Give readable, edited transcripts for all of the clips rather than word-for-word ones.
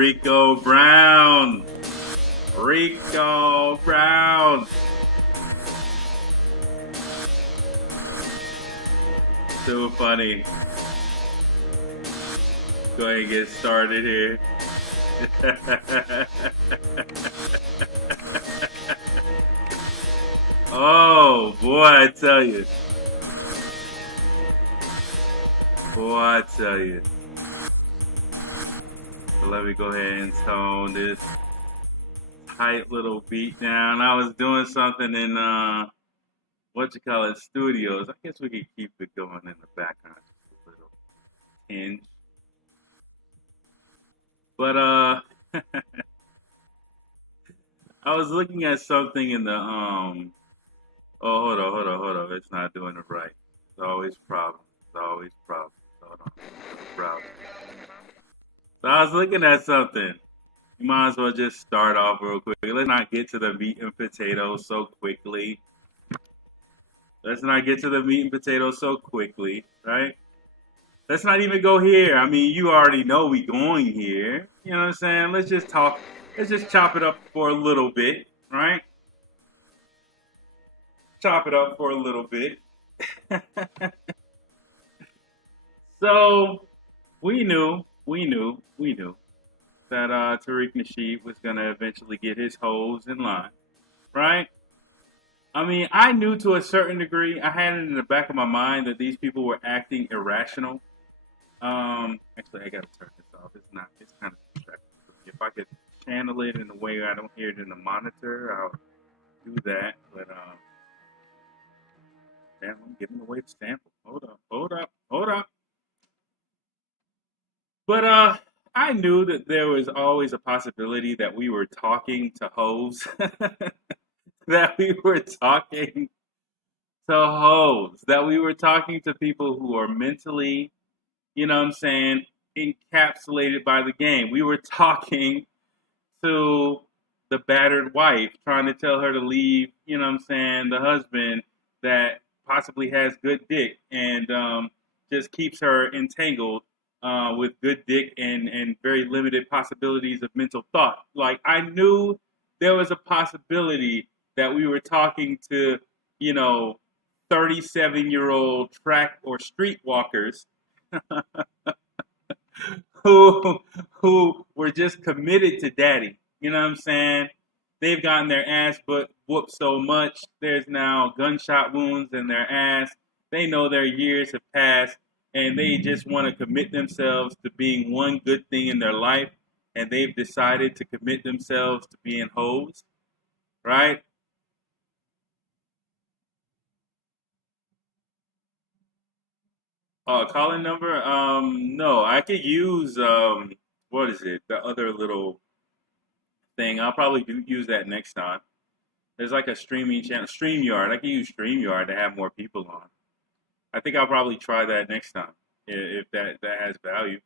Rico Brown. Rico Brown. Too funny. Go ahead and get started here. Oh, boy, I tell you. Boy, I tell you. So let me go ahead and tone this tight little beat down. I was doing something in studios. I guess we could keep it going in the background just a little hinge. But I was looking at something in the oh, hold on. It's not doing it right. It's always problems. Hold on. Problem. So I was looking at something. You might as well just start off real quick. Let's not get to the meat and potatoes so quickly. Let's not get to the meat and potatoes so quickly, right? Let's not even go here. I mean, you already know we going here. You know what I'm saying? Let's just talk. Let's just chop it up for a little bit, right? Chop it up for a little bit. So we knew that Tariq Nasheed was gonna eventually get his hoes in line, right? I mean, I knew to a certain degree. I had it in the back of my mind that these people were acting irrational. Actually, I gotta turn this off. It's not. It's kind of distracting. If I could channel it in a way I don't hear it in the monitor, I'll do that. But damn, I'm giving away the sample. Hold up. But I knew that there was always a possibility that we were talking to hoes, that we were talking to hoes, that we were talking to people who are mentally, you know what I'm saying, encapsulated by the game. We were talking to the battered wife, trying to tell her to leave, you know what I'm saying, the husband that possibly has good dick and just keeps her entangled with good dick and very limited possibilities of mental thought. Like, I knew there was a possibility that we were talking to, 37-year-old track or streetwalkers who were just committed to daddy. You know what I'm saying? They've gotten their ass whooped so much. There's now gunshot wounds in their ass. They know their years have passed, and they just want to commit themselves to being one good thing in their life, and they've decided to commit themselves to being hoes, right? Calling number? No, I could use what is it? The other little thing. I'll probably use that next time. There's like a streaming channel, StreamYard. I can use StreamYard to have more people on. I think I'll probably try that next time if that has value.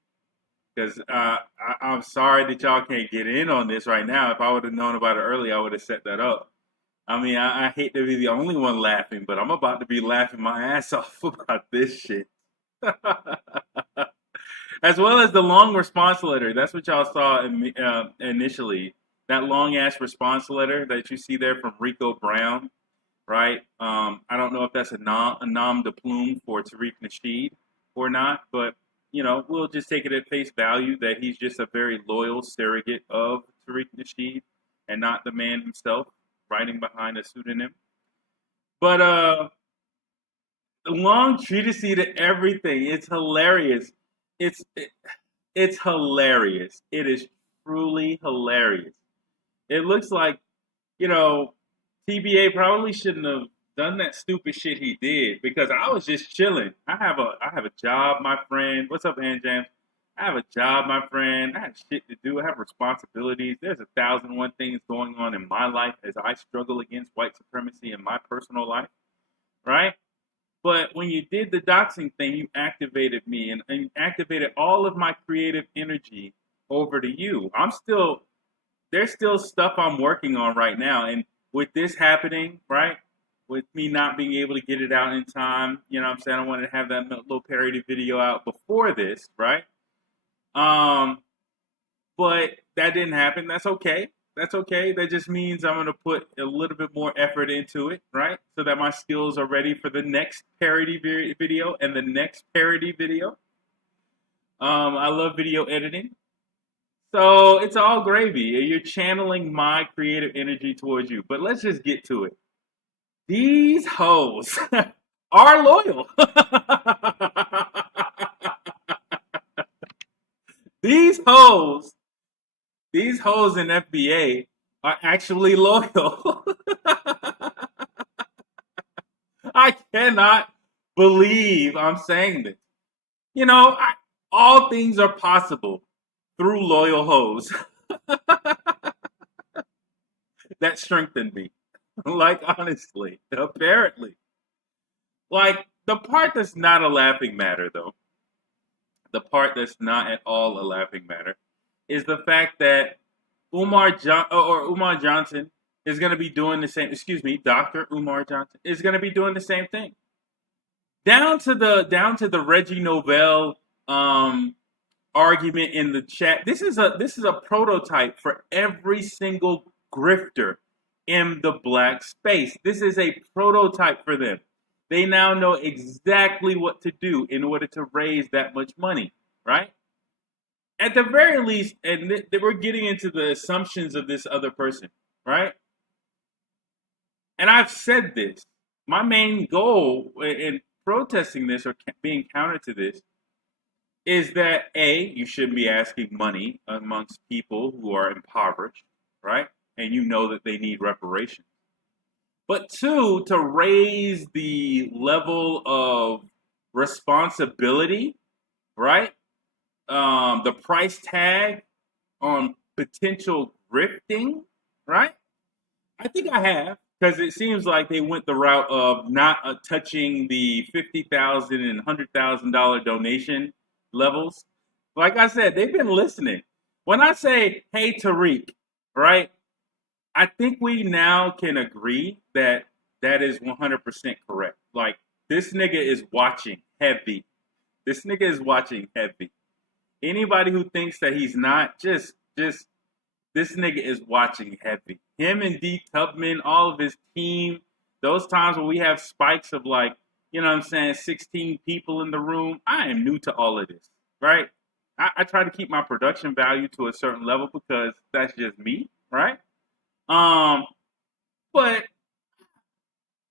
Because I'm sorry that y'all can't get in on this right now. If I would have known about it early, I would have set that up. I mean, I hate to be the only one laughing, but I'm about to be laughing my ass off about this shit. As well as the long response letter. That's what y'all saw initially. That long ass response letter that you see there from Rico Brown, right? I don't know if that's a nom de plume for Tariq Nasheed or not, but we'll just take it at face value that he's just a very loyal surrogate of Tariq Nasheed and not the man himself writing behind a pseudonym. But the long treatise to everything, it's hilarious. It's hilarious. It is truly hilarious. It looks like, TBA probably shouldn't have done that stupid shit he did because I was just chilling. I have a job, my friend. What's up, Ann James? I have a job, my friend. I have shit to do. I have responsibilities. There's 1,001 things going on in my life as I struggle against white supremacy in my personal life, right? But when you did the doxing thing, you activated me and activated all of my creative energy over to you. There's still stuff I'm working on right now. And with this happening, right, with me not being able to get it out in time, you know what I'm saying? I wanted to have that little parody video out before this, right? But that didn't happen. That's okay. That's okay. That just means I'm going to put a little bit more effort into it, right? So that my skills are ready for the next parody video and the next parody video. I love video editing. So it's all gravy. You're channeling my creative energy towards you. But let's just get to it. These hoes are loyal. these hoes, these hoes in FBA are actually loyal. I cannot believe I'm saying this. You know, all things are possible through loyal hoes. That strengthened me. Like, honestly, apparently. Like, the part that's not a laughing matter, though, the part that's not at all a laughing matter, is the fact that Umar Johnson is going to be doing the same. Excuse me, Dr. Umar Johnson is going to be doing the same thing. Down to the Reggie Novell argument in the chat. This is a prototype for every single grifter in the black space. This is a prototype for them. They now know exactly what to do in order to raise that much money, right? At the very least, and we're getting into the assumptions of this other person, right? And I've said this. My main goal in protesting this or being counter to this is that A, you shouldn't be asking money amongst people who are impoverished, right? And you know that they need reparations. But two, to raise the level of responsibility, right? The price tag on potential grifting, right? I think I have, because it seems like they went the route of not touching the $50,000 and $100,000 donation levels. Like I said, they've been listening. When I say, hey, Tariq, right? I think we now can agree that that is 100% correct. Like, this nigga is watching heavy. This nigga is watching heavy. Anybody who thinks that he's not, just this nigga is watching heavy. Him and D Tubman, all of his team, those times when we have spikes of like, you know what I'm saying, 16 people in the room. I am new to all of this, right? I try to keep my production value to a certain level because that's just me, right? But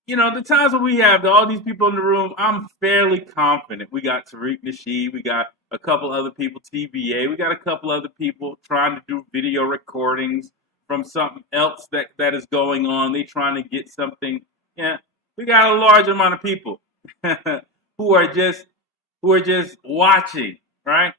you know, the times when we have all these people in the room, I'm fairly confident. We got Tariq Nasheed, we got a couple other people, TBA, we got a couple other people trying to do video recordings from something else that is going on. They trying to get something. Yeah, we got a large amount of people who are just watching, right?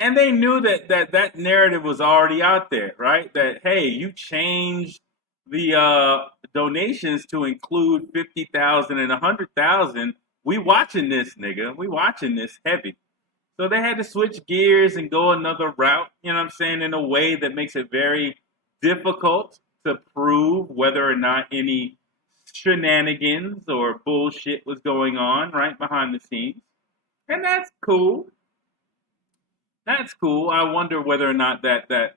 And they knew that narrative was already out there, right? That hey, you changed the donations to include 50,000 and 100,000. We watching this, nigga. We watching this heavy. So they had to switch gears and go another route. You know what I'm saying? In a way that makes it very difficult to prove whether or not any shenanigans or bullshit was going on right behind the scenes. And that's cool. That's cool. I wonder whether or not that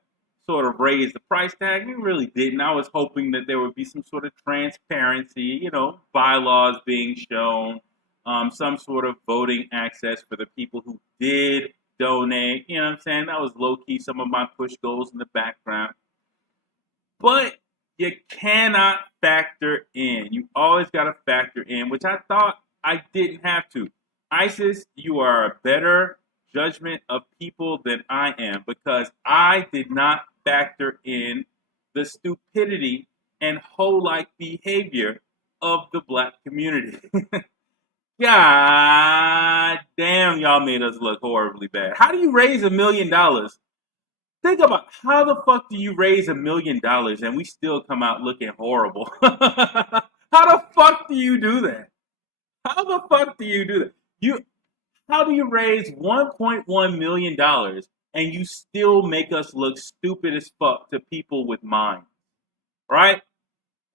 sort of raised the price tag. It really didn't. I was hoping that there would be some sort of transparency, you know, bylaws being shown, some sort of voting access for the people who did donate. You know what I'm saying? That was low-key some of my push goals in the background. But you cannot factor in. You always got to factor in, which I thought I didn't have to. ISIS, you are a better judgment of people than I am because I did not factor in the stupidity and hoe-like behavior of the black community. God damn, y'all made us look horribly bad. How do you raise $1 million? Think about how the fuck do you raise $1 million and we still come out looking horrible? How the fuck do you do that? How the fuck do you do that? How do you raise $1.1 million and you still make us look stupid as fuck to people with minds? Right?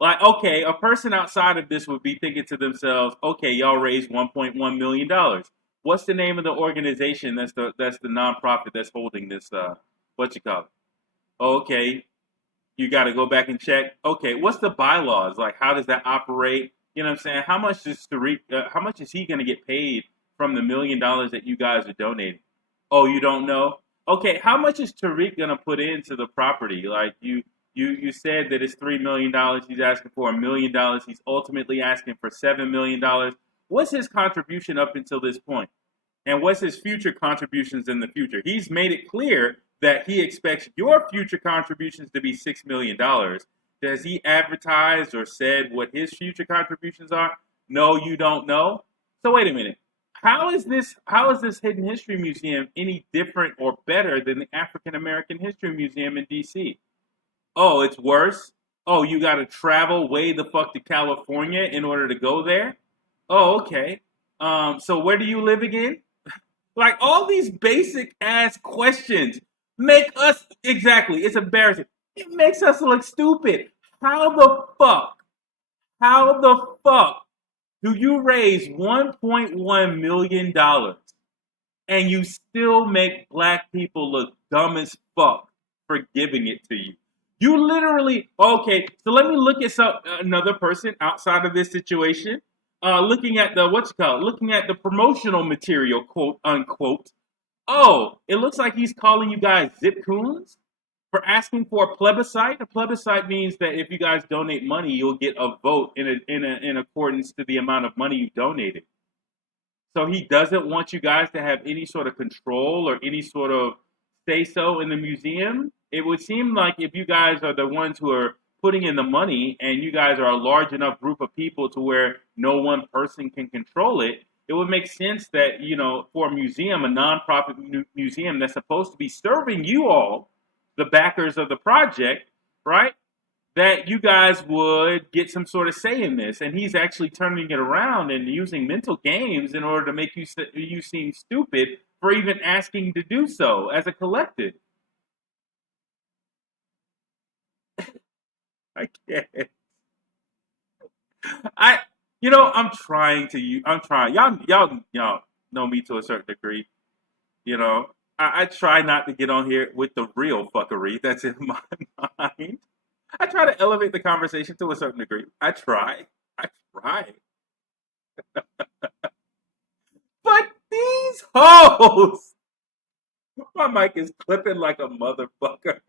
Like, okay, a person outside of this would be thinking to themselves, okay, y'all raised $1.1 million. What's the name of the organization that's the nonprofit that's holding this, what you call it? Okay, you got to go back and check. Okay, what's the bylaws? Like, how does that operate? You know what I'm saying? How much is Tariq? How much is he going to get paid from the $1 million that you guys are donating? Oh, you don't know? Okay, how much is Tariq going to put into the property? Like you said that it's $3 million. He's asking for $1 million. He's ultimately asking for $7 million. What's his contribution up until this point? And what's his future contributions in the future? He's made it clear that he expects your future contributions to be $6 million. Has he advertised or said what his future contributions are? No, you don't know. So wait a minute. How is this Hidden History Museum any different or better than the African American History Museum in DC? Oh, it's worse? Oh, you got to travel way the fuck to California in order to go there? Oh, okay. So where do you live again? Like all these basic ass questions make us exactly. It's embarrassing. It makes us look stupid. How the fuck? How the fuck do you raise $1.1 million and you still make black people look dumb as fuck for giving it to you? You literally okay. So let me look at another person outside of this situation. Looking at the what's it called? Looking at the promotional material, quote unquote. Oh, it looks like he's calling you guys zip coons for asking for a plebiscite. A plebiscite means that if you guys donate money, you'll get a vote in accordance to the amount of money you donated. So he doesn't want you guys to have any sort of control or any sort of say so in the museum. It would seem like if you guys are the ones who are putting in the money and you guys are a large enough group of people to where no one person can control it, it would make sense that, for a museum, a nonprofit museum that's supposed to be serving you all, the backers of the project, right? That you guys would get some sort of say in this. And he's actually turning it around and using mental games in order to make you seem stupid for even asking to do so as a collective. I can't. I, I'm trying to use. I'm trying. Y'all know me to a certain degree. You know, I try not to get on here with the real fuckery that's in my mind. I try to elevate the conversation to a certain degree. I try. I try. But these hoes! My mic is clipping like a motherfucker.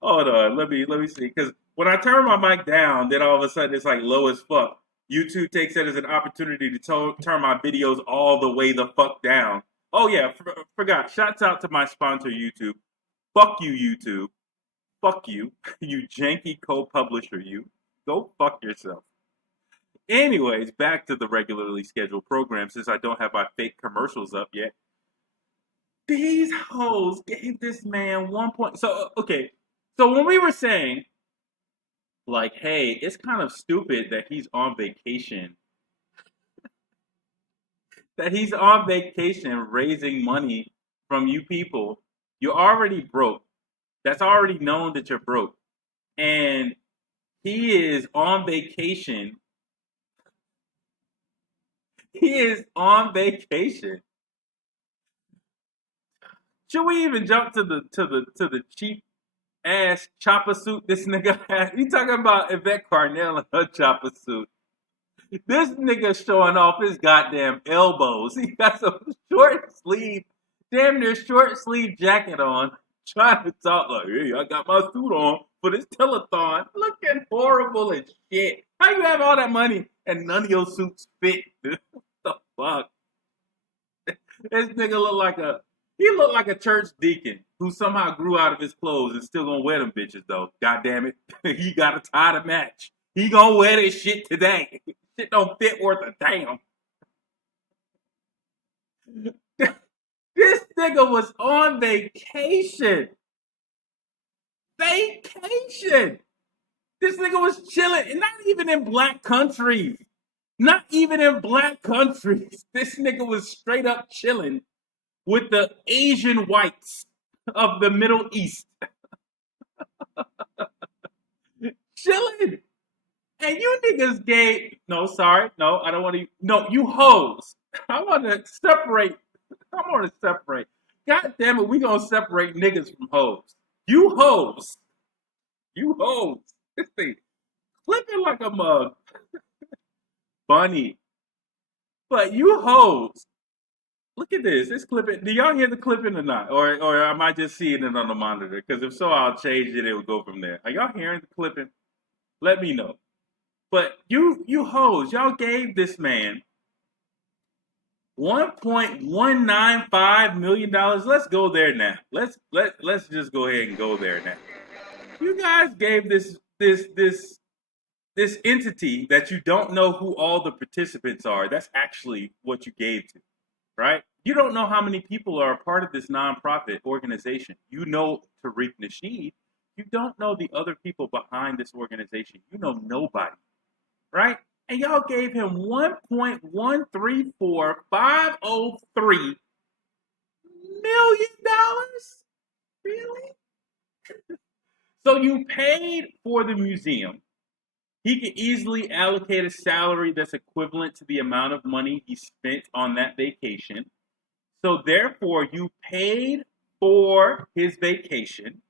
Hold on, let me see. Because when I turn my mic down, then all of a sudden it's like low as fuck. YouTube takes that as an opportunity to turn my videos all the way the fuck down. Oh yeah, forgot. Shouts out to my sponsor, YouTube. Fuck you, YouTube. Fuck you, you janky co-publisher. You go fuck yourself. Anyways, back to the regularly scheduled program. Since I don't have my fake commercials up yet, these hoes gave this man 1 point. So okay, so when we were saying like, hey, it's kind of stupid that he's on vacation. That he's on vacation raising money from you people. You're already broke. That's already known that you're broke. And he is on vacation. He is on vacation. Should we even jump to the cheap ass chopper suit this nigga has? You talking about Yvette Carnell in her chopper suit. This nigga showing off his goddamn elbows. He got some short sleeve, damn near short sleeve jacket on, trying to talk like, hey, I got my suit on for this telethon. Looking horrible as shit. How you have all that money and none of your suits fit? What the fuck? This nigga looked like a church deacon who somehow grew out of his clothes and still gonna wear them bitches though. God damn it. He got a tie to match. He gonna wear this shit today. Shit don't fit worth a damn. This nigga was on vacation. Vacation. This nigga was chilling, and not even in black countries. Not even in black countries. This nigga was straight up chilling with the Asian whites of the Middle East. Chilling. And you niggas gave, no, sorry, no, I don't want to, no, you hoes. I want to separate. God damn it, we gonna separate niggas from hoes. You hoes. You hoes. This thing flipping like a mug. Funny. But you hoes. Look at this. It's clipping. Do y'all hear the clipping or not? Or am I just seeing it on the monitor? Because if so, I'll change it. It will go from there. Are y'all hearing the clipping? Let me know. But you hoes, y'all gave this man $1.195 million. Let's go there now. Let's just go ahead and go there now. You guys gave this entity that you don't know who all the participants are. That's actually what you gave to, right? You don't know how many people are a part of this nonprofit organization. You know Tariq Nasheed. You don't know the other people behind this organization. You know nobody, right? And y'all gave him $1.134503 million. Really? So you paid for the museum. He could easily allocate a salary that's equivalent to the amount of money he spent on that vacation. So therefore, you paid for his vacation.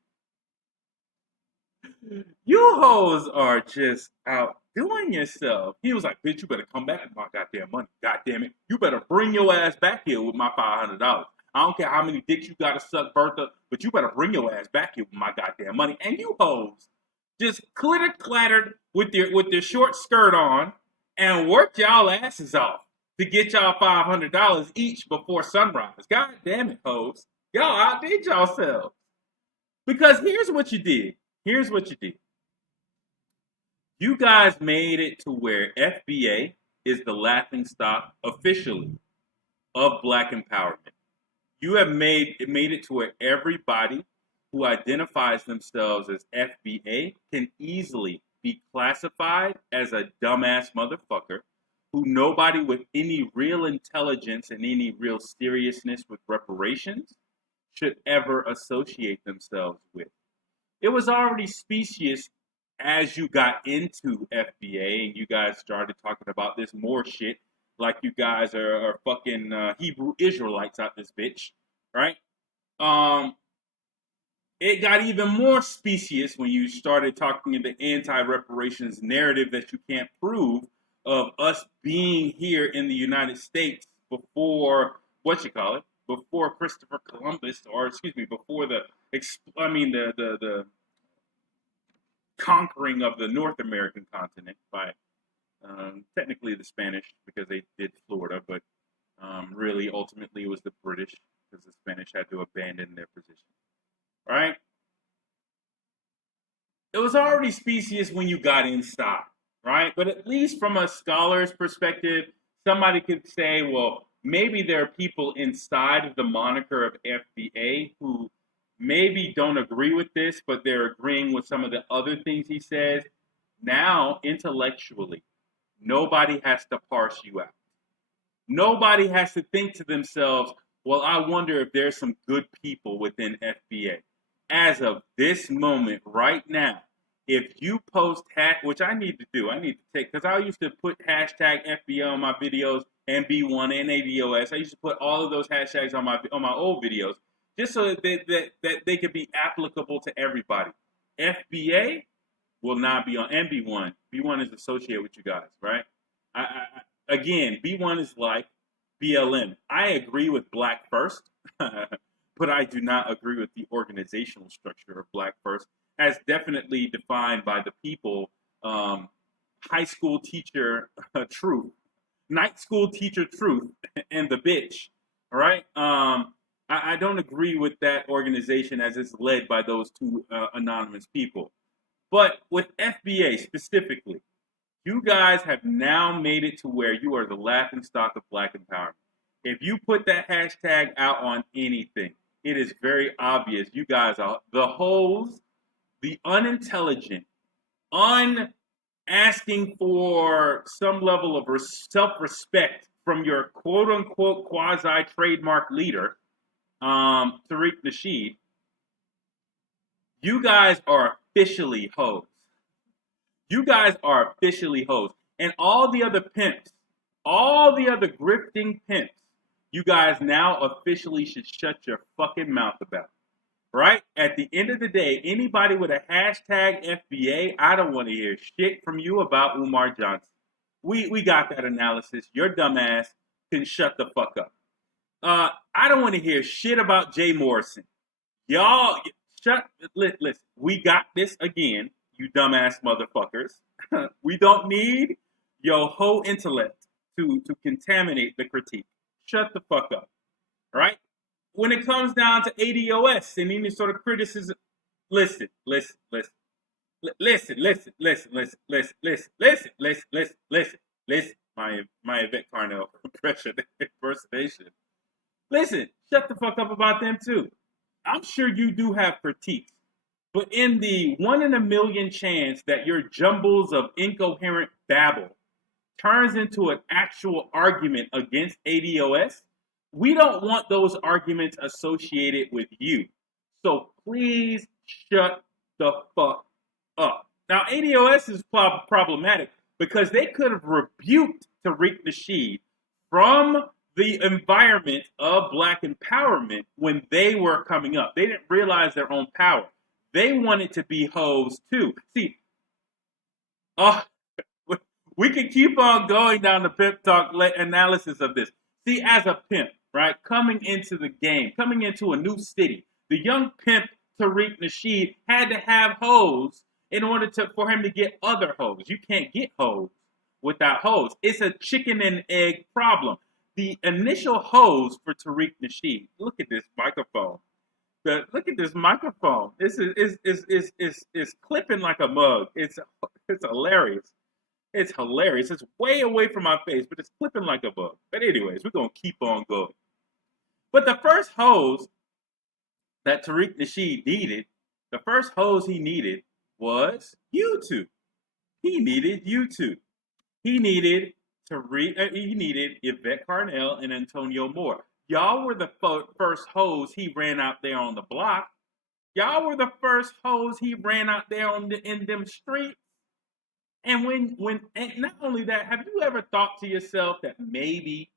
You hoes are just outdoing yourself. He was like, bitch, you better come back with my goddamn money. God damn it. You better bring your ass back here with my $500. I don't care how many dicks you gotta suck, Bertha, but you better bring your ass back here with my goddamn money. And you hoes just clitter clattered with your short skirt on and worked y'all asses off to get y'all $500 each before sunrise. God damn it, hoes. Y'all outdid yourselves. Because here's what you did. Here's what you did. You guys made it to where FBA is the laughing stock officially of Black empowerment. You have made it to where everybody who identifies themselves as FBA can easily be classified as a dumbass motherfucker who nobody with any real intelligence and any real seriousness with reparations should ever associate themselves with. It was already specious as you got into FBA and you guys started talking about this more shit like you guys are fucking Hebrew Israelites out this bitch, right? It got even more specious when you started talking in the anti-reparations narrative that you can't prove of us being here in the United States before before Christopher Columbus, or excuse me, before the conquering of the North American continent by technically the Spanish because they did Florida, but really ultimately it was the British because the Spanish had to abandon their position. Right? It was already specious when you got inside, right? But at least from a scholar's perspective, somebody could say, well, maybe there are people inside of the moniker of FBA who maybe don't agree with this, but they're agreeing with some of the other things he says. Now, intellectually, nobody has to parse you out. Nobody has to think to themselves, well, I wonder if there's some good people within FBA. As of this moment, right now, if you post which I need to do, I need to take, because I used to put hashtag FBA on my videos and B1 and ADOS. I used to put all of those hashtags on my old videos, just so that they could be applicable to everybody. FBA will not be on, and B1. B1 is associated with you guys, right? Again, B1 is like BLM. I agree with Black First, but I do not agree with the organizational structure of Black First, as definitely defined by the people. High school teacher truth, night school teacher truth, and the bitch. All right. I don't agree with that organization as it's led by those two anonymous people. But with FBA specifically, you guys have now made it to where you are the laughing stock of Black empowerment. If you put that hashtag out on anything, it is very obvious you guys are the hoes, the unintelligent, asking for some level of self-respect from your quote-unquote quasi-trademark leader, Tariq Nasheed. You guys are officially hoes. You guys are officially hoes. And all the other pimps, all the other grifting pimps, you guys now officially should shut your fucking mouth about. right? At the end of the day, anybody with a hashtag FBA, I don't want to hear shit from you about Umar Johnson. We got that analysis. Your dumb ass can shut the fuck up. I don't want to hear shit about Jay Morrison. Y'all, shut. Listen, we got this again, you dumbass motherfuckers. We don't need your whole intellect to contaminate the critique. Shut the fuck up, right? When it comes down to ADOS and any sort of criticism, listen, listen, listen, listen, listen, listen, listen, listen, listen, listen, listen, listen, listen, listen. My Yvette Carnell impersonation. Listen, shut the fuck up about them too. I'm sure you do have critiques, but in the 1 in a million chance that your jumbles of incoherent babble turns into an actual argument against ADOS, we don't want those arguments associated with you. So please shut the fuck up. Now, ADOS is problematic because they could have rebuked Tariq Nasheed from the environment of black empowerment when they were coming up. They didn't realize their own power. They wanted to be hoes too. See, we can keep on going down the pimp talk analysis of this. See, as a pimp, right, coming into the game, coming into a new city, the young pimp Tariq Nasheed had to have hoes in order for him to get other hoes. You can't get hoes without hoes. It's a chicken and egg problem. The initial hoes for Tariq Nasheed. Look at this microphone. Look at this microphone. This is clipping like a mug. It's hilarious. It's hilarious. It's way away from my face, but it's clipping like a bug. But anyways, we're gonna keep on going. But the first hose that Tariq Nasheed needed, the first hose he needed was YouTube. He needed YouTube. He needed he needed Yvette Carnell and Antonio Moore. Y'all were the first hoes he ran out there on the block. Y'all were the first hoes he ran out there in them streets. And and not only that, have you ever thought to yourself that maybe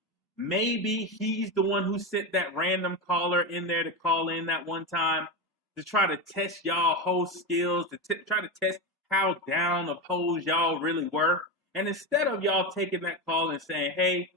he's the one who sent that random caller in there to call in that one time to try to test y'all host skills, to try to test how down of hoes y'all really were? And instead of y'all taking that call and saying, hey,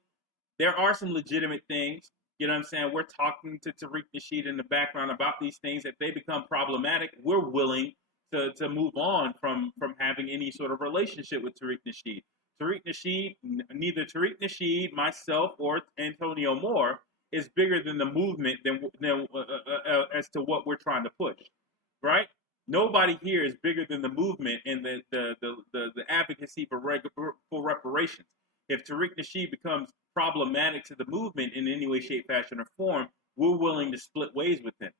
there are some legitimate things, you know what I'm saying? We're talking to Tariq Nasheed in the background about these things. If they become problematic, we're willing to move on from having any sort of relationship with Tariq Nasheed. Tariq Nasheed, neither Tariq Nasheed, myself, or Antonio Moore is bigger than the movement as to what we're trying to push, right? Nobody here is bigger than the movement and the advocacy for reparations. If Tariq Nasheed becomes problematic to the movement in any way, shape, fashion, or form, we're willing to split ways with him.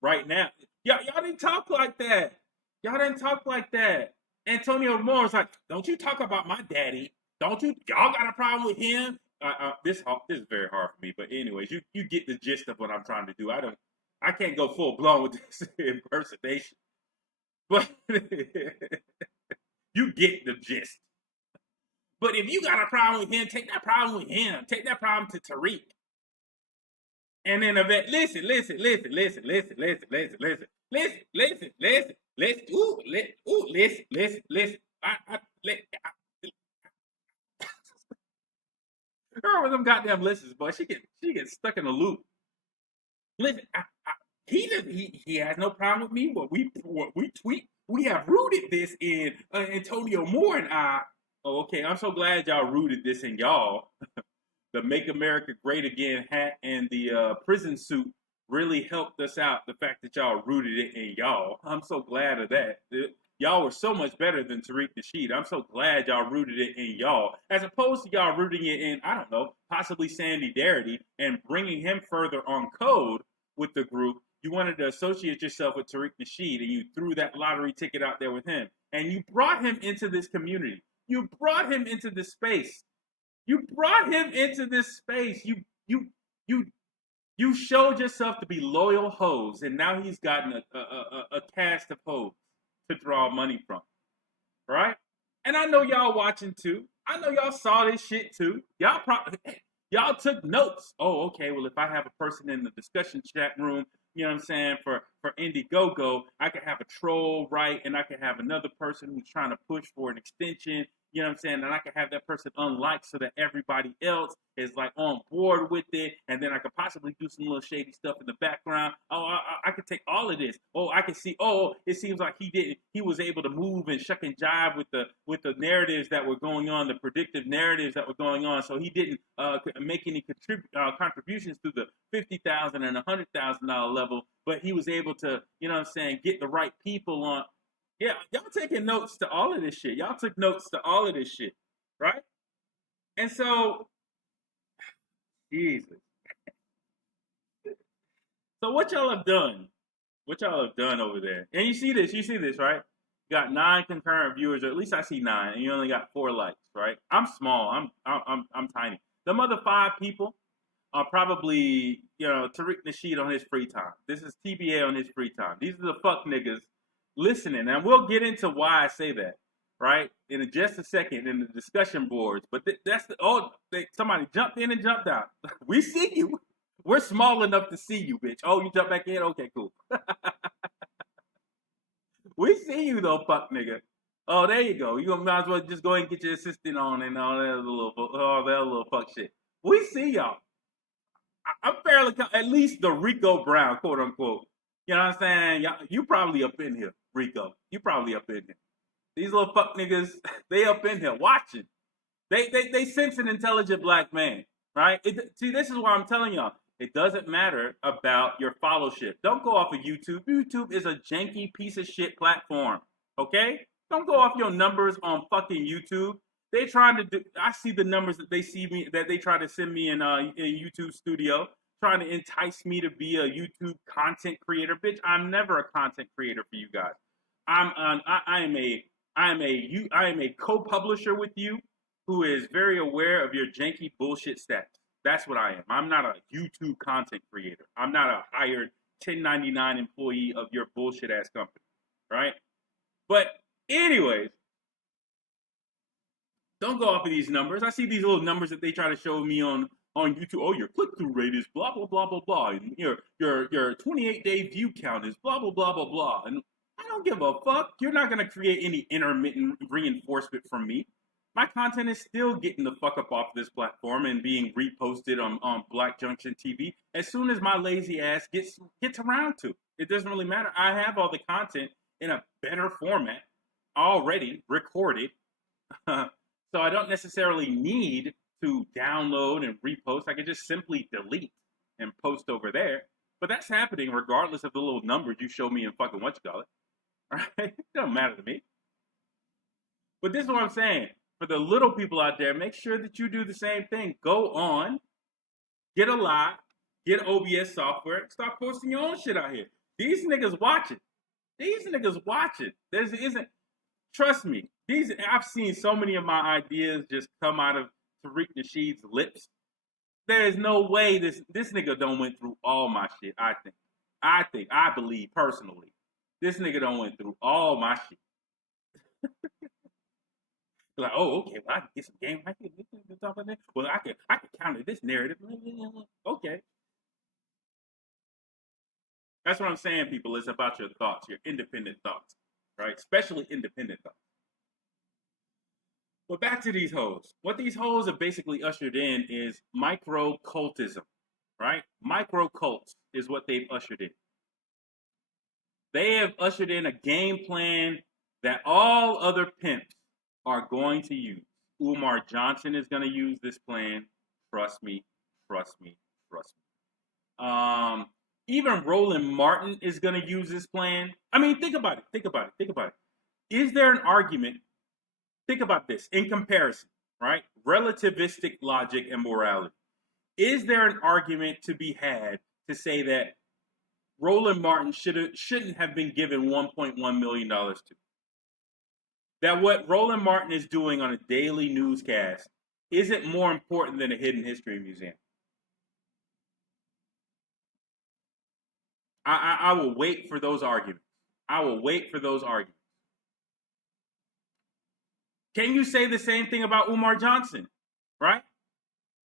Right now, y'all didn't talk like that. Y'all didn't talk like that. Antonio Moore was like, "Don't you talk about my daddy? Don't you? Y'all got a problem with him?" This is very hard for me, but anyways, you get the gist of what I'm trying to do. I can't go full blown with this impersonation, but you get the gist. But if you got a problem with him, take that problem with him. Take that problem to Tariq. And then listen, listen, listen, listen, listen, listen, listen, listen, listen, listen, listen, listen, listen, listen, listen. Her with them goddamn listens, boy. She gets stuck in a loop. Listen, he has no problem with me. What we tweet, we have rooted this in Antonio Moore and I. Oh, okay. I'm so glad y'all rooted this in y'all. The Make America Great Again hat and the prison suit really helped us out. The fact that y'all rooted it in y'all. I'm so glad of that. Y'all were so much better than Tariq Nasheed. I'm so glad y'all rooted it in y'all. As opposed to y'all rooting it in, I don't know, possibly Sandy Darity and bringing him further on code with the group. You wanted to associate yourself with Tariq Nasheed and you threw that lottery ticket out there with him. And you brought him into this community. You brought him into this space. You brought him into this space. You showed yourself to be loyal hoes, and now he's gotten a cast of hoes to draw money from, right? And I know y'all watching too. I know y'all saw this shit too. Y'all took notes. Oh, okay. Well, if I have a person in the discussion chat room you know what I'm saying, for Indiegogo, I could have a troll, right? And I could have another person who's trying to push for an extension, you know what I'm saying? And I could have that person unlike so that everybody else is like on board with it. And then I could possibly do some little shady stuff in the background. Oh, I could take all of this. Oh, I could see, oh, it seems like he was able to move and shuck and jive with the narratives that were going on, the predictive narratives that were going on. So he didn't make any contributions to the $50,000 and $100,000 level, but he was able to, you know what I'm saying, get the right people on. Yeah, y'all taking notes to all of this shit. Y'all took notes to all of this shit, right? And so, Jesus. So what y'all have done over there, and you see this, right? You got 9 concurrent viewers, or at least I see 9, and you only got 4 likes, right? I'm small. I'm tiny. Them other 5 people are probably, you know, Tariq Nasheed on his free time. This is TBA on his free time. These are the fuck niggas listening, and we'll get into why I say that, right, in just a second in the discussion boards. But that's somebody jumped in and jumped out. We see you. We're small enough to see you, bitch. Oh, you jump back in? Okay, cool. We see you though, fuck nigga. Oh, there you go. You might as well just go ahead and get your assistant on and all that little fuck shit. We see y'all. I'm fairly at least the Rico Brown, quote unquote. You know what I'm saying? You probably up in here, Rico. You probably up in here. These little fuck niggas, they up in here watching. They sense an intelligent black man, right? See, this is why I'm telling y'all. It doesn't matter about your followership. Don't go off of YouTube. YouTube is a janky piece of shit platform. Okay? Don't go off your numbers on fucking YouTube. They trying to do. I see the numbers that they try to send me in YouTube Studio, trying to entice me to be a YouTube content creator. Bitch, I'm never a content creator for you guys. I am a co-publisher with you who is very aware of your janky bullshit stats. That's what I am. I'm not a YouTube content creator. I'm not a hired 1099 employee of your bullshit ass company, right? But anyways, don't go off of these numbers. I see these little numbers that they try to show me on YouTube. Oh, your click-through rate is blah blah blah blah blah. And your 28-day view count is blah blah blah blah blah. And I don't give a fuck. You're not gonna create any intermittent reinforcement from me. My content is still getting the fuck up off this platform and being reposted on Black Junction TV as soon as my lazy ass gets around to. It doesn't really matter. I have all the content in a better format already recorded. So I don't necessarily need to download and repost. I can just simply delete and post over there. But that's happening regardless of the little numbers you show me in fucking what you call it. All right? It doesn't matter to me. But this is what I'm saying. For the little people out there, make sure that you do the same thing. Go on, get a lot, get OBS software, start posting your own shit out here. These niggas watching. Trust me. I've seen so many of my ideas just come out of Tariq Nasheed's lips. There is no way this nigga don't went through all my shit. I believe personally, this nigga don't went through all my shit. Like, oh, okay, well, I can get some game. I can stuff like that. Well, I can counter this narrative. Okay. That's what I'm saying, people. It's about your thoughts, your independent thoughts, right? Especially independent thoughts. But back to these hoes. What these hoes have basically ushered in is micro cultism, right? Micro cults is what they've ushered in. They have ushered in a game plan that all other pimps are going to use. Umar Johnson is going to use this plan. Trust me. Even Roland Martin is going to use this plan. I mean, think about it. Is there an argument? Think about this in comparison, right? Relativistic logic and morality. Is there an argument to be had to say that Roland Martin shouldn't have been given $1.1 million to? That what Roland Martin is doing on a daily newscast isn't more important than a hidden history museum? I will wait for those arguments. Can you say the same thing about Umar Johnson, right?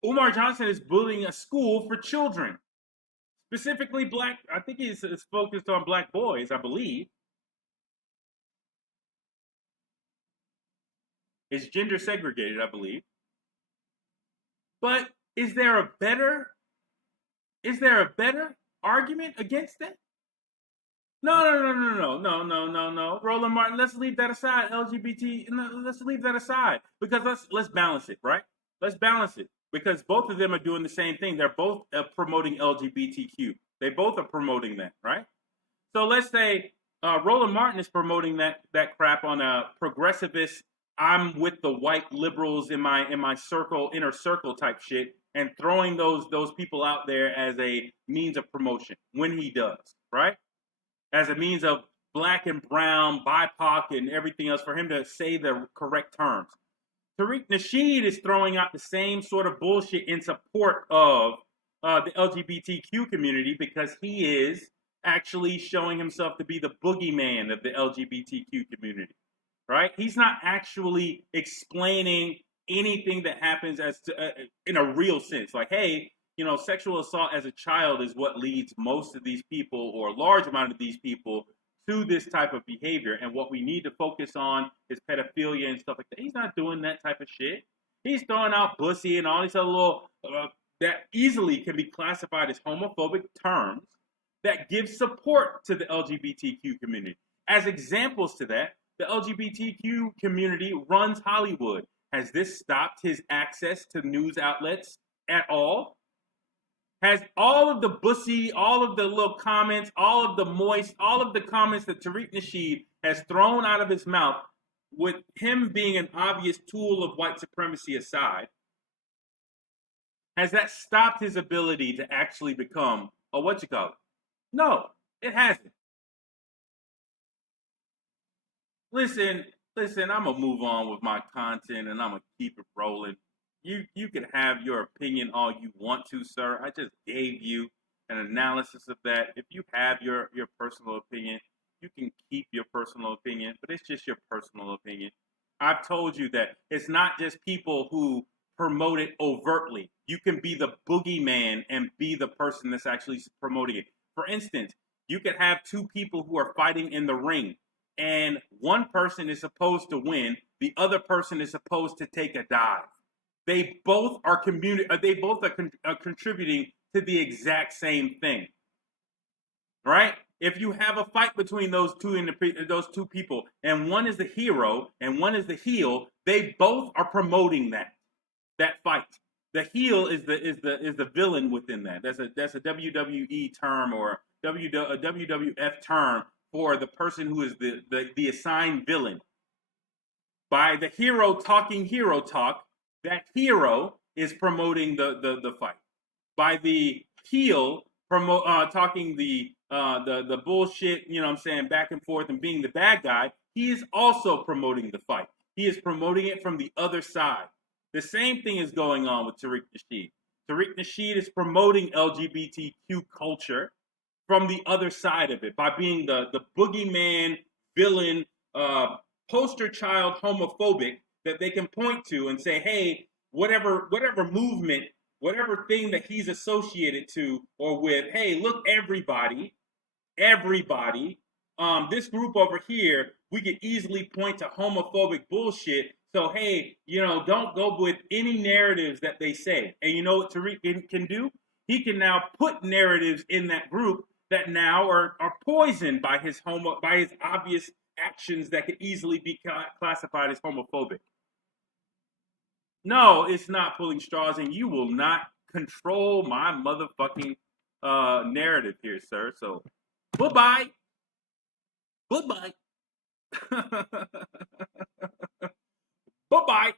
Umar Johnson is building a school for children, Specifically black. I think he's focused on black boys, I believe. It's gender segregated, I believe. But is there a better is there a better argument against that? No, no, no, no, no, no, no, no, no. Roland Martin, let's leave that aside. LGBT, no, let's leave that aside because let's balance it, right? Let's balance it because both of them are doing the same thing. They're both promoting LGBTQ. They both are promoting that, right? So let's say Roland Martin is promoting that crap on a progressivist. I'm with the white liberals in my circle, inner circle type shit, and throwing those people out there as a means of promotion when he does, right? As a means of black and brown, BIPOC, and everything else for him to say the correct terms. Tariq Nasheed is throwing out the same sort of bullshit in support of the LGBTQ community because he is actually showing himself to be the boogeyman of the LGBTQ community, right? He's not actually explaining anything that happens as to, in a real sense. Like, hey, sexual assault as a child is what leads most of these people, or a large amount of these people, to this type of behavior. And what we need to focus on is pedophilia and stuff like that. He's not doing that type of shit. He's throwing out pussy and all these other little that easily can be classified as homophobic terms that give support to the LGBTQ community. As examples to that, the LGBTQ community runs Hollywood. Has this stopped his access to news outlets at all? Has all of the bussy, all of the little comments, all of the moist, all of the comments that Tariq Nasheed has thrown out of his mouth, with him being an obvious tool of white supremacy aside, has that stopped his ability to actually become a No, it hasn't. Listen, I'm gonna move on with my content and I'm gonna keep it rolling. You can have your opinion all you want to, sir. I just gave you an analysis of that. If you have your personal opinion, you can keep your personal opinion, but it's just your personal opinion. I've told you that it's not just people who promote it overtly. You can be the boogeyman and be the person that's actually promoting it. For instance, you could have two people who are fighting in the ring, and one person is supposed to win, the other person is supposed to take a dive. They both are contributing to the exact same thing, right? If you have a fight between those two people, and one is the hero and one is the heel, they both are promoting that fight. The heel is the villain within that. That's a WWE term or a WWF term for the person who is the assigned villain. By the hero talking hero talk, that hero is promoting the fight. By the heel talking the bullshit, what I'm saying, back and forth and being the bad guy, he is also promoting the fight. He is promoting it from the other side. The same thing is going on with Tariq Nasheed. Tariq Nasheed is promoting LGBTQ culture from the other side of it by being the boogeyman, villain, poster child homophobic that they can point to and say, hey, whatever movement, whatever thing that he's associated to or with, hey, look, everybody, this group over here, we could easily point to homophobic bullshit. So, hey, don't go with any narratives that they say. And you know what Tariq can do? He can now put narratives in that group that now are poisoned by his obvious actions that could easily be classified as homophobic. No, it's not pulling straws, and you will not control my motherfucking narrative here, sir. So, bye-bye. Bye-bye. Bye-bye.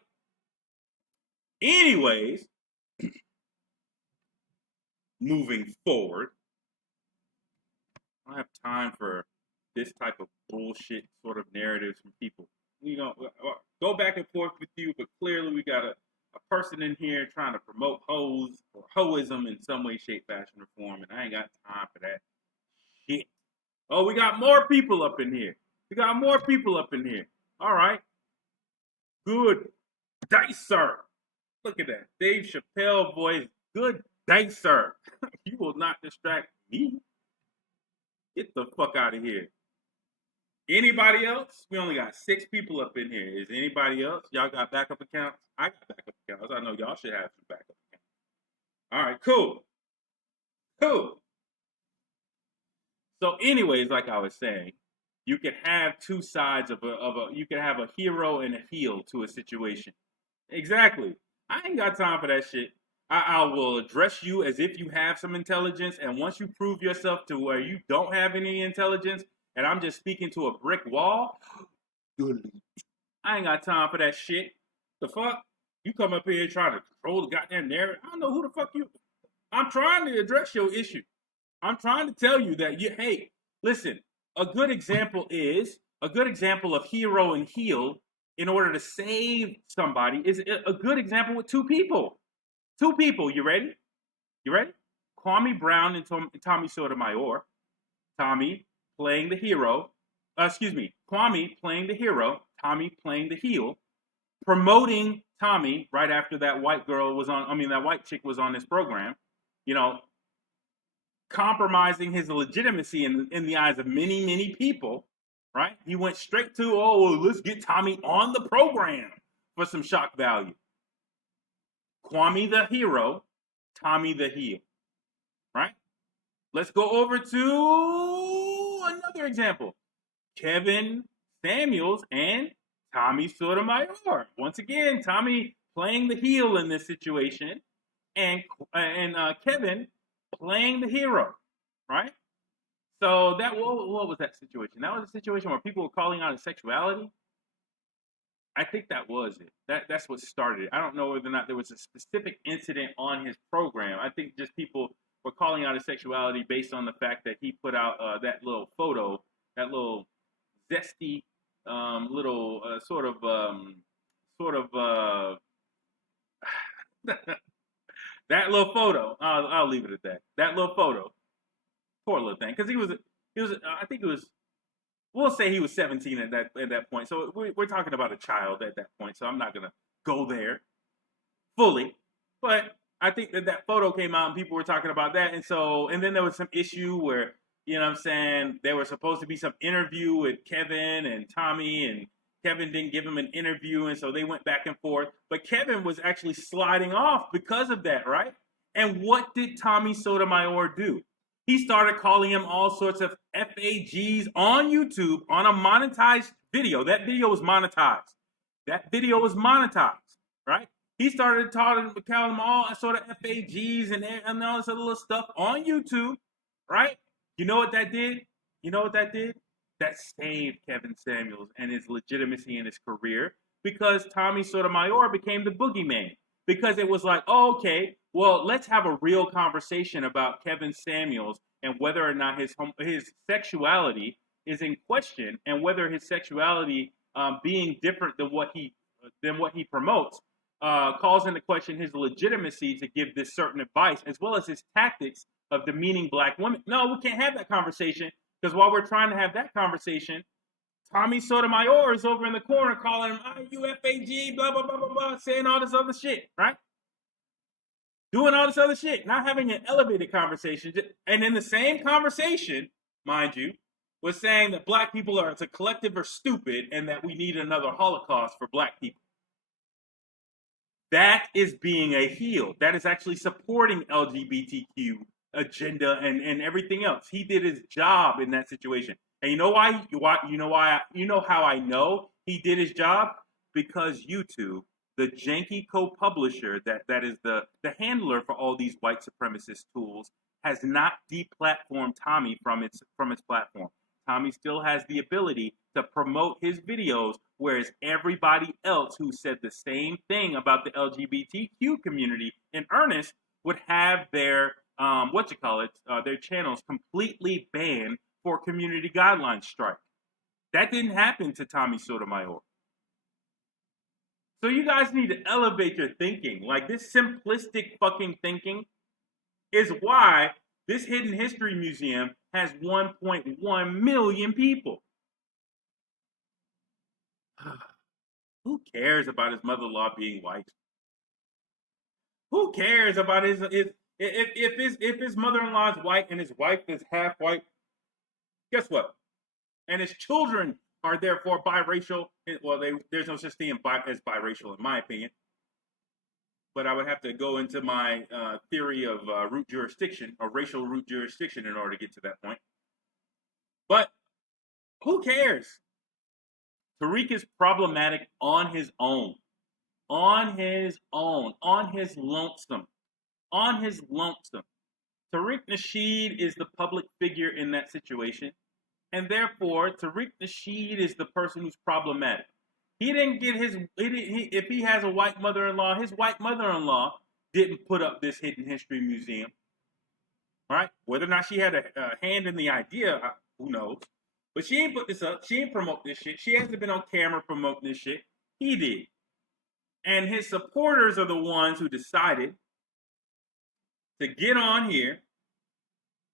Anyways, moving forward, I don't have time for this type of bullshit sort of narratives from people. Go back and forth with you, but clearly we got a person in here trying to promote Hoez or Hoism in some way, shape, fashion, or form, and I ain't got time for that shit. Oh, we got more people up in here. All right. Good day, sir. Look at that. Dave Chappelle voice. Good day, sir. You will not distract Me? Get the fuck out of here. Anybody else? We only got 6 people up in here. Is anybody else? Y'all got backup accounts? I got backup accounts. I know y'all should have some backup accounts. All right, cool. Cool. So, anyways, like I was saying, you could have two sides of a you could have a hero and a heel to a situation. Exactly. I ain't got time for that shit. I will address you as if you have some intelligence, and once you prove yourself to where you don't have any intelligence, and I'm just speaking to a brick wall, I ain't got time for that shit. The fuck? You come up here trying to control the goddamn narrative. I don't know who the fuck you. I'm trying to address your issue. I'm trying to tell you that hey, listen, a good example of hero and heel in order to save somebody is a good example with 2 people. 2 people, you ready? You ready? Kwame Brown and Tommy Sotomayor. Tommy playing the hero. Kwame playing the hero. Tommy playing the heel. Promoting Tommy right after that white chick was on this program. You know, compromising his legitimacy in the eyes of many, many people, right? He went straight to, let's get Tommy on the program for some shock value. Kwame the hero, Tommy the heel, right? Let's go over to another example. Kevin Samuels and Tommy Sotomayor. Once again, Tommy playing the heel in this situation, and Kevin playing the hero, right? So what was that situation? That was a situation where people were calling out his sexuality. I think that was it. That's what started it. I don't know whether or not there was a specific incident on his program. I think just people were calling out his sexuality based on the fact that he put out that little photo, that little zesty little that little photo. I'll leave it at that. That little photo. Poor little thing, because he was. I think it was. We'll say he was 17 at that point. So we're talking about a child at that point. So I'm not gonna go there fully, but I think that photo came out and people were talking about that, and then there was some issue where, you know what I'm saying, there was supposed to be some interview with Kevin and Tommy, and Kevin didn't give him an interview, and so they went back and forth. But Kevin was actually sliding off because of that, right? And what did Tommy Sotomayor do? He started calling him all sorts of FAGs on YouTube on a monetized video. That video was monetized. Right? He started calling him all sort of FAGs and all this other little stuff on YouTube, right? You know what that did? That saved Kevin Samuels and his legitimacy in his career, because Tommy Sotomayor became the boogeyman. Because it was like, okay, well, let's have a real conversation about Kevin Samuels and whether or not his sexuality is in question, and whether his sexuality being different than what he promotes calls into question his legitimacy to give this certain advice, as well as his tactics of demeaning black women. No, we can't have that conversation, because while we're trying to have that conversation, Tommy Sotomayor is over in the corner calling him UFAG, blah, blah, blah, blah, blah, saying all this other shit, right? Doing all this other shit, not having an elevated conversation. And in the same conversation, mind you, was saying that black people as a collective are stupid and that we need another Holocaust for black people. That is being a heel. That is actually supporting LGBTQ agenda and everything else. He did his job in that situation. And you know why? You know how I know he did his job? Because YouTube, the janky co-publisher that is the handler for all these white supremacist tools, has not deplatformed Tommy from its platform. Tommy still has the ability to promote his videos, whereas everybody else who said the same thing about the LGBTQ community in earnest would have their their channels completely banned for community guidelines strike. That didn't happen to Tommy Sotomayor. So you guys need to elevate your thinking. Like, this simplistic fucking thinking is why this Hidden History Museum has 1.1 million people. Who cares about his mother-in-law being white? Who cares about his If his mother-in-law is white and his wife is half white, guess what? And his children are therefore biracial. Well, there's no such thing as biracial in my opinion. But I would have to go into my theory of root jurisdiction or racial root jurisdiction in order to get to that point. But who cares? Tariq is problematic on his own. On his own. On his lonesome. On his lonesome. Tariq Nasheed is the public figure in that situation. And therefore, Tariq Nasheed is the person who's problematic. He didn't get if he has a white mother-in-law, his white mother-in-law didn't put up this hidden history museum. All right? Whether or not she had a hand in the idea, who knows? But she ain't put this up. She ain't promote this shit. She hasn't been on camera promoting this shit. He did. And his supporters are the ones who decided to get on here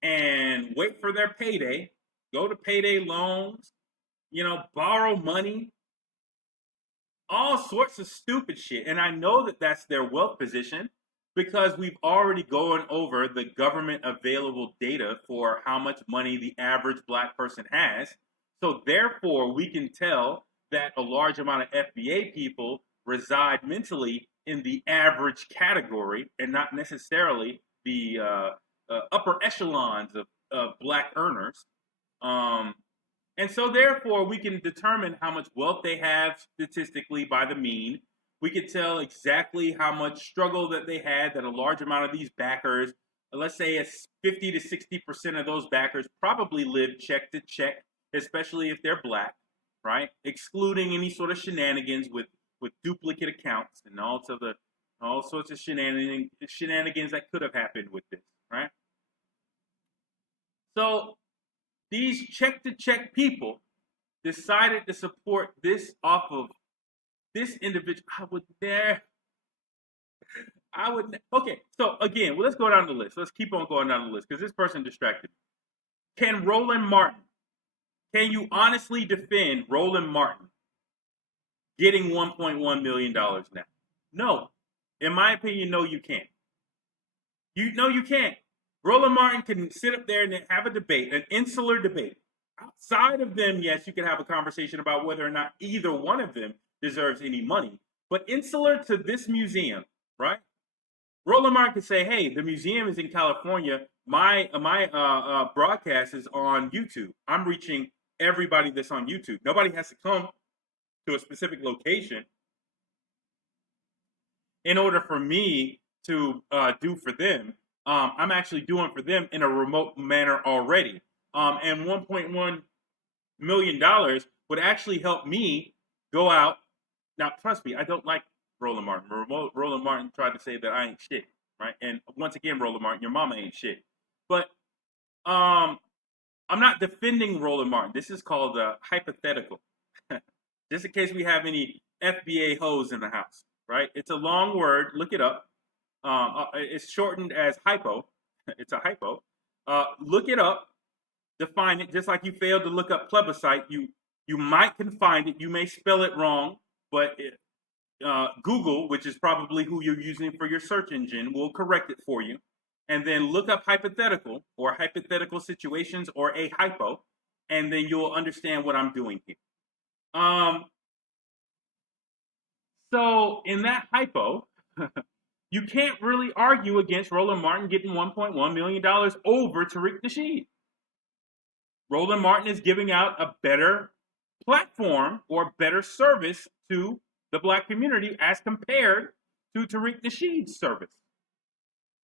and wait for their payday, go to payday loans, borrow money, all sorts of stupid shit. And I know that that's their wealth position because we've already gone over the government available data for how much money the average black person has. So therefore, we can tell that a large amount of FBA people reside mentally in the average category and not necessarily the upper echelons of black earners. And so therefore, we can determine how much wealth they have statistically by the mean. We can tell exactly how much struggle that they had, that a large amount of these backers, let's say 50 to 60% of those backers probably live check to check, especially if they're black, right? Excluding any sort of shenanigans with duplicate accounts and all sorts of shenanigans that could have happened with this, right? So these check-to-check people decided to support this off of this individual. Okay, so again, let's go down the list. Let's keep on going down the list because this person distracted me. Can you honestly defend Roland Martin getting $1.1 million now? No. In my opinion, no, you can't. You can't. Roland Martin can sit up there and have a debate, an insular debate. Outside of them, yes, you can have a conversation about whether or not either one of them deserves any money. But insular to this museum, right? Roland Martin could say, hey, the museum is in California. My broadcast is on YouTube. I'm reaching everybody that's on YouTube. Nobody has to come to a specific location in order for me to do for them. I'm actually doing for them in a remote manner already. And $1.1 million would actually help me go out. Now, trust me, I don't like Roland Martin. Roland Martin tried to say that I ain't shit, right? And once again, Roland Martin, your mama ain't shit. But I'm not defending Roland Martin. This is called hypothetical. Just in case we have any FBA hoes in the house, right? It's a long word. Look it up. It's shortened as hypo. It's a hypo. Look it up, define it. Just like you failed to look up plebiscite, you might can find it. You may spell it wrong, but Google, which is probably who you're using for your search engine, will correct it for you. And then look up hypothetical or hypothetical situations or a hypo, and then you'll understand what I'm doing here. So in that hypo, you can't really argue against Roland Martin getting $1.1 million over Tariq Nasheed. Roland Martin is giving out a better platform or better service to the black community as compared to Tariq Nasheed's service.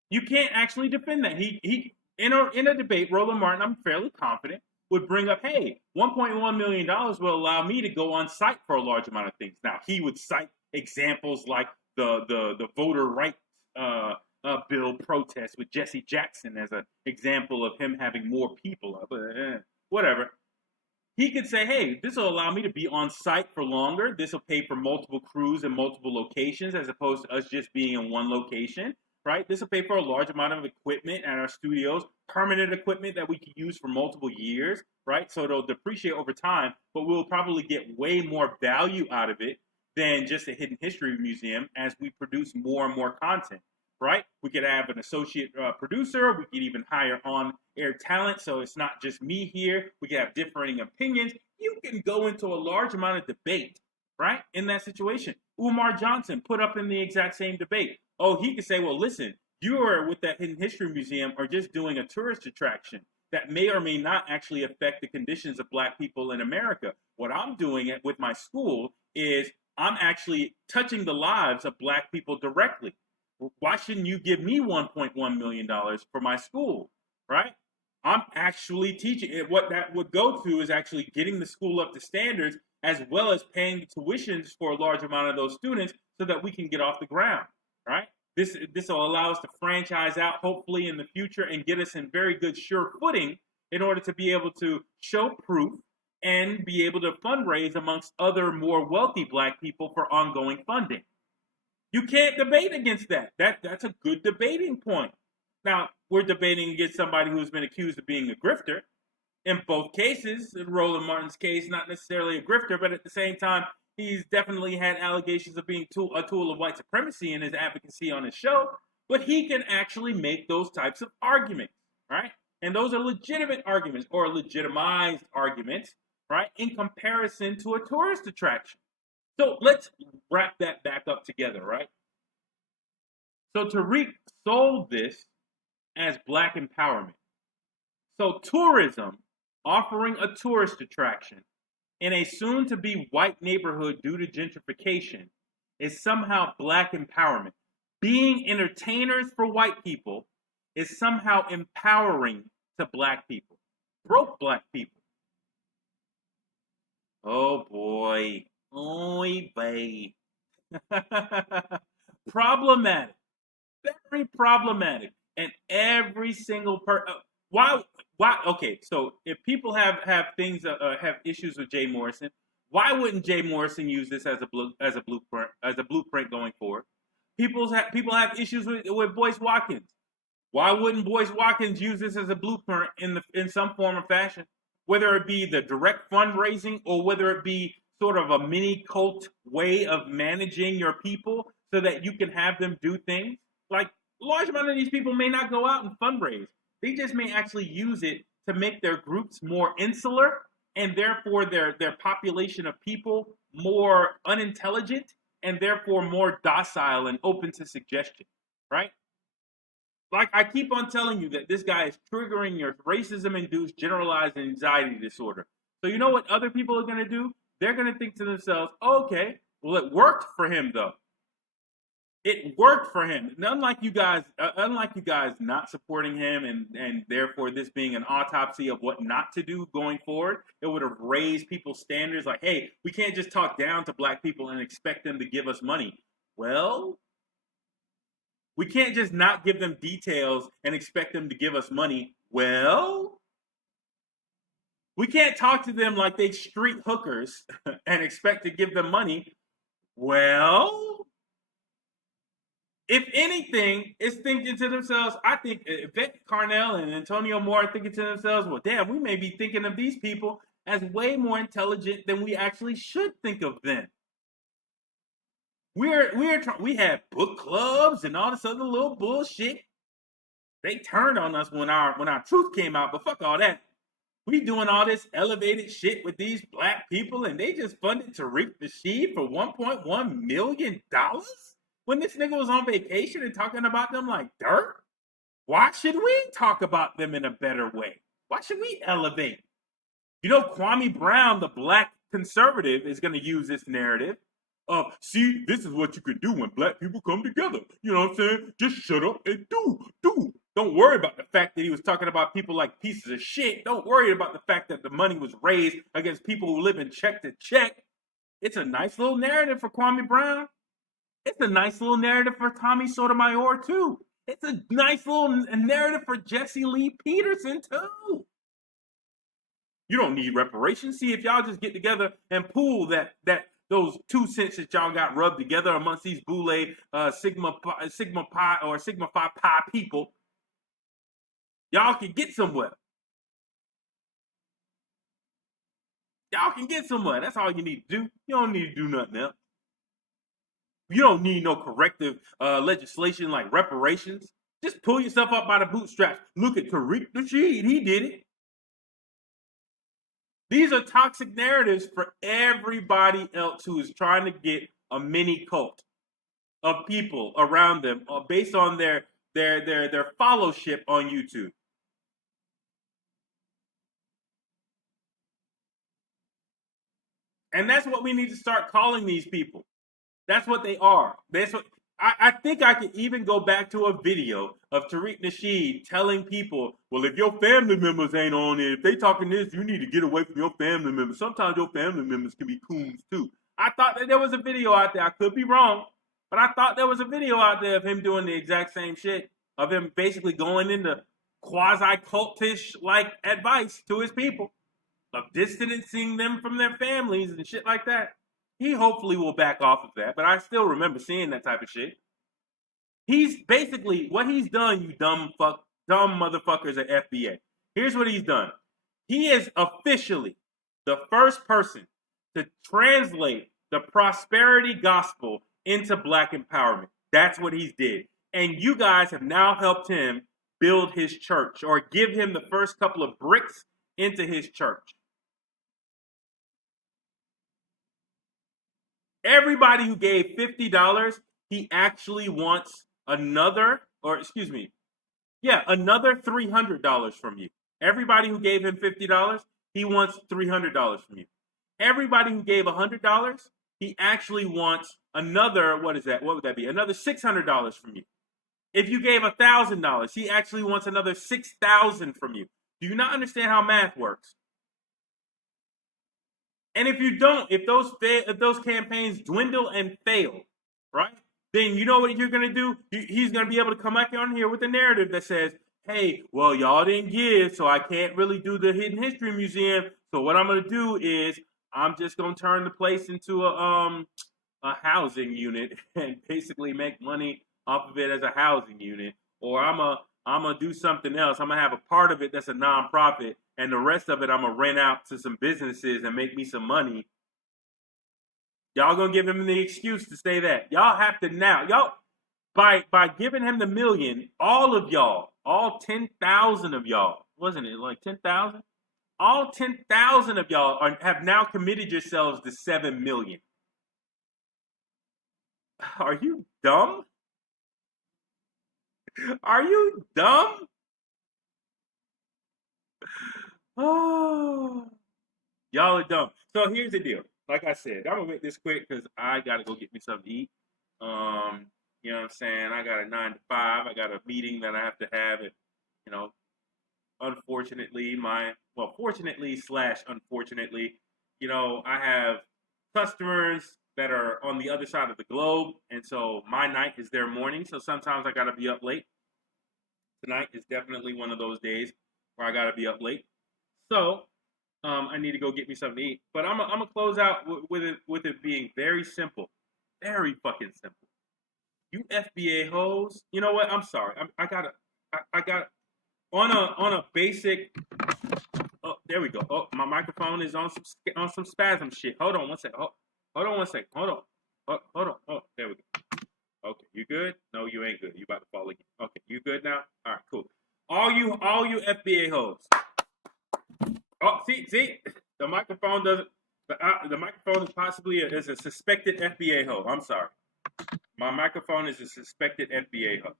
You can't actually defend that. He in a debate, Roland Martin, I'm fairly confident, would bring up, hey, $1.1 million will allow me to go on site for a large amount of things. Now, he would cite examples like the voter rights bill protest with Jesse Jackson as an example of him having more people. Whatever. He could say, hey, this will allow me to be on site for longer. This will pay for multiple crews in multiple locations as opposed to us just being in one location, right? This will pay for a large amount of equipment at our studios, permanent equipment that we can use for multiple years, right? So it'll depreciate over time, but we'll probably get way more value out of it than just a hidden history museum as we produce more and more content. right? We could have an associate producer. We could even hire on-air talent, so it's not just me here. We could have differing opinions. You can go into a large amount of debate, right? In that situation, Umar Johnson put up in the exact same debate. Oh, he could say, well, listen, you are with that Hidden History Museum are just doing a tourist attraction that may or may not actually affect the conditions of black people in America. What I'm doing with my school is I'm actually touching the lives of black people directly. Why shouldn't you give me $1.1 million for my school, right? I'm actually teaching it. What that would go to is actually getting the school up to standards as well as paying tuitions for a large amount of those students so that we can get off the ground, right? This will allow us to franchise out hopefully in the future and get us in very good sure footing in order to be able to show proof and be able to fundraise amongst other more wealthy black people for ongoing funding. You can't debate against that. That's a good debating point. Now, we're debating against somebody who's been accused of being a grifter. In both cases, in Roland Martin's case, not necessarily a grifter, but at the same time, he's definitely had allegations of being a tool of white supremacy in his advocacy on his show. But he can actually make those types of arguments, right? And those are legitimate arguments or legitimized arguments, right, in comparison to a tourist attraction. So let's wrap that back up together, right? So Tariq sold this as black empowerment. So tourism, offering a tourist attraction in a soon-to-be white neighborhood due to gentrification, is somehow black empowerment. Being entertainers for white people is somehow empowering to black people, broke black people. Oh boy. Oy vey. Problematic. Very problematic. And every single why okay, so if people have things have issues with Jay Morrison, why wouldn't Jay Morrison use this as a blueprint going forward? People have issues with Boyce Watkins. Why wouldn't Boyce Watkins use this as a blueprint in some form or fashion? Whether it be the direct fundraising or whether it be sort of a mini cult way of managing your people so that you can have them do things. Like a large amount of these people may not go out and fundraise. They just may actually use it to make their groups more insular and therefore their population of people more unintelligent and therefore more docile and open to suggestion, right? Like I keep on telling you that this guy is triggering your racism-induced generalized anxiety disorder. So you know what other people are going to do? They're going to think to themselves, okay, well, it worked for him, though. It worked for him. And unlike you guys not supporting him and therefore this being an autopsy of what not to do going forward, it would have raised people's standards like, hey, we can't just talk down to black people and expect them to give us money. Well, we can't just not give them details and expect them to give us money. Well, we can't talk to them like they street hookers and expect to give them money. Well, if anything, it's thinking to themselves, I think Yvette Carnell and Antonio Moore are thinking to themselves, well, damn, we may be thinking of these people as way more intelligent than we actually should think of them. We had book clubs and all this other little bullshit. They turned on us when our truth came out, but fuck all that. We doing all this elevated shit with these black people, and they just funded Tariq Nasheed for $1.1 million when this nigga was on vacation and talking about them like dirt. Why should we talk about them in a better way? Why should we elevate? You know, Kwame Brown, the black conservative, is going to use this narrative of, see, this is what you can do when black people come together. You know what I'm saying? Just shut up and do. Don't worry about the fact that he was talking about people like pieces of shit. Don't worry about the fact that the money was raised against people who live in check to check. It's a nice little narrative for Kwame Brown. It's a nice little narrative for Tommy Sotomayor, too. It's a nice little narrative for Jesse Lee Peterson, too. You don't need reparations. See, if y'all just get together and pool those 2 cents that y'all got rubbed together amongst these Boule Sigma Pi or Sigma Phi Pi people, y'all can get somewhere. Y'all can get somewhere. That's all you need to do. You don't need to do nothing else. You don't need no corrective legislation like reparations. Just pull yourself up by the bootstraps. Look at Tariq Nasheed. He did it. These are toxic narratives for everybody else who is trying to get a mini cult of people around them based on their followship on YouTube. And that's what we need to start calling these people. That's what they are. That's what I think I could even go back to a video of Tariq Nasheed telling people, well, if your family members ain't on it, if they talking this, you need to get away from your family members. Sometimes your family members can be coons too. I thought that there was a video out there. I could be wrong, but I thought there was a video out there of him doing the exact same shit, of him basically going into quasi-cultish like advice to his people, of distancing them from their families and shit like that. He hopefully will back off of that, but I still remember seeing that type of shit. He's basically what he's done, you dumb motherfuckers at FBA. Here's what he's done. He is officially the first person to translate the prosperity gospel into black empowerment. That's what he's did. And you guys have now helped him build his church or give him the first couple of bricks into his church. Everybody who gave $50, he actually wants another $300 from you. Everybody who gave him $50, he wants $300 from you. Everybody who gave $100, he actually wants another, what would that be? Another $600 from you. If you gave $1,000, he actually wants another $6,000 from you. Do you not understand how math works? And if you don't, if those campaigns dwindle and fail, right? Then you know what you're gonna do? He's gonna be able to come back on here with a narrative that says, "Hey, well, y'all didn't give, so I can't really do the Hidden History Museum. So what I'm gonna do is I'm just gonna turn the place into a housing unit and basically make money off of it as a housing unit, or I'm gonna do something else. I'm gonna have a part of it that's a nonprofit, and the rest of it I'm gonna rent out to some businesses and make me some money." Y'all gonna give him the excuse to say that. Y'all have to now. Y'all by giving him the $1 million, all of y'all, all 10,000 of y'all, wasn't it like 10,000? All 10,000 of y'all have now committed yourselves to $7 million. Are you dumb? Are you dumb? Oh, y'all are dumb. So here's the deal. Like I said, I'm gonna make this quick because I gotta go get me something to eat. You know what I'm saying? I got a 9 to 5. I got a meeting that I have to have. At, you know, unfortunately, fortunately / unfortunately, you know, I have customers that are on the other side of the globe, and so my night is their morning. So sometimes I gotta be up late. Tonight is definitely one of those days where I gotta be up late. So I need to go get me something to eat. But I'm gonna close out with it being very simple, very fucking simple. You FBA hoes, you know what? I'm sorry. I got on a basic. Oh, there we go. Oh, my microphone is on some spasm shit. Hold on one second. Hold on one second. Hold on. Hold on. Oh, there we go. Okay, you good? No, you ain't good. You about to fall again. Okay, you good now? All right, cool. All you FBA hoes. Oh, see, the microphone doesn't. The microphone is possibly is a suspected FBA hoe. I'm sorry. My microphone is a suspected FBA hoe.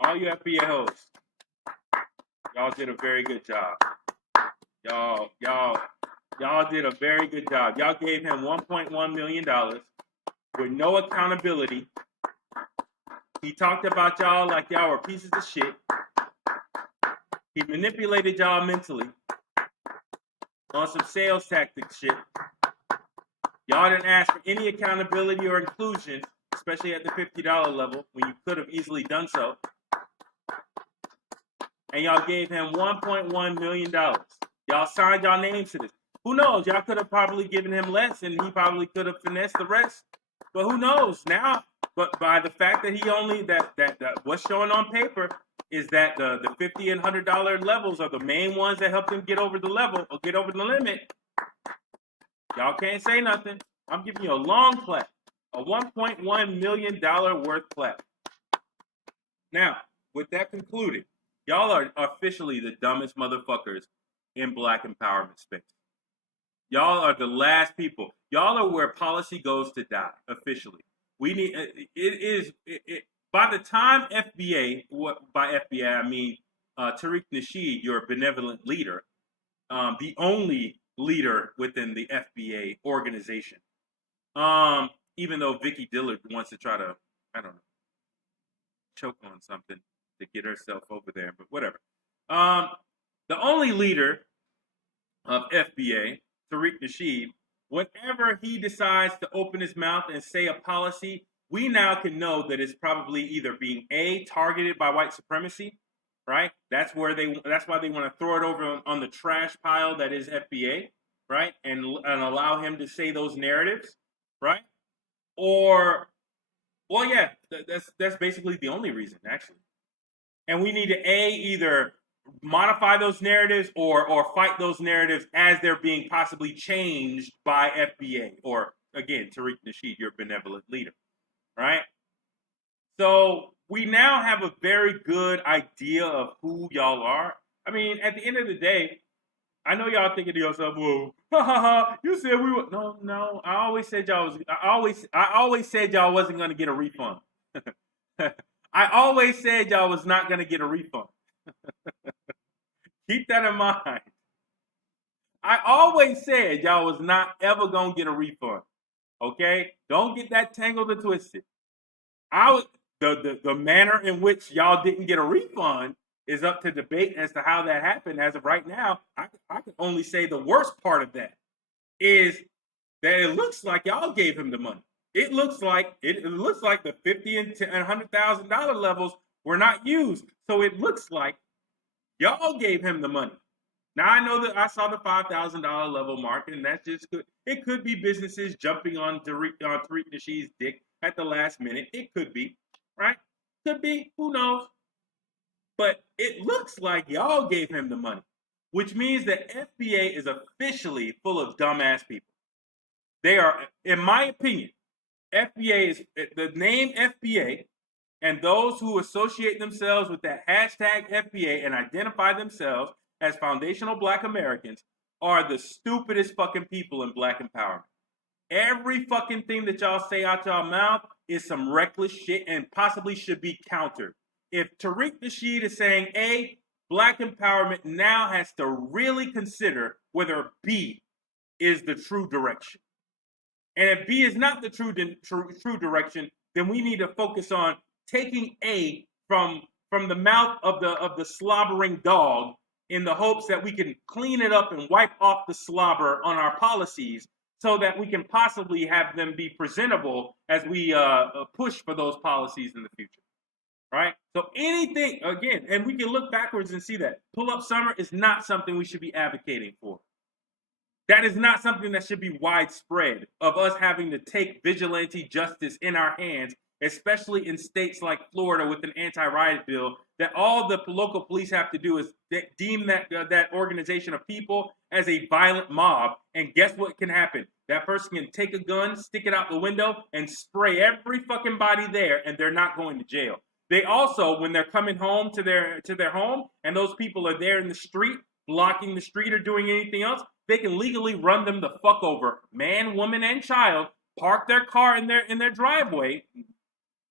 All you FBA hoes, y'all did a very good job. Y'all did a very good job. Y'all gave him $1.1 million with no accountability. He talked about y'all like y'all were pieces of shit. He manipulated y'all mentally on some sales tactics shit. Y'all didn't ask for any accountability or inclusion, especially at the $50 level when you could have easily done so. And y'all gave him $1.1 million. Y'all signed y'all names to this. Who knows? Y'all could have probably given him less and he probably could have finessed the rest. But who knows now? But by the fact that he only, that what's showing on paper is that the $50 and $100 levels are the main ones that help him get over the level or get over the limit. Y'all can't say nothing. I'm giving you a long clap. A $1.1 million worth clap. Now, with that concluded, y'all are officially the dumbest motherfuckers in black empowerment space. Y'all are the last people. Y'all are where policy goes to die, officially. We need, by the time FBA, by FBA I mean Tariq Nasheed, your benevolent leader, the only leader within the FBA organization. Even though Vicky Dillard wants to try to, I don't know, choke on something to get herself over there, but whatever. The only leader of FBA, Tariq Nasheed, whenever he decides to open his mouth and say a policy, we now can know that it's probably either being targeted by white supremacy, right? That's why they want to throw it over on the trash pile that is FBA, right? And allow him to say those narratives, right? Or, well, yeah, that's basically the only reason, actually. And we need to either modify those narratives or fight those narratives as they're being possibly changed by FBA or, again, Tariq Nasheed, your benevolent leader, right? So we now have a very good idea of who y'all are. I mean, at the end of the day, I know y'all thinking to yourself, "Whoa, ha ha ha! You said we were." No. I always said y'all was. I always said y'all wasn't going to get a refund. I always said y'all was not going to get a refund. Keep that in mind. I always said y'all was not ever going to get a refund. Okay? Don't get that tangled and twisted. The manner in which y'all didn't get a refund is up to debate as to how that happened. As of right now, I can only say the worst part of that is that it looks like y'all gave him the money. It looks like the $50,000 and $100,000 levels were not used. So it looks like y'all gave him the money. Now I know that I saw the $5,000 level mark, and that's just good. It could be businesses jumping on Tariq Nasheed's dick at the last minute. It could be, right? Could be. Who knows? But it looks like y'all gave him the money, which means that FBA is officially full of dumbass people. They are, in my opinion, FBA is the name FBA, and those who associate themselves with that hashtag FBA and identify themselves as foundational Black Americans are the stupidest fucking people in Black empowerment. Every fucking thing that y'all say out y'all mouth is some reckless shit and possibly should be countered. If Tariq Nasheed is saying A, Black empowerment now has to really consider whether B is the true direction. And if B is not the true direction, then we need to focus on taking A from the mouth of the slobbering dog in the hopes that we can clean it up and wipe off the slobber on our policies so that we can possibly have them be presentable as we push for those policies in the future. Right? So anything, again, and we can look backwards and see that pull-up summer is not something we should be advocating for. That is not something that should be widespread of us having to take vigilante justice in our hands, especially in states like Florida with an anti-riot bill, that all the local police have to do is deem that organization of people as a violent mob. And guess what can happen? That person can take a gun, stick it out the window, and spray every fucking body there, and they're not going to jail. They also, when they're coming home to their home, and those people are there in the street, blocking the street or doing anything else, they can legally run them the fuck over, man, woman, and child, park their car in their driveway.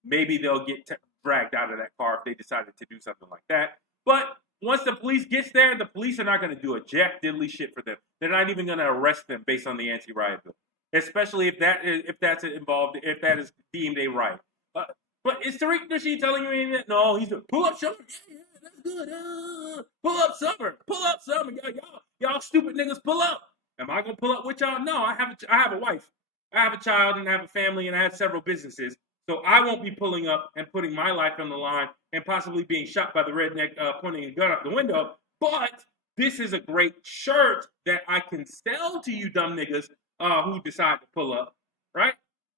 Maybe they'll get dragged out of that car if they decided to do something like that. But once the police gets there, the police are not going to do a jack diddly shit for them. They're not even going to arrest them based on the anti-riot bill, especially if that's involved, if that is deemed a riot. But is Tariq Nasheed telling you anything? No, he's doing pull up summer. Yeah, that's good. Pull up summer. Y'all stupid niggas, pull up. Am I gonna pull up with y'all? No, I have a wife, I have a child, and I have a family, and I have several businesses. So I won't be pulling up and putting my life on the line and possibly being shot by the redneck pointing a gun out the window. But this is a great shirt that I can sell to you dumb niggas who decide to pull up, right?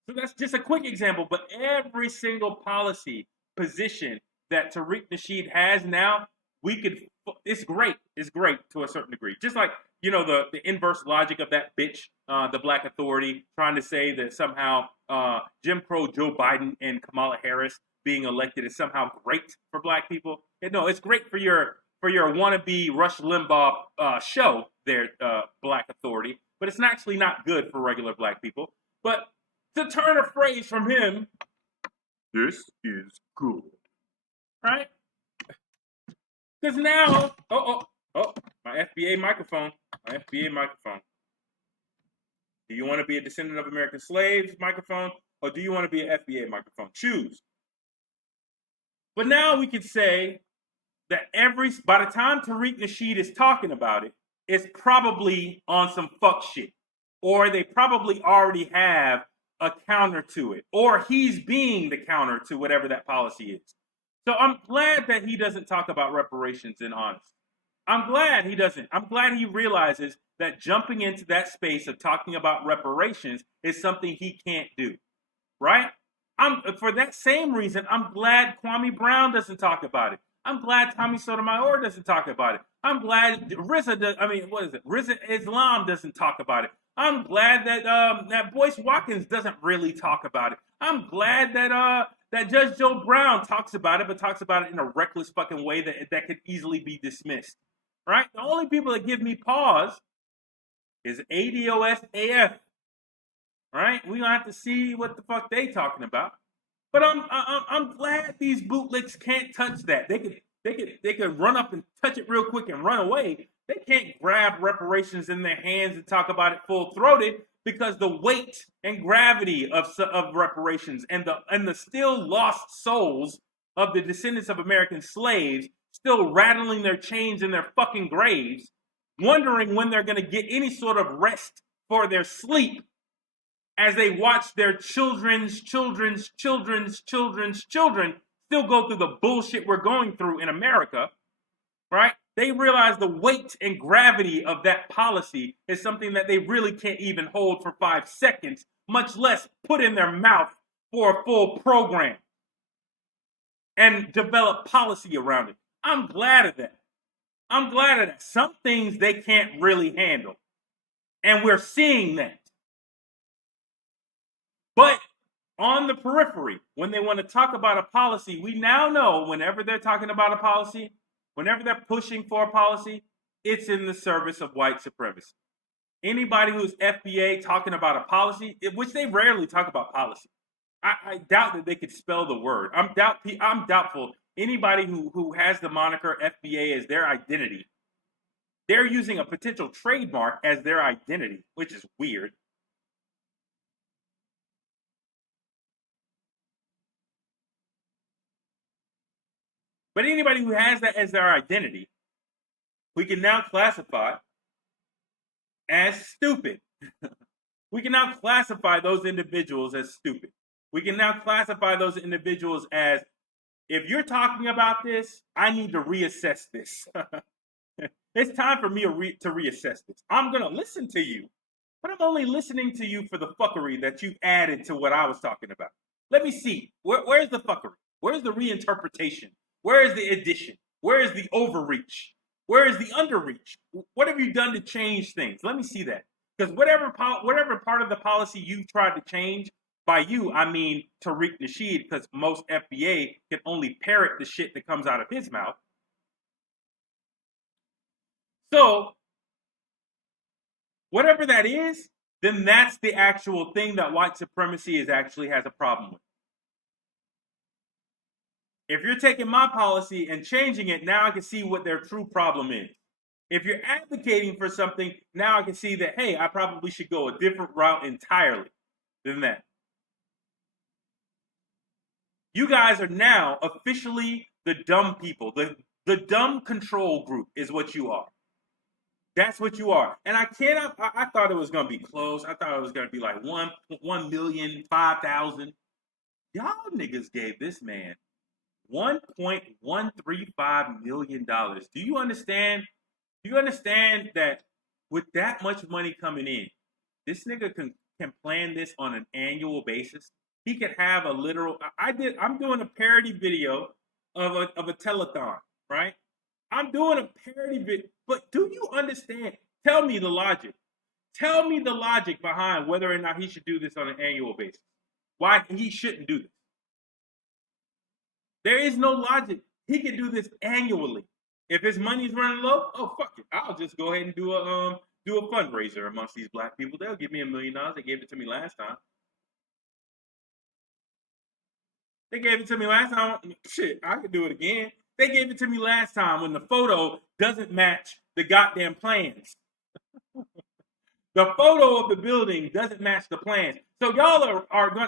So that's just a quick example, but every single policy position that Tariq Nasheed has now, it's great to a certain degree. Just like the inverse logic of that bitch, the Black Authority, trying to say that somehow Jim Crow Joe Biden and Kamala Harris being elected is somehow great for Black people. No, it's great for your wannabe Rush Limbaugh show there, Black Authority, but it's actually not good for regular Black people. But to turn a phrase from him, this is good, right? Because now, my FBA microphone. My FBA microphone. Do you want to be a descendant of American slaves microphone, or do you want to be an FBA microphone? Choose. But now we could say that by the time Tariq Nasheed is talking about it, it's probably on some fuck shit. Or they probably already have a counter to it. Or he's being the counter to whatever that policy is. So I'm glad that he doesn't talk about reparations in honesty. I'm glad he doesn't. I'm glad he realizes that jumping into that space of talking about reparations is something he can't do. Right? For that same reason, I'm glad Kwame Brown doesn't talk about it. I'm glad Tommy Sotomayor doesn't talk about it. I'm glad Rizza Islam doesn't talk about it. I'm glad that Boyce Watkins doesn't really talk about it. I'm glad that Judge Joe Brown talks about it, but talks about it in a reckless fucking way that could easily be dismissed. Right? The only people that give me pause is ADOS-AF. Right? We gonna have to see what the fuck they talking about. But I'm glad these bootlicks can't touch that. They could run up and touch it real quick and run away. They can't grab reparations in their hands and talk about it full-throated, because the weight and gravity of reparations and the still lost souls of the descendants of American slaves still rattling their chains in their fucking graves, wondering when they're going to get any sort of rest for their sleep, as they watch their children's children still go through the bullshit we're going through in America, right? They realize the weight and gravity of that policy is something that they really can't even hold for 5 seconds, much less put in their mouth for a full program and develop policy around it. I'm glad of that. I'm glad of that. Some things they can't really handle, and we're seeing that. But on the periphery, when they want to talk about a policy, we now know whenever they're talking about a policy, whenever they're pushing for a policy, it's in the service of white supremacy. Anybody who's FBA talking about a policy, which they rarely talk about policy, I doubt that they could spell the word. I'm doubtful anybody who has the moniker FBA as their identity, they're using a potential trademark as their identity, which is weird. But anybody who has that as their identity, we can now classify as stupid. We can now classify those individuals as stupid. We can now classify those individuals as, if you're talking about this, I need to reassess this. It's time for me to reassess this. I'm going to listen to you, but I'm only listening to you for the fuckery that you added to what I was talking about. Let me see. Where's the fuckery? Where's the reinterpretation? Where is the addition? Where is the overreach? Where is the underreach? What have you done to change things? Let me see that. Because whatever part of the policy you've tried to change, by you, I mean Tariq Nasheed, because most FBA can only parrot the shit that comes out of his mouth. So, whatever that is, then that's the actual thing that white supremacy actually has a problem with. If you're taking my policy and changing it, now I can see what their true problem is. If you're advocating for something, now I can see that, hey, I probably should go a different route entirely than that. You guys are now officially the dumb people. The dumb control group is what you are. That's what you are. And I thought it was going to be close. I thought it was going to be like 1,005,000. Y'all niggas gave this man $1.135 million. Do you understand? Do you understand that with that much money coming in, this nigga can plan this on an annual basis? He could have a literal. I'm doing a parody video of a telethon, right? I'm doing a parody video, but do you understand? Tell me the logic. Tell me the logic behind whether or not he should do this on an annual basis. Why he shouldn't do this. There is no logic. He can do this annually. If his money's running low, oh fuck it. I'll just go ahead and do a fundraiser amongst these black people. They'll give me $1 million. They gave it to me last time. They gave it to me last time. Shit, I could do it again. They gave it to me last time when the photo doesn't match the goddamn plans. The photo of the building doesn't match the plans. So y'all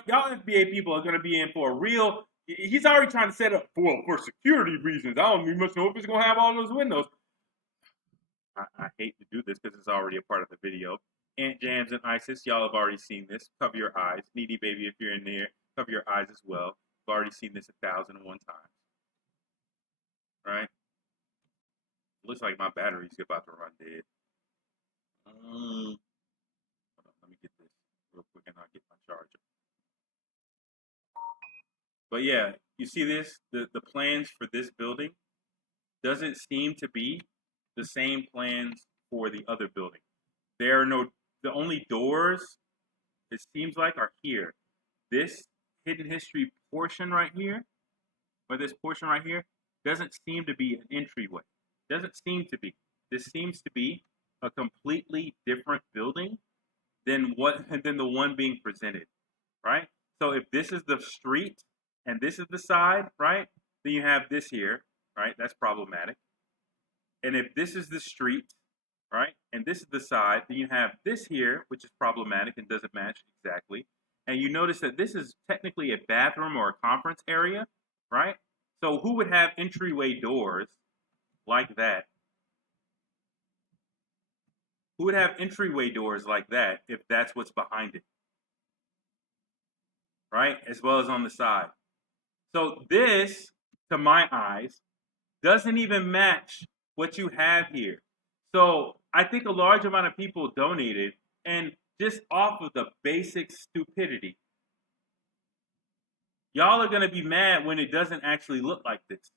y'all FBA people are going to be in for a real. He's already trying to set up for security reasons. I don't even much know if it's going to have all those windows. I hate to do this because it's already a part of the video. Ant Jams and ISIS, y'all have already seen this. Cover your eyes. Needy Baby, if you're in there, cover your eyes as well. You've already seen this 1,001 times. Right? Looks like my battery's about to run dead. Hold on, let me get this real quick and I'll get my charger. But yeah, you see this? The plans for this building doesn't seem to be the same plans for the other building. There are the only doors, it seems like, are here. This hidden history portion right here, or this portion right here, doesn't seem to be an entryway. Doesn't seem to be. This seems to be a completely different building than the one being presented, right? So if this is the street and this is the side, right? Then you have this here, right? That's problematic. And if this is the street, right? And this is the side, then you have this here, which is problematic and doesn't match exactly. And you notice that this is technically a bathroom or a conference area, right? So who would have entryway doors like that? Who would have entryway doors like that if that's what's behind it? Right? As well as on the side. So this, to my eyes, doesn't even match what you have here. So I think a large amount of people donated, and just off of the basic stupidity, y'all are going to be mad when it doesn't actually look like this.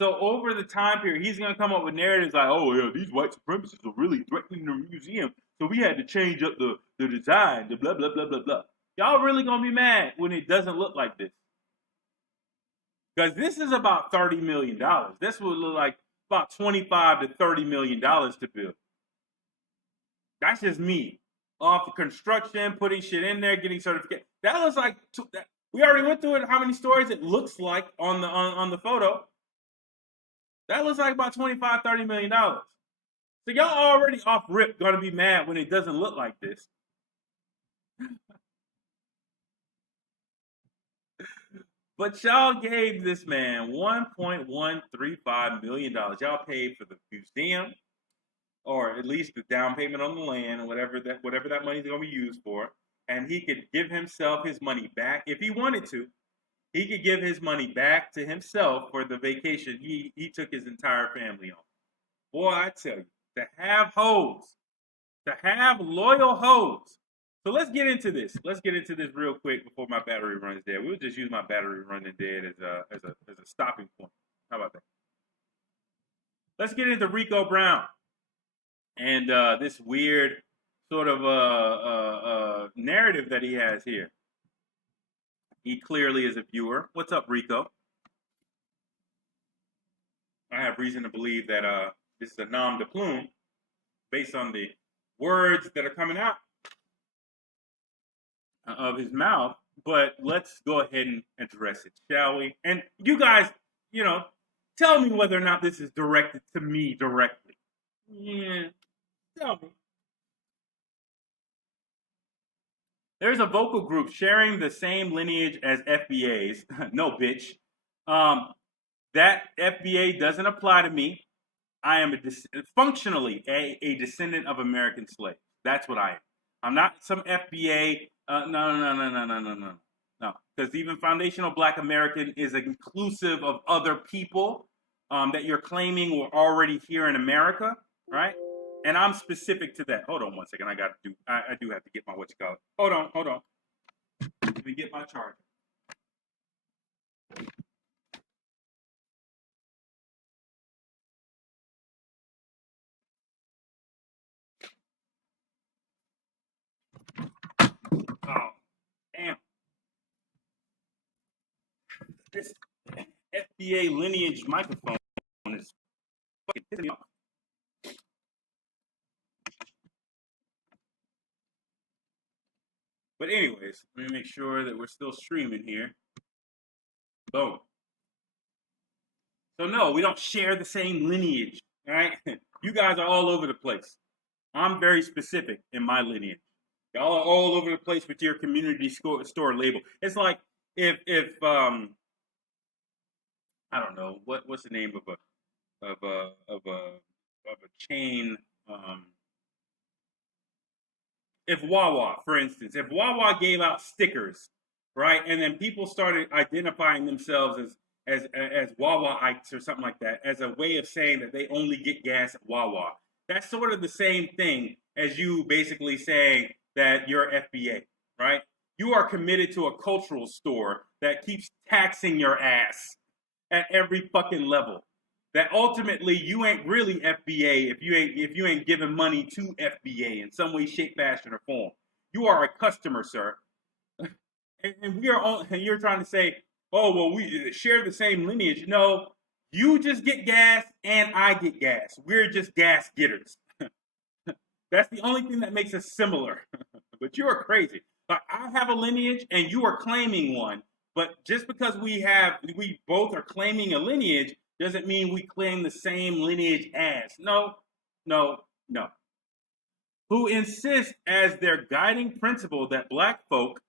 So over the time period, he's going to come up with narratives like, oh, yeah, these white supremacists are really threatening the museum, so we had to change up the design, the blah, blah, blah, blah, blah. Y'all really going to be mad when it doesn't look like this. Because this is about $30 million. This would look like about $25 to $30 million to build. That's just me. Off of construction, putting shit in there, getting certification. That looks like, we already went through it, how many stories it looks like on the photo. That looks like about $25, $30 million. So y'all already off rip gonna be mad when it doesn't look like this. But y'all gave this man $1.135 million. Y'all paid for the museum, or at least the down payment on the land, or whatever that money is gonna be used for. And he could give himself his money back if he wanted to. He could give his money back to himself for the vacation he took his entire family on. Boy, I tell you, to have hoes, to have loyal hoes. So let's get into this. Let's get into this real quick before my battery runs dead. We'll just use my battery running dead as a stopping point. How about that? Let's get into Rico Brown and this weird sort of narrative that he has here. He clearly is a viewer. What's up, Rico? I have reason to believe that this is a nom de plume based on the words that are coming out of his mouth. But let's go ahead and address it, shall we? And you guys, tell me whether or not this is directed to me directly. Yeah, tell me. There's a vocal group sharing the same lineage as FBA's. No, bitch. That FBA doesn't apply to me. I am functionally a descendant of American slaves. That's what I am. I'm not some FBA. No. Because even foundational Black American is inclusive of other people that you're claiming were already here in America, right? And I'm specific to that. Hold on one second. I do have to get my whatchamacallit. Hold on. Let me get my charger. This FBA lineage microphone is fucking pissing me off. But anyways, let me make sure that we're still streaming here. Boom. So no, we don't share the same lineage, all right? You guys are all over the place. I'm very specific in my lineage. Y'all are all over the place with your community store label. It's like if I don't know what's the name of a chain. If Wawa, for instance, if Wawa gave out stickers, right, and then people started identifying themselves as Wawa-ites or something like that, as a way of saying that they only get gas at Wawa. That's sort of the same thing as you basically saying that you're FBA, right? You are committed to a cultural store that keeps taxing your ass at every fucking level. That ultimately you ain't really FBA if you ain't giving money to FBA in some way, shape, fashion, or form. You are a customer, sir. And we are all, and you're trying to say, oh well, we share the same lineage. No, you just get gas and I get gas. We're just gas getters. That's the only thing that makes us similar. But you are crazy. Like, I have a lineage and you are claiming one. But just because we both are claiming a lineage doesn't mean we claim the same lineage as. No. Who insist as their guiding principle that black folk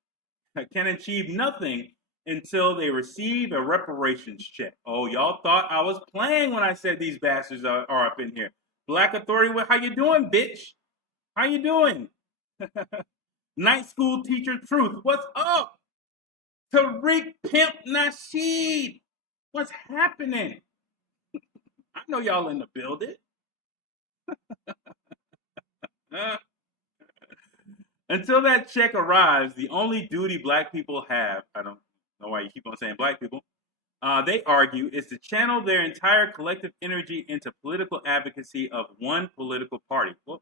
can achieve nothing until they receive a reparations check. Oh, y'all thought I was playing when I said these bastards are up in here. Black Authority, how you doing, bitch? How you doing? Night school teacher truth, what's up? Tariq Pimp Nasheed, what's happening? I know y'all in the building. Until that check arrives, the only duty black people have, I don't know why you keep on saying black people, they argue, is to channel their entire collective energy into political advocacy of one political party. What?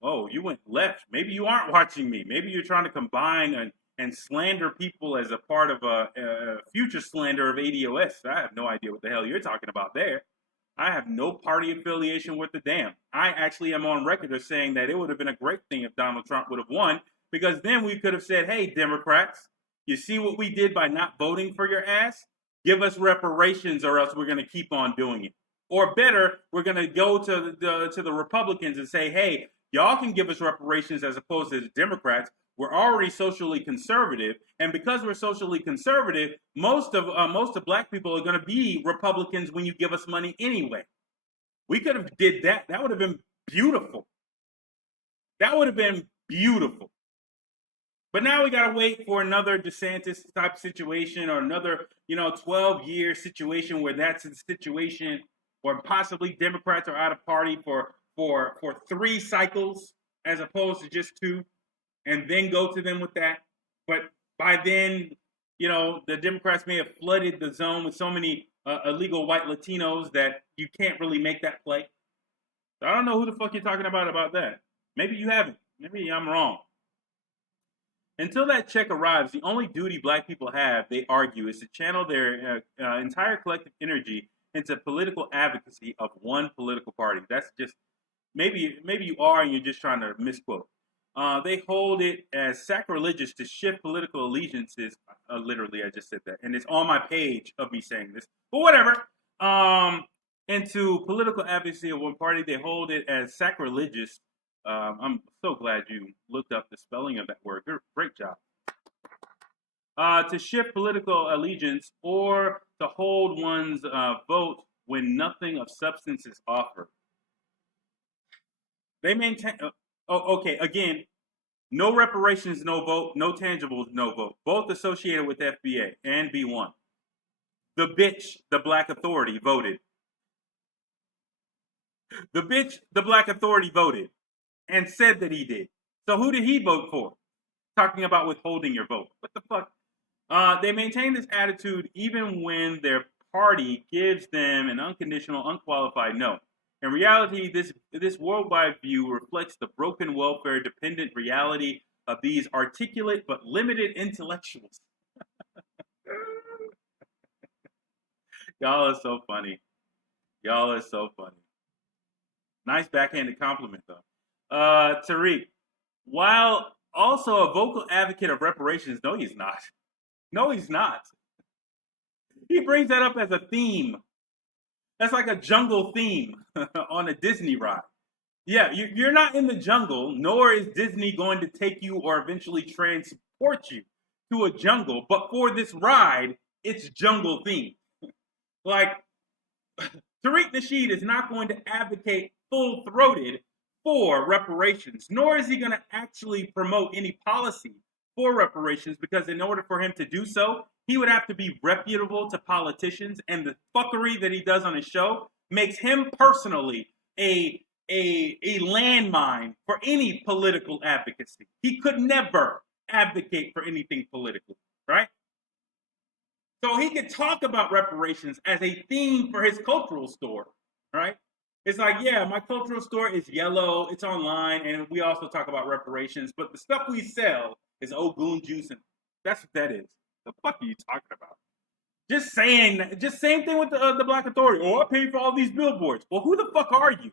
Oh, you went left. Maybe you aren't watching me. Maybe you're trying to combine and slander people as a part of a future slander of ADOS. I have no idea what the hell you're talking about there. I have no party affiliation with the damn. I actually am on record as saying that it would have been a great thing if Donald Trump would have won, because then we could have said, hey, Democrats, you see what we did by not voting for your ass? Give us reparations or else we're going to keep on doing it. Or better, we're going to go to the Republicans and say, hey, y'all can give us reparations as opposed to the Democrats. We're already socially conservative, and because we're socially conservative, most of black people are going to be Republicans when you give us money anyway. We could have did that. That would have been beautiful. That would have been beautiful. But now we got to wait for another DeSantis type situation or another, 12-year situation where that's the situation, or possibly Democrats are out of party for 3 cycles as opposed to just 2. And then go to them with that. But by then, the Democrats may have flooded the zone with so many illegal white Latinos that you can't really make that play. So I don't know who the fuck you're talking about that. Maybe you haven't. Maybe I'm wrong. Until that check arrives, the only duty black people have, they argue, is to channel their entire collective energy into political advocacy of one political party. That's just, maybe you are and you're just trying to misquote. They hold it as sacrilegious to shift political allegiances. Literally, I just said that. And it's on my page of me saying this. But whatever. Into political advocacy of one party, they hold it as sacrilegious. I'm so glad you looked up the spelling of that word. Great job. To shift political allegiance or to hold one's vote when nothing of substance is offered. They maintain... okay, again, no reparations, no vote, no tangibles, no vote. Both associated with FBA and B1. The bitch, the Black Authority, voted. The bitch, the Black Authority, voted and said that he did. So who did he vote for? Talking about withholding your vote. What the fuck? They maintain this attitude even when their party gives them an unconditional, unqualified no. In reality, this worldwide view reflects the broken welfare-dependent reality of these articulate but limited intellectuals. Y'all are so funny. Y'all are so funny. Nice backhanded compliment though. Tariq, while also a vocal advocate of reparations, no, he's not. No, he's not. He brings that up as a theme. That's like a jungle theme on a Disney ride. Yeah, you're not in the jungle, nor is Disney going to take you or eventually transport you to a jungle. But for this ride, it's jungle themed. Like, Tariq Nasheed is not going to advocate full throated for reparations, nor is he going to actually promote any policy for reparations because, in order for him to do so, he would have to be reputable to politicians. And the fuckery that he does on his show makes him personally a landmine for any political advocacy. He could never advocate for anything politically, right? So he could talk about reparations as a theme for his cultural store, right? It's like, yeah, my cultural store is yellow, it's online, and we also talk about reparations, but the stuff we sell is Ogun juice, and that's what that is. The fuck are you talking about? Just saying, just same thing with the Black Authority. Oh, I paid for all these billboards. Well, who the fuck are you?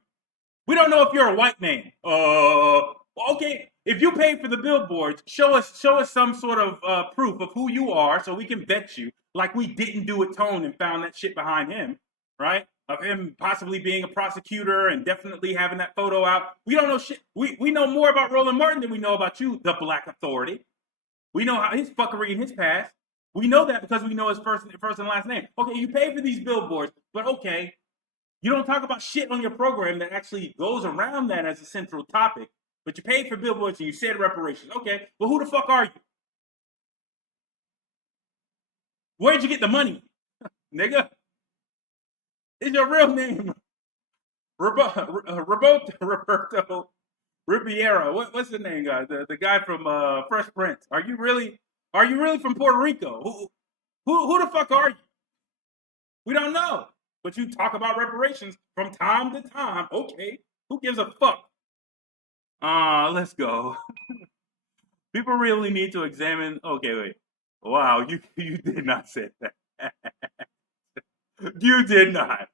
We don't know if you're a white man. Okay. If you paid for the billboards, show us some sort of proof of who you are, so we can vet you, like we didn't do with Tone and found that shit behind him, right? Of him possibly being a prosecutor and definitely having that photo out. We don't know shit. We know more about Roland Martin than we know about you, the Black Authority. We know how his fuckery in his past. We know that because we know his first and last name. Okay, you pay for these billboards, but okay, you don't talk about shit on your program that actually goes around that as a central topic, but you paid for billboards and you said reparations. Okay, well, who the fuck are you? Where'd you get the money, nigga? Is your real name Roberto Ribeiro? What's the name, guy? The guy from Fresh Prince. Are you really from Puerto Rico? Who the fuck are you? We don't know. But you talk about reparations from time to time. Okay, who gives a fuck? Let's go. People really need to examine. Okay, wait. Wow, you did not say that. You did not.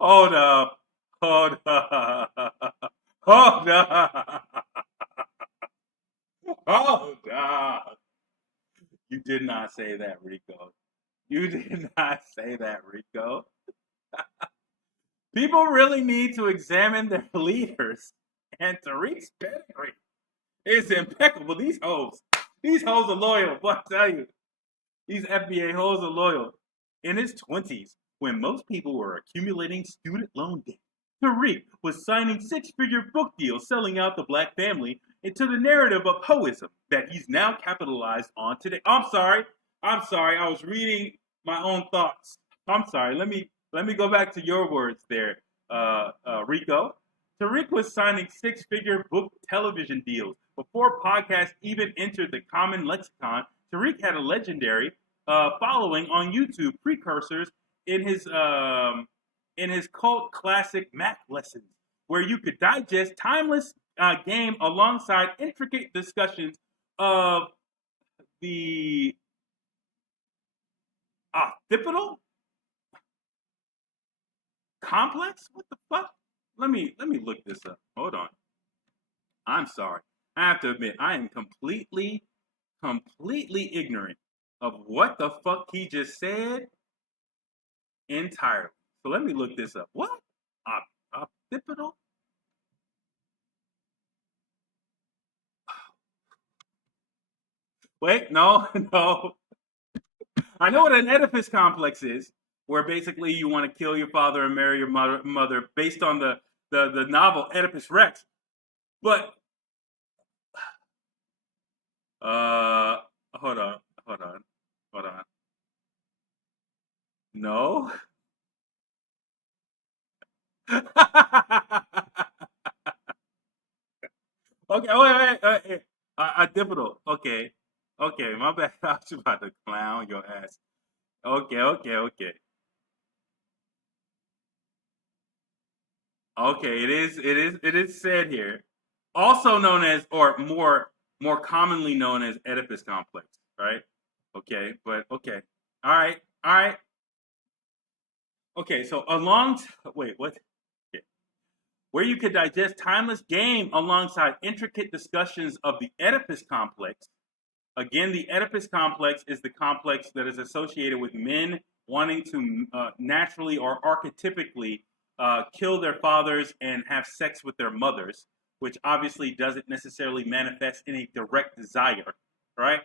Hold up. Hold up. Hold up. Hold up. You did not say that, Rico. You did not say that, Rico. People really need to examine their leaders. And Tariq's pedigree is impeccable. These hoes are loyal. But I tell you, these FBA hoes are loyal. In his 20s, when most people were accumulating student loan debt, Tariq was signing six-figure book deals selling out the black family into the narrative of Hoism that he's now capitalized on today. I'm sorry. I was reading my own thoughts. I'm sorry. Let me go back to your words there, Rico. Tariq was signing six-figure book television deals. Before podcasts even entered the common lexicon, Tariq had a legendary following on YouTube, precursors in his cult classic math lessons, where you could digest timeless game alongside intricate discussions of the occipital complex. What the fuck? Let me look this up. Hold on. I'm sorry. I have to admit, I am completely ignorant of what the fuck he just said entirely. So let me look this up. What? Occipital? Wait, no, no. I know what an Oedipus complex is, where basically you want to kill your father and marry your mother based on the novel Oedipus Rex. But hold on. No. Okay, wait. Difficult. Okay. Okay, my bad. I was about to clown your ass. Okay. Okay, it is said here. Also known as, or more commonly known as Oedipus complex, right? Okay, but okay. All right. Okay, so along. Wait, what? Okay. Where you could digest timeless game alongside intricate discussions of the Oedipus complex. Again, the Oedipus complex is the complex that is associated with men wanting to naturally or archetypically kill their fathers and have sex with their mothers, which obviously doesn't necessarily manifest in a direct desire, right?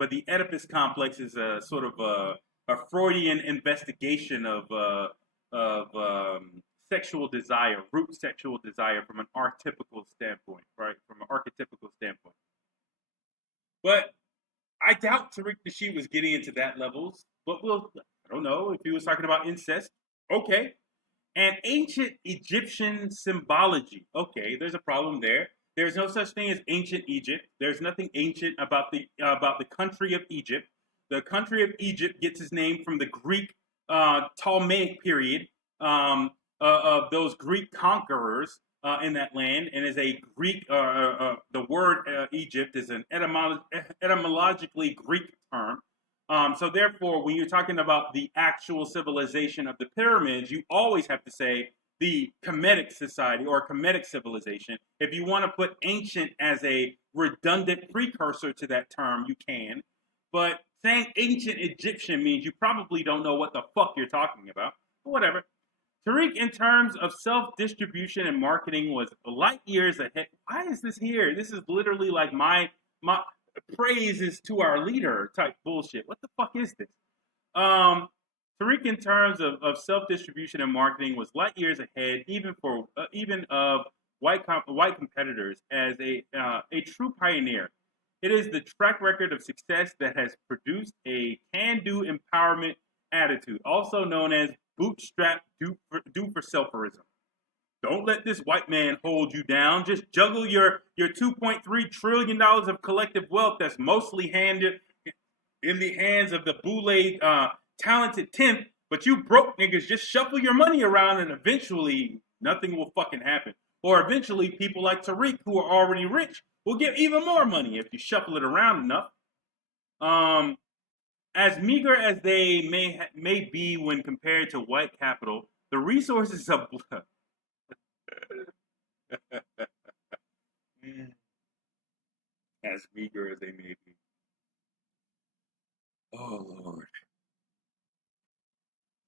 But the Oedipus complex is a sort of a Freudian investigation of sexual desire, root sexual desire from an archetypical standpoint, right? From an archetypical standpoint. But I doubt Tariq Nasheed was getting into that levels, but I don't know if he was talking about incest. Okay. And ancient Egyptian symbology. Okay, there's a problem there. There's no such thing as ancient Egypt. There's nothing ancient about the country of Egypt. The country of Egypt gets its name from the Greek Ptolemaic period of those Greek conquerors in that land, and is a Greek. The word Egypt is an etymologically Greek term. So therefore, when you're talking about the actual civilization of the pyramids, you always have to say the Kemetic society or Kemetic civilization. If you want to put ancient as a redundant precursor to that term, you can. But saying ancient Egyptian means you probably don't know what the fuck you're talking about. But whatever. Tariq, in terms of self-distribution and marketing, was light years ahead. Why is this here? This is literally like my praise is to our leader type bullshit. What the fuck is this? Tariq, in terms of self-distribution and marketing, was light years ahead, even of white competitors, as a true pioneer. It is the track record of success that has produced a can-do empowerment attitude, also known as bootstrap do for selferism. Don't let this white man hold you down. Just juggle your $2.3 trillion of collective wealth that's mostly handed in the hands of the Boule talented 10th, but you broke niggas just shuffle your money around and eventually nothing will fucking happen. Or eventually people like Tariq, who are already rich, will get even more money if you shuffle it around enough. As meager as they may be when compared to white capital, the resources of as meager as they may be. Oh Lord.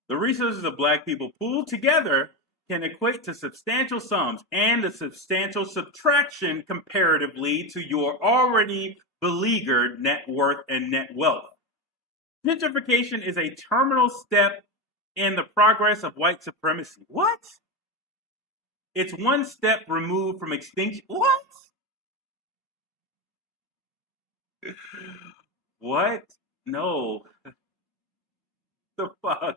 The resources of black people pooled together can equate to substantial sums and a substantial subtraction comparatively to your already beleaguered net worth and net wealth. Gentrification is a terminal step in the progress of white supremacy. What? It's one step removed from extinction. What? What? No. The fuck?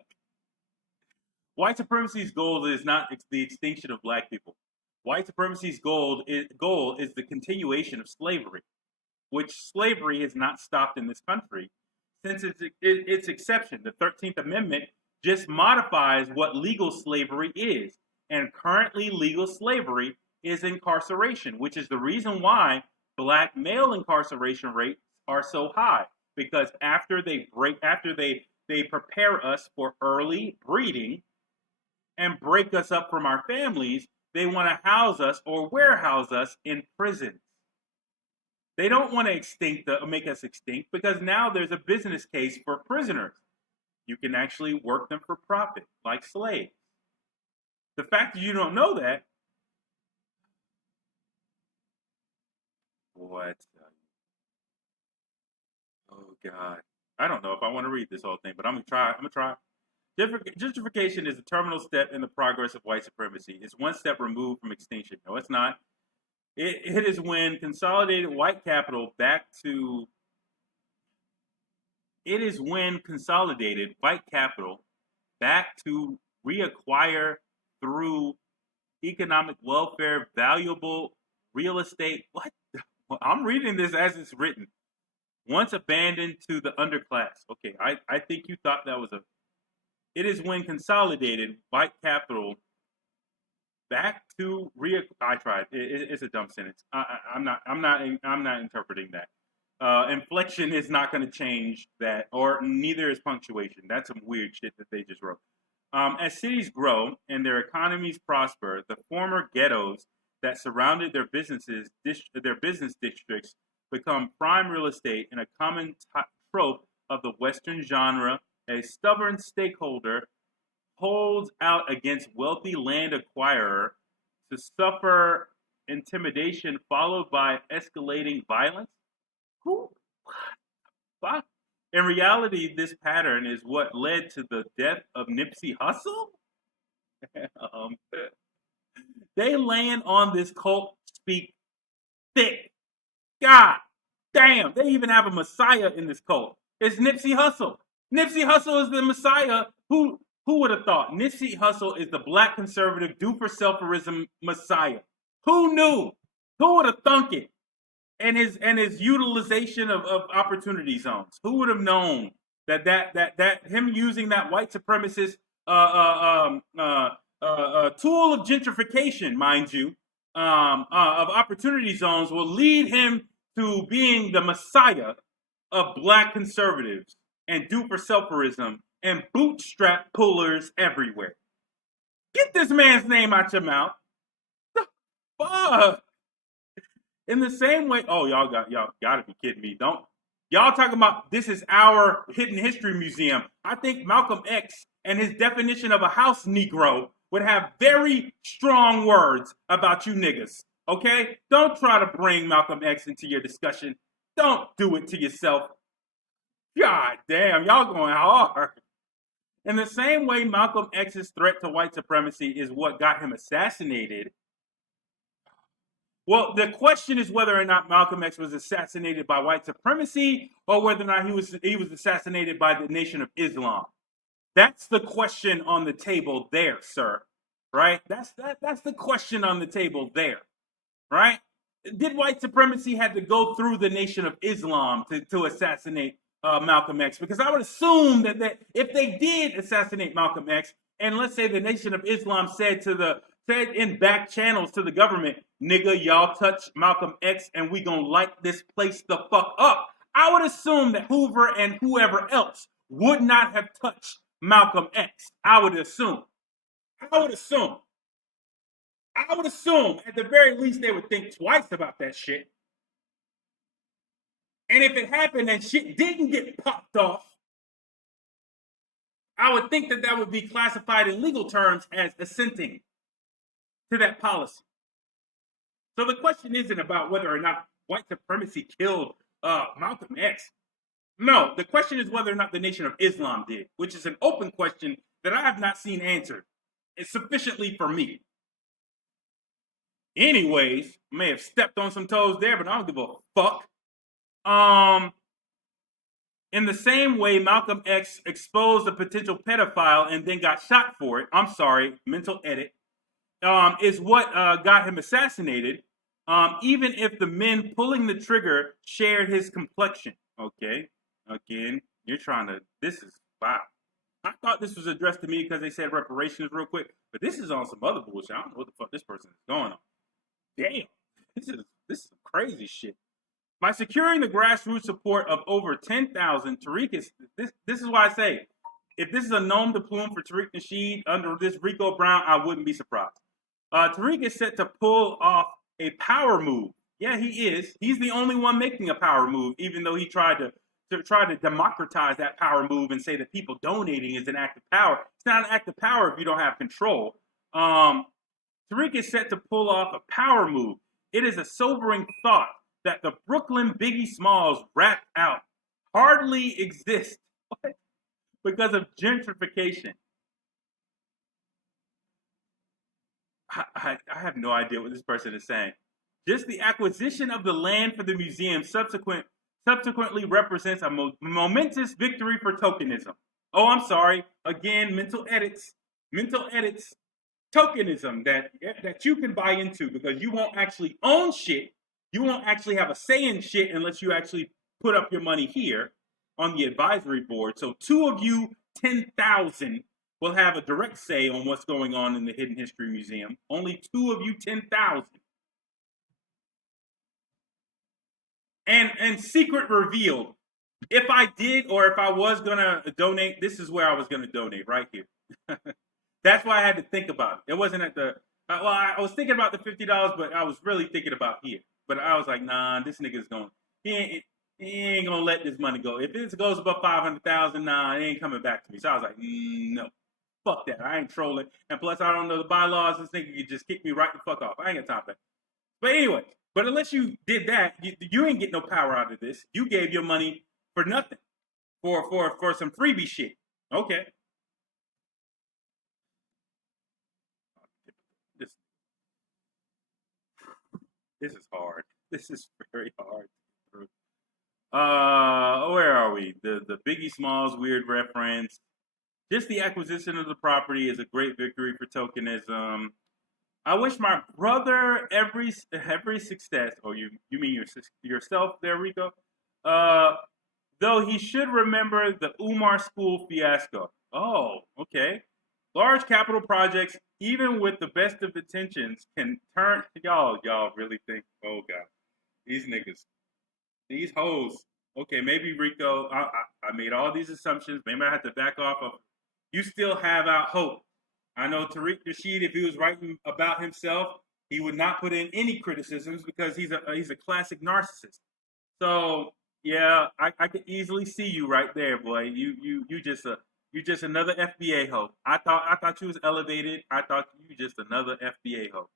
White supremacy's goal is not the extinction of black people. White supremacy's goal is the continuation of slavery, which slavery has not stopped in this country since its exception. The 13th Amendment just modifies what legal slavery is. And currently legal slavery is incarceration, which is the reason why black male incarceration rates are so high. Because after they prepare us for early breeding and break us up from our families, they want to house us or warehouse us in prisons. They don't want to make us extinct because now there's a business case for prisoners. You can actually work them for profit, like slaves. The fact that you don't know that, what? Oh God, I don't know if I want to read this whole thing, but I'm gonna try. Gentrification is a terminal step in the progress of white supremacy. It's one step removed from extinction. No, it's not. It is when consolidated white capital back to. It is when consolidated white capital back to reacquire through economic welfare valuable real estate. What? I'm reading this as it's written. Once abandoned to the underclass. Okay, I think you thought that was a. It is when consolidated white capital back to I tried. It's a dumb sentence. I'm not interpreting that. Inflection is not going to change that, or neither is punctuation. That's some weird shit that they just wrote. As cities grow and their economies prosper, the former ghettos that surrounded their their business districts, become prime real estate in a common trope of the Western genre. A stubborn stakeholder holds out against wealthy land acquirer to suffer intimidation followed by escalating violence. Who? Fuck. In reality, this pattern is what led to the death of Nipsey Hussle. um, they land on this cult speak thick. God damn, they even have a messiah in this cult. It's Nipsey Hussle. Nipsey Hussle is the messiah. Who would have thought? Nipsey Hussle is the black conservative do for selferism messiah. Who knew? Who would have thunk it? And his utilization of opportunity zones. Who would have known that him using that white supremacist tool of gentrification, mind you, of opportunity zones will lead him to being the messiah of black conservatives and do for selferism and bootstrap pullers everywhere. Get this man's name out your mouth. The fuck? In the same way, oh, y'all gotta be kidding me. Don't y'all talking about this is our hidden history museum. I think Malcolm X and his definition of a house Negro would have very strong words about you niggas. Okay? Don't try to bring Malcolm X into your discussion. Don't do it to yourself. God damn, y'all going hard. In the same way, Malcolm X's threat to white supremacy is what got him assassinated. Well, the question is whether or not Malcolm X was assassinated by white supremacy or whether or not he was assassinated by the Nation of Islam. That's the question on the table there, sir. Right? That's the question on the table there. Right? Did white supremacy have to go through the Nation of Islam to assassinate Malcolm X? Because I would assume that if they did assassinate Malcolm X, and let's say the Nation of Islam said in back channels to the government, nigga, y'all touch Malcolm X and we gonna light this place the fuck up. I would assume that Hoover and whoever else would not have touched Malcolm X. I would assume. At the very least they would think twice about that shit. And if it happened and shit didn't get popped off, I would think that would be classified in legal terms as assenting to that policy. So the question isn't about whether or not white supremacy killed Malcolm X. No, the question is whether or not the Nation of Islam did, which is an open question that I have not seen answered. It's sufficiently for me. Anyways, may have stepped on some toes there, but I don't give a fuck. In the same way, Malcolm X exposed a potential pedophile and then got shot for it. I'm sorry, mental edit. Is what got him assassinated, even if the men pulling the trigger shared his complexion. Okay, again, you're trying to, this is, wow. I thought this was addressed to me because they said reparations real quick, but this is on some other bullshit. I don't know what the fuck this person is going on. Damn, this is crazy shit. By securing the grassroots support of over 10,000, Tariq is, this is why I say, if this is a nom de plume for Tariq Nasheed under this Rico Brown, I wouldn't be surprised. Tariq is set to pull off a power move. Yeah, he is. He's the only one making a power move, even though he tried to democratize that power move and say that people donating is an act of power. It's not an act of power if you don't have control. Tariq is set to pull off a power move. It is a sobering thought that the Brooklyn Biggie Smalls rap out hardly exists because of gentrification. I have no idea what this person is saying. Just the acquisition of the land for the museum subsequently represents a momentous victory for tokenism. Oh, I'm sorry. Again, mental edits. Tokenism that you can buy into because you won't actually own shit. You won't actually have a say in shit unless you actually put up your money here on the advisory board. So 2 of you, 10,000, will have a direct say on what's going on in the Hidden History Museum. Only 2 of you, 10,000. And secret revealed. If I did or if I was going to donate, this is where I was going to donate, right here. That's why I had to think about it. It wasn't at the. Well, I was thinking about the $50, but I was really thinking about here. But I was like, nah, this nigga's going. He ain't. He ain't gonna let this money go. If it goes above 500,000, nah, it ain't coming back to me. So I was like, no, fuck that. I ain't trolling. And plus, I don't know the bylaws. This nigga could just kick me right the fuck off. I ain't got time for that. But anyway, but unless you did that, you ain't get no power out of this. You gave your money for nothing, for some freebie shit. Okay. This this is hard. This is very hard. Where are we? The Biggie Smalls weird reference. Just the acquisition of the property is a great victory for tokenism. I wish my brother every success. Oh, you mean yourself there, Rico? Uh, though he should remember the Umar School fiasco. Oh, okay. Large capital projects, even with the best of intentions, can turn. Y'all really think? Oh God, these niggas, these hoes. Okay, maybe Rico. I made all these assumptions. Maybe I have to back off of. You still have out hope. I know Tariq Nasheed, if he was writing about himself, he would not put in any criticisms because he's a classic narcissist. So yeah, I could easily see you right there, boy. You just another FBA hoe. I thought you was elevated. I thought you just another FBA hoe.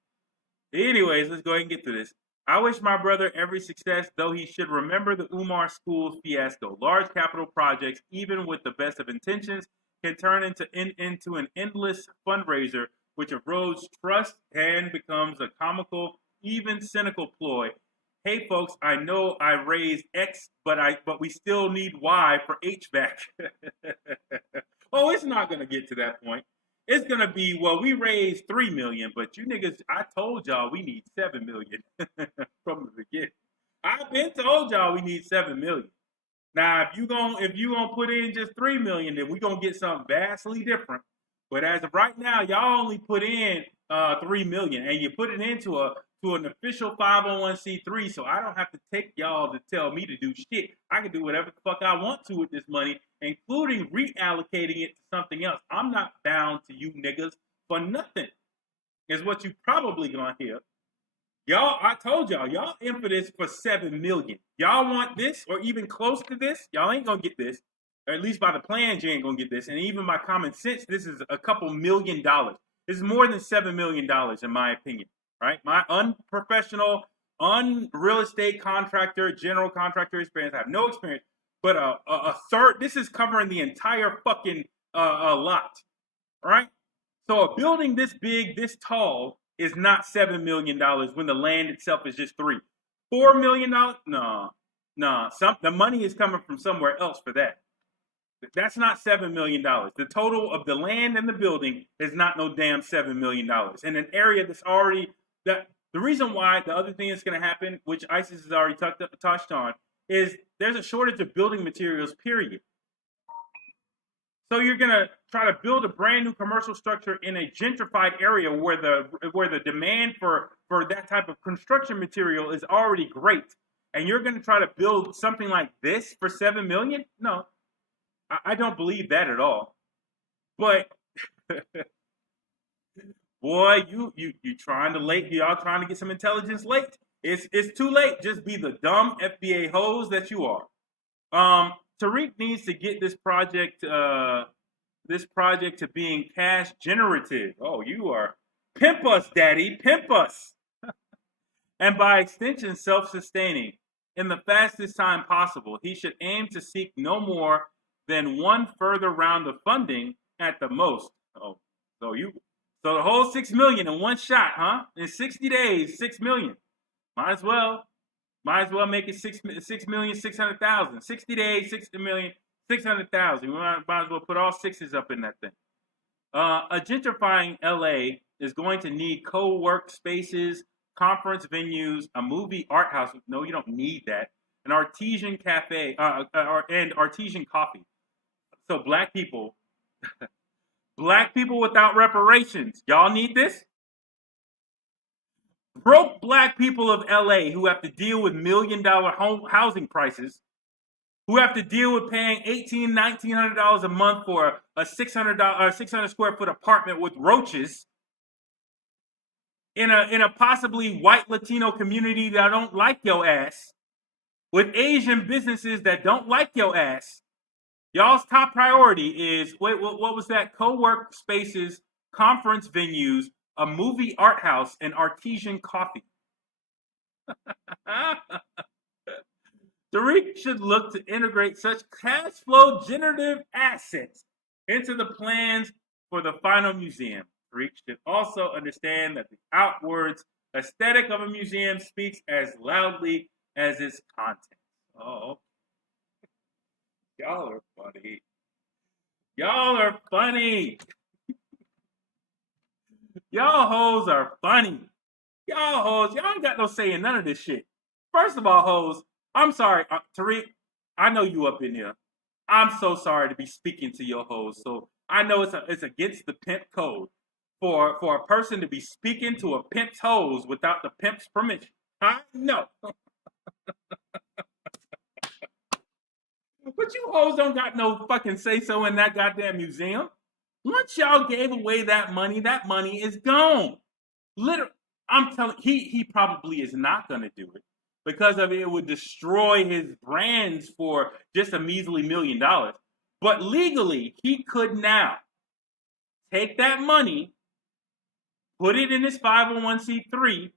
Anyways, let's go ahead and get to this. I wish my brother every success, though he should remember the Umar School fiasco. Large capital projects, even with the best of intentions, can turn into an endless fundraiser, which erodes trust and becomes a comical, even cynical ploy. Hey folks, I know I raised X, but we still need Y for HVAC. Oh, it's not gonna get to that point. It's gonna be, well, we raised 3 million, but you niggas, I told y'all we need 7 million from the beginning. I've been told y'all we need 7 million. Now, if you gonna put in just 3 million, then we gonna get something vastly different. But as of right now, y'all only put in 3 million, and you put it into an official 501c3. So I don't have to take y'all to tell me to do shit. I can do whatever the fuck I want to with this money, including reallocating it to something else. I'm not bound to you niggas for nothing. Is what you probably gonna hear. Y'all, I told y'all in for this for 7 million. Y'all want this or even close to this? Y'all ain't gonna get this. Or at least by the plans, you ain't gonna get this. And even by common sense, this is a couple $1,000,000. This is more than $7 million in my opinion. Right? My unprofessional, unreal estate contractor, general contractor experience. I have no experience, but a third. This is covering the entire fucking lot. Right? So a building this big, this tall, is not $7 million when the land itself is just $4 million. No. The money is coming from somewhere else for that. That's not $7 million. The total of the land and the building is not no damn $7 million in an area that's already that. The reason why the other thing that's going to happen, which ISIS has already touched on, is there's a shortage of building materials. Period. So you're gonna try to build a brand new commercial structure in a gentrified area where the demand for that type of construction material is already great, and you're gonna try to build something like this for 7 million? No, I don't believe that at all. But boy, you trying to late, y'all trying to get some intelligence late. It's too late. Just be the dumb FBA hoes that you are. Tariq needs to get this project to being cash generative. Oh, you are pimp us, daddy, pimp us, and by extension, self-sustaining in the fastest time possible. He should aim to seek no more than one further round of funding at the most. Oh, so the whole 6 million in one shot, huh? In 60 days, 6 million. Might as well. Might as well make it 6,600,000. 60 days, 60,600,000. We might as well put all sixes up in that thing. A gentrifying LA is going to need co-work spaces, conference venues, a movie art house. No, you don't need that. An artesian cafe and artesian coffee. So black people without reparations. Y'all need this? Broke black people of LA who have to deal with $1 million housing prices, who have to deal with paying $1,900 a month for a $600 square foot apartment with roaches in a possibly white Latino community that don't like your ass, with Asian businesses that don't like your ass. Y'all's top priority is what was that? Co-work spaces, conference venues, a movie art house, and artesian coffee. Tariq should look to integrate such cash flow generative assets into the plans for the final museum. Tariq should also understand that the outwards aesthetic of a museum speaks as loudly as its content. Oh, y'all are funny. Y'all are funny. Y'all hoes are funny. Y'all hoes, y'all ain't got no say in none of this shit. First of all, hoes, I'm sorry, Tariq, I know you up in here. I'm so sorry to be speaking to your hoes. So I know it's against the pimp code for a person to be speaking to a pimp's hoes without the pimp's permission. I know. But you hoes don't got no fucking say-so in that goddamn museum. Once y'all gave away that money is gone. Literally, I'm telling he probably is not going to do it because of it would destroy his brands for just a measly $1 million. But legally, he could now take that money, put it in his 501c3,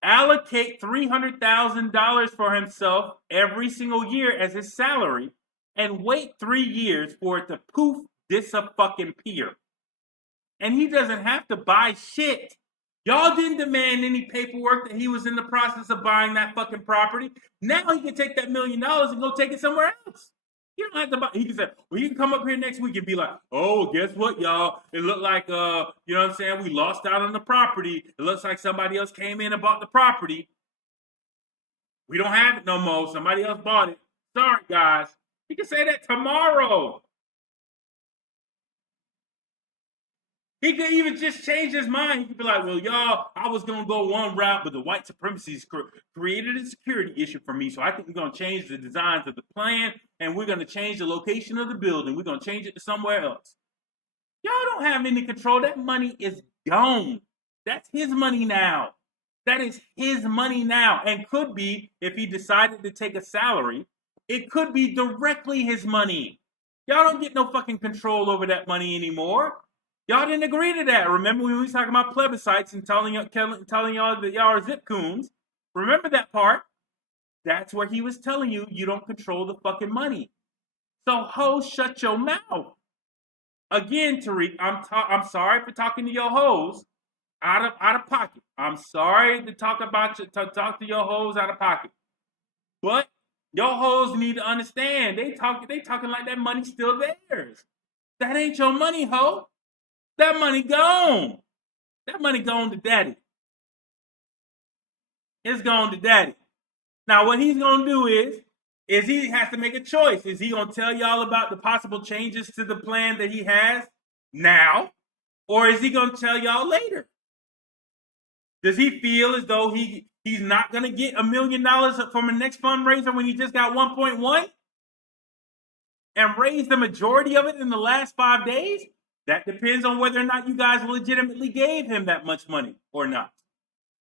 allocate $300,000 for himself every single year as his salary, and wait 3 years for it to poof disappear. And he doesn't have to buy shit. Y'all didn't demand any paperwork that he was in the process of buying that fucking property. Now he can take that $1 million and go take it somewhere else. You don't have to buy. He can say, well, you can come up here next week and be like, oh, guess what, y'all? It looked like, you know what I'm saying? We lost out on the property. It looks like somebody else came in and bought the property. We don't have it no more. Somebody else bought it. Sorry, guys. He can say that tomorrow. He could even just change his mind. He could be like, well, y'all, I was going to go one route, but the white supremacists created a security issue for me. So I think we're going to change the designs of the plan, and we're going to change the location of the building. We're going to change it to somewhere else. Y'all don't have any control. That money is gone. That's his money now. That is his money now. And could be, if he decided to take a salary, it could be directly his money. Y'all don't get no fucking control over that money anymore. Y'all didn't agree to that. Remember when we was talking about plebiscites and telling y'all that y'all are zip coons? Remember that part? That's where he was telling you don't control the fucking money. So hoes, shut your mouth. Again, Tariq, I'm sorry for talking to your hoes out of pocket. I'm sorry to talk to your hoes out of pocket. But your hoes need to understand they talking like that money's still theirs. That ain't your money, ho. That money gone. That money gone to daddy. It's gone to daddy. Now what he's gonna do is he has to make a choice. Is he gonna tell y'all about the possible changes to the plan that he has now? Or is he gonna tell y'all later? Does he feel as though he's not gonna get $1 million from the next fundraiser when he just got 1.1? And raised the majority of it in the last 5 days? That depends on whether or not you guys legitimately gave him that much money or not.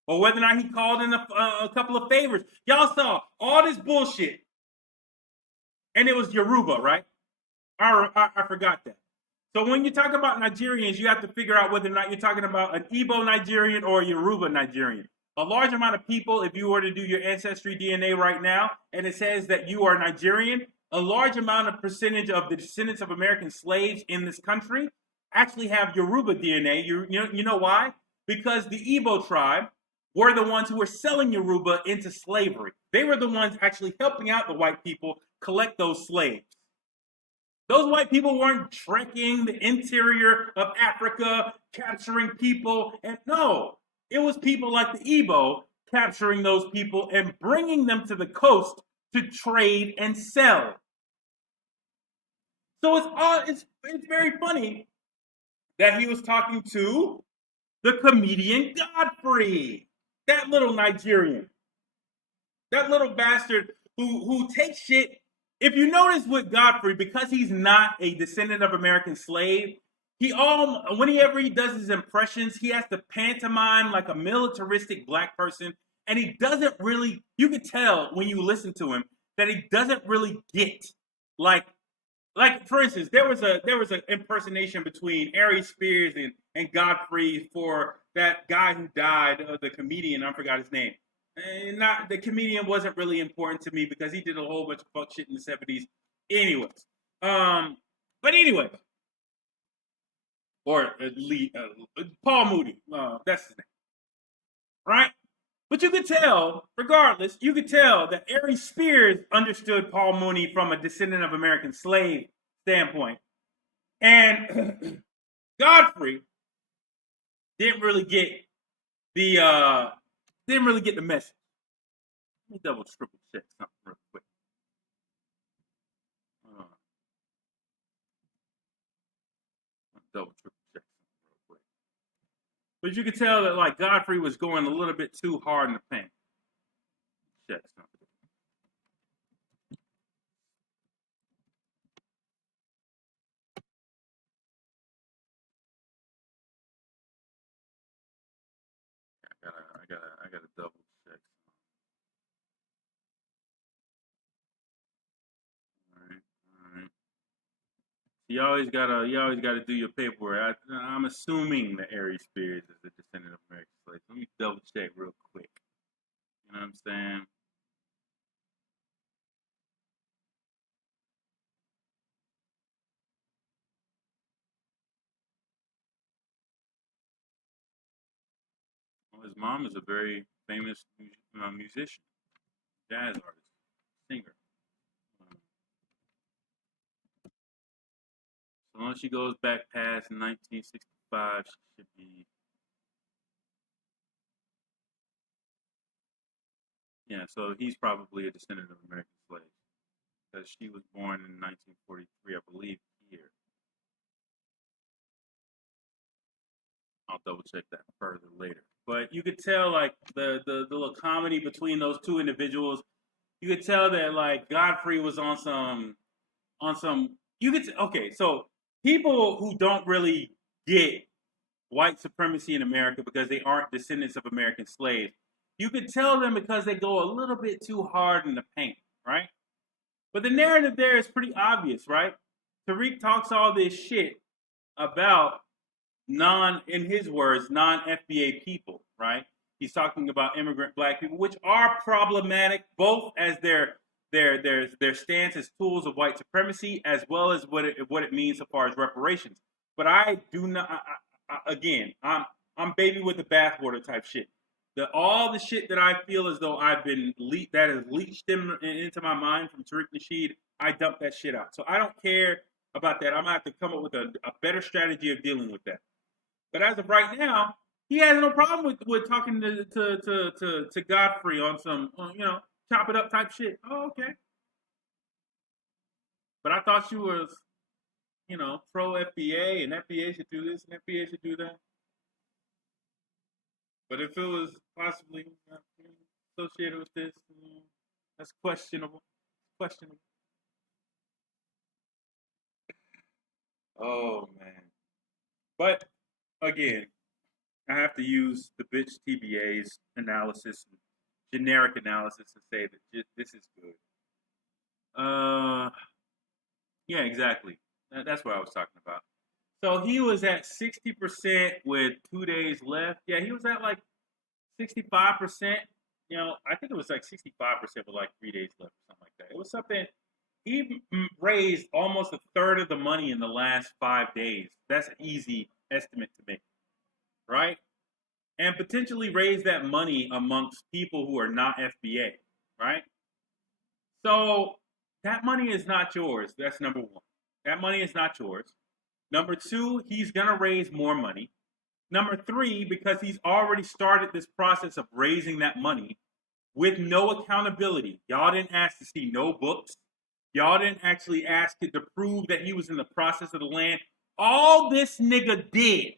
Or whether or not he called in a couple of favors. Y'all saw all this bullshit. And it was Yoruba, right? I forgot that. So when you talk about Nigerians, you have to figure out whether or not you're talking about an Igbo Nigerian or a Yoruba Nigerian. A large amount of people, if you were to do your ancestry DNA right now, and it says that you are Nigerian, a large amount of percentage of the descendants of American slaves in this country actually have Yoruba DNA. You know why? Because the Igbo tribe were the ones who were selling Yoruba into slavery. They were the ones actually helping out the white people collect those slaves. Those white people weren't trekking the interior of Africa, capturing people. And no, it was people like the Igbo capturing those people and bringing them to the coast to trade and sell. So it's very funny that he was talking to the comedian Godfrey, that little Nigerian, that little bastard who takes shit if you notice with Godfrey, because he's not a descendant of American slave, whenever he does his impressions, he has to pantomime like a militaristic black person, and he doesn't really. You could tell when you listen to him that he doesn't really get like for instance, there was an impersonation between Ari Spears and Godfrey for that guy who died, the comedian. I forgot his name. And not the comedian wasn't really important to me because he did a whole bunch of fuck shit in the 70s. Anyways, but anyway, or Paul Moody, that's his name, right? But you could tell, regardless, you could tell that Ari Spears understood Paul Mooney from a descendant of American slave standpoint. And Godfrey didn't really get the message. Let me double triple check something real quick. Double triple check something real quick. But you could tell that like Godfrey was going a little bit too hard in the paint. Check something. I gotta double check. All right. You always gotta do your paperwork. I'm assuming that Ari Spears is a descendant of American slaves. Let me double check real quick. You know what I'm saying? Well, his mom is a very famous musician, jazz artist, singer. So once she goes back past 1965, she should be. Yeah, so he's probably a descendant of American slaves because she was born in 1943, I believe, here. I'll double check that further later. But you could tell like the little comedy between those two individuals. You could tell that like Godfrey was on some. Okay, so people who don't really get white supremacy in America because they aren't descendants of American slaves, you could tell them because they go a little bit too hard in the paint, right? But the narrative there is pretty obvious, right? Tariq talks all this shit about in his words, non-FBA people, right? He's talking about immigrant black people, which are problematic, both as their stance as tools of white supremacy, as well as what it means so far as reparations. But I do not. Again, I'm baby with the bathwater type shit. All the shit that I feel as though I've been that has leached into my mind from Tariq Nasheed, I dump that shit out. So I don't care about that. I'm gonna have to come up with a better strategy of dealing with that. But as of right now, he has no problem with talking to Godfrey on some chop it up type shit. Oh, okay. But I thought she was pro FBA and FBA should do this and FBA should do that. But if it was possibly associated with this, that's questionable. Questionable. Oh man. But again, I have to use the bitch TBA's analysis, generic analysis, to say that this is good. Yeah, exactly. That's what I was talking about. So he was at 60% with 2 days left. Yeah, he was at like 65%. I think it was like 65% with like 3 days left or something like that. It was something. He raised almost a third of the money in the last 5 days. That's an easy estimate to make, right? And potentially raise that money amongst people who are not FBA, right? So that money is not yours. That's number one. That money is not yours. Number two, he's going to raise more money. Number three, because he's already started this process of raising that money with no accountability. Y'all didn't ask to see no books. Y'all didn't actually ask it to prove that he was in the process of the land. All this nigga did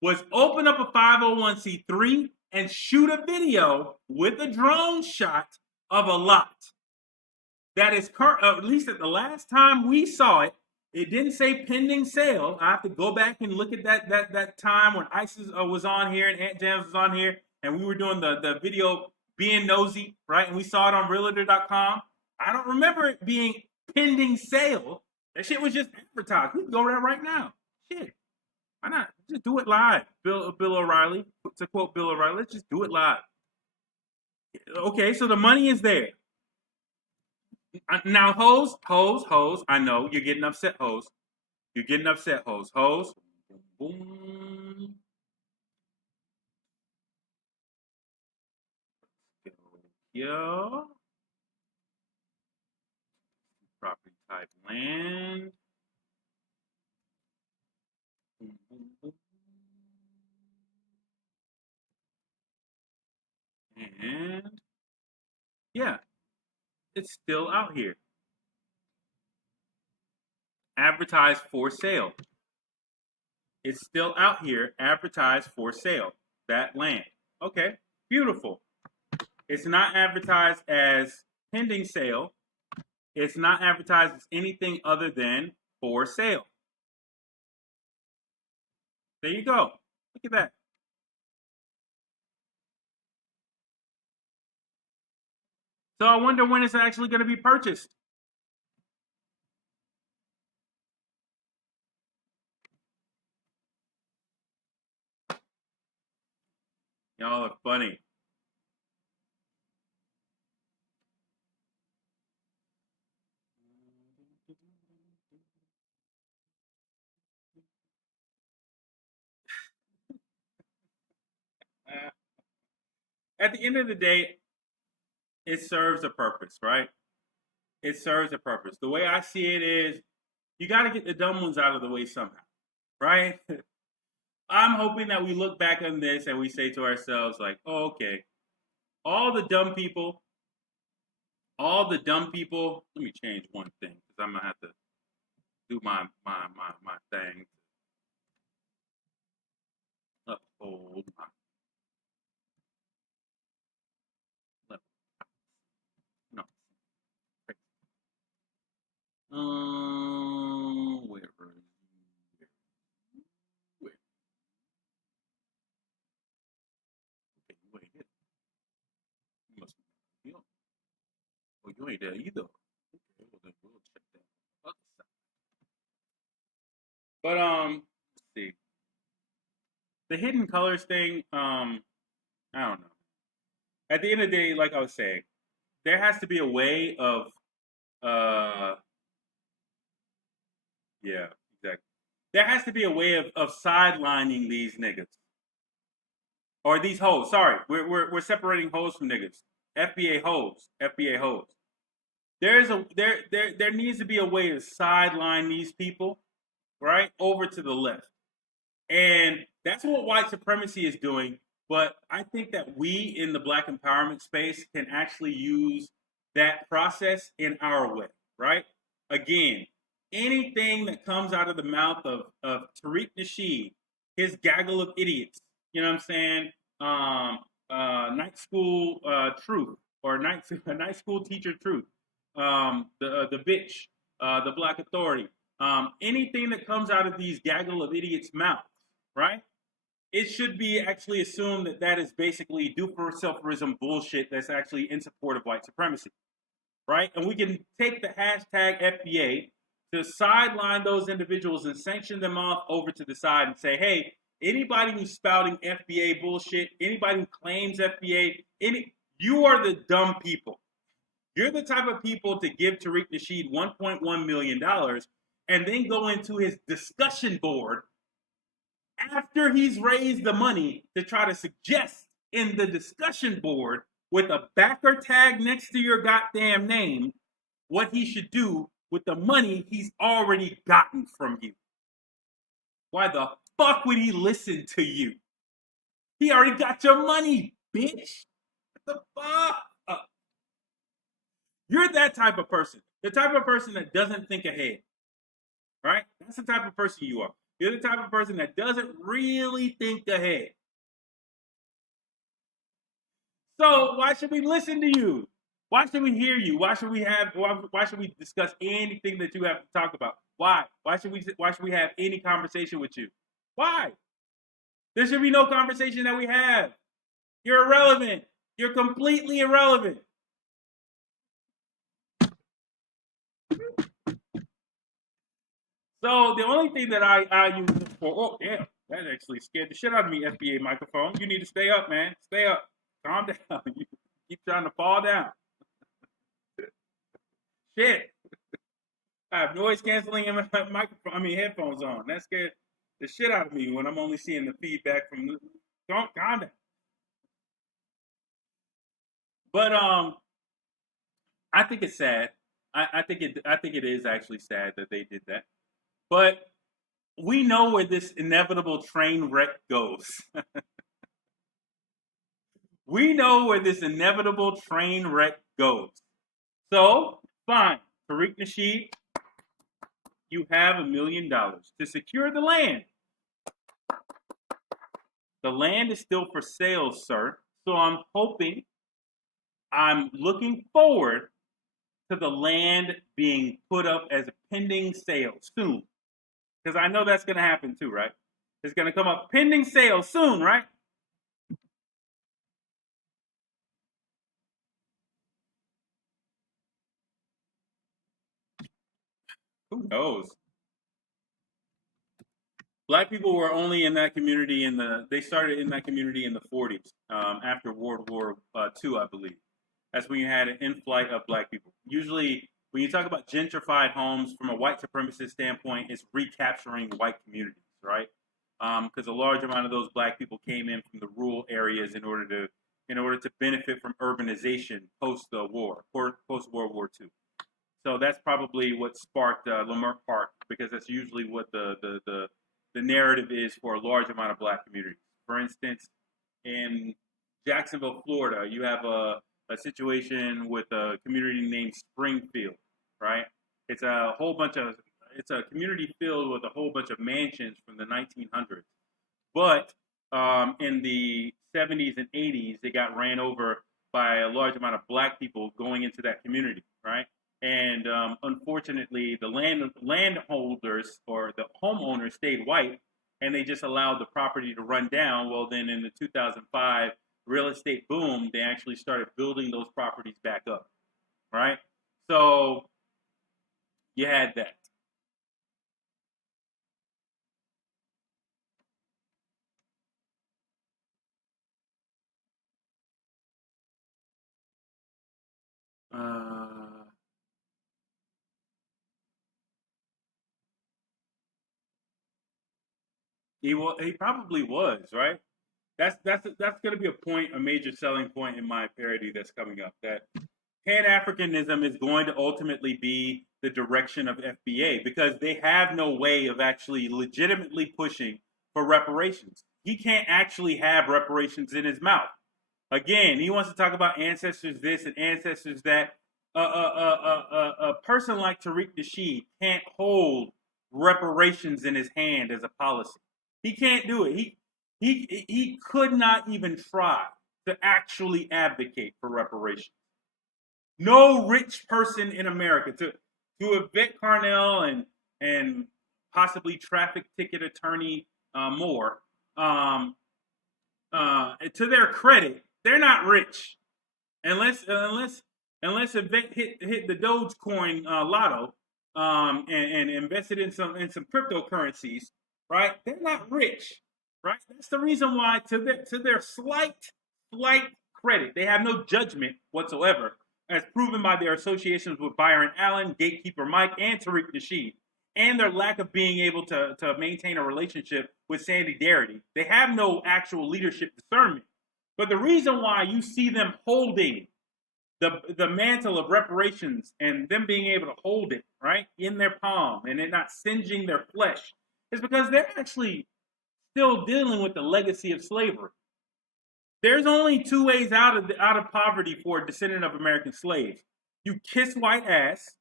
was open up a 501c3 and shoot a video with a drone shot of a lot that is current, at least at the last time we saw it, it didn't say pending sale. I have to go back and look at that time when ISIS was on here and Aunt Jams was on here, and we were doing the video being nosy, right? And we saw it on realtor.com. I don't remember it being pending sale. That shit was just advertised. We can go there right now. Shit. Why not? Just do it live. Bill O'Reilly. To quote Bill O'Reilly, let's just do it live. Okay, so the money is there. Now, Hoez, I know you're getting upset, Hoez. You're getting upset, Hoez. Hoez, boom. Yeah. Property type land. And yeah, it's still out here. Advertised for sale. It's still out here, advertised for sale. That land. Okay, beautiful. It's not advertised as pending sale. It's not advertised as anything other than for sale. There you go. Look at that. So I wonder when it's actually going to be purchased. Y'all are funny. At the end of the day, it serves a purpose, right? It serves a purpose. The way I see it is, you got to get the dumb ones out of the way somehow, right? I'm hoping that we look back on this and we say to ourselves, like, oh, okay, all the dumb people, let me change one thing because I'm going to have to do my thing. Uphold my level. No. Where is where? Okay, you ain't here. You must be here. Oh, you ain't there either. Okay, well then we'll check that other side. But let's see. The hidden colors thing, I don't know. At the end of the day, like I was saying, there has to be a way of yeah, exactly. There has to be a way of sidelining these niggas. Or these hoes. Sorry, we're separating hoes from niggas. FBA hoes. FBA hoes. There needs to be a way to sideline these people, right, over to the left. And that's what white supremacy is doing. But I think that we in the black empowerment space can actually use that process in our way, right? Again, anything that comes out of the mouth of Tariq Nasheed, his gaggle of idiots, you know what I'm saying? Night school truth or night school teacher truth, the bitch, the black authority, anything that comes out of these gaggle of idiots' mouths, right? It should be actually assumed that that is basically do-for-selferism bullshit that's actually in support of white supremacy, right? And we can take the hashtag FBA to sideline those individuals and sanction them off over to the side and say, hey, anybody who's spouting FBA bullshit, anybody who claims FBA, you are the dumb people. You're the type of people to give Tariq Nasheed $1.1 million and then go into his discussion board after he's raised the money to try to suggest in the discussion board with a backer tag next to your goddamn name what he should do with the money he's already gotten from you. Why the fuck would he listen to you? He already got your money, bitch. What the fuck? You're that type of person. The type of person that doesn't think ahead. Right? That's the type of person you are. You're the type of person that doesn't really think ahead. So why should we listen to you? Why should we hear you? Why should we discuss anything that you have to talk about? Why? Why should we have any conversation with you? Why? There should be no conversation that we have. You're irrelevant. You're completely irrelevant. So the only thing that I use this for, oh damn, that actually scared the shit out of me, FBA microphone. You need to stay up, man. Stay up. Calm down. You keep trying to fall down. Shit. I have noise canceling in my headphones on. That scared the shit out of me when I'm only seeing the feedback from the calm down. But I think it's sad. I think it is actually sad that they did that. But we know where this inevitable train wreck goes. We know where this inevitable train wreck goes. So, fine. Tariq Nasheed, you have $1 million to secure the land. The land is still for sale, sir. So I'm looking forward to the land being put up as a pending sale soon. Because I know that's going to happen too, right? It's going to come up pending sale soon, right? Who knows? Black people were only in that community they started in that community in the 40s, after World War II, I believe. That's when you had an inflight of black people. Usually, when you talk about gentrified homes from a white supremacist standpoint, it's recapturing white communities, right? Because a large amount of those black people came in from the rural areas in order to benefit from urbanization post the war, post World War II. So that's probably what sparked Leimert Park, because that's usually what the narrative is for a large amount of black communities. For instance, in Jacksonville, Florida, you have a situation with a community named Springfield, right? It's a community filled with a whole bunch of mansions from the 1900s. But in the 70s and 80s, it got ran over by a large amount of black people going into that community, right? And unfortunately, the landholders or the homeowners stayed white, and they just allowed the property to run down. Well, then in the 2005 real estate boom, they actually started building those properties back up, right? So you had that. Uh, he probably was, right? That's going to be a major selling point in my parody that's coming up. That Pan Africanism is going to ultimately be the direction of FBA, because they have no way of actually legitimately pushing for reparations. He can't actually have reparations in his mouth. Again, he wants to talk about ancestors this and ancestors that. A person like Tariq Nasheed can't hold reparations in his hand as a policy. He can't do it. He could not even try to actually advocate for reparations. No rich person in America, to Yvette Carnell and possibly traffic ticket attorney Moore, to their credit, they're not rich unless Yvette hit the Dogecoin lotto, and invested in some cryptocurrencies, right? They're not rich, right? That's the reason why, to their slight credit, they have no judgment whatsoever, as proven by their associations with Byron Allen, Gatekeeper Mike, and Tariq Nasheed, and their lack of being able to maintain a relationship with Sandy Darity. They have no actual leadership discernment. But the reason why you see them holding the mantle of reparations, and them being able to hold it right in their palm and it not singeing their flesh, is because they're actually still dealing with the legacy of slavery. There's only two ways out of poverty for a descendant of American slaves. You kiss white ass,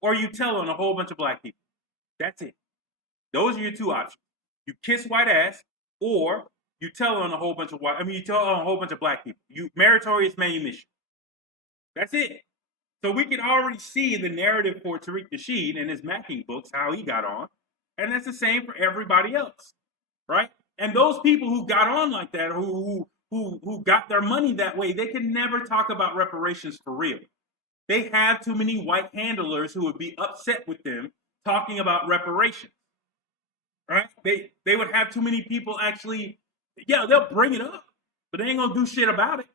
or you tell on a whole bunch of black people. That's it. Those are your two options. You kiss white ass, or You tell on a whole bunch of white. I mean, you tell on a whole bunch of black people. You meritorious manumission. That's it. So we can already see the narrative for Tariq Nasheed and his Macking books, how he got on, and that's the same for everybody else, right? And those people who got on like that, who got their money that way, they can never talk about reparations for real. They have too many white handlers who would be upset with them talking about reparations, right? They would have too many people actually, yeah, they'll bring it up, but they ain't gonna do shit about it.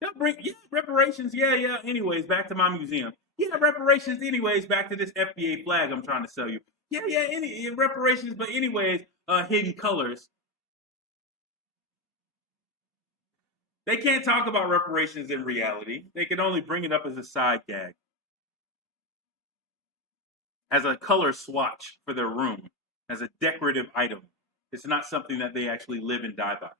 They'll bring, yeah, reparations, yeah. Anyways, back to my museum. Yeah, reparations. Anyways, back to this FBA flag I'm trying to sell you. Yeah. Reparations, but anyways, hidden colors. They can't talk about reparations in reality. They can only bring it up as a side gag, as a color swatch for their room, as a decorative item. It's not something that they actually live and die by.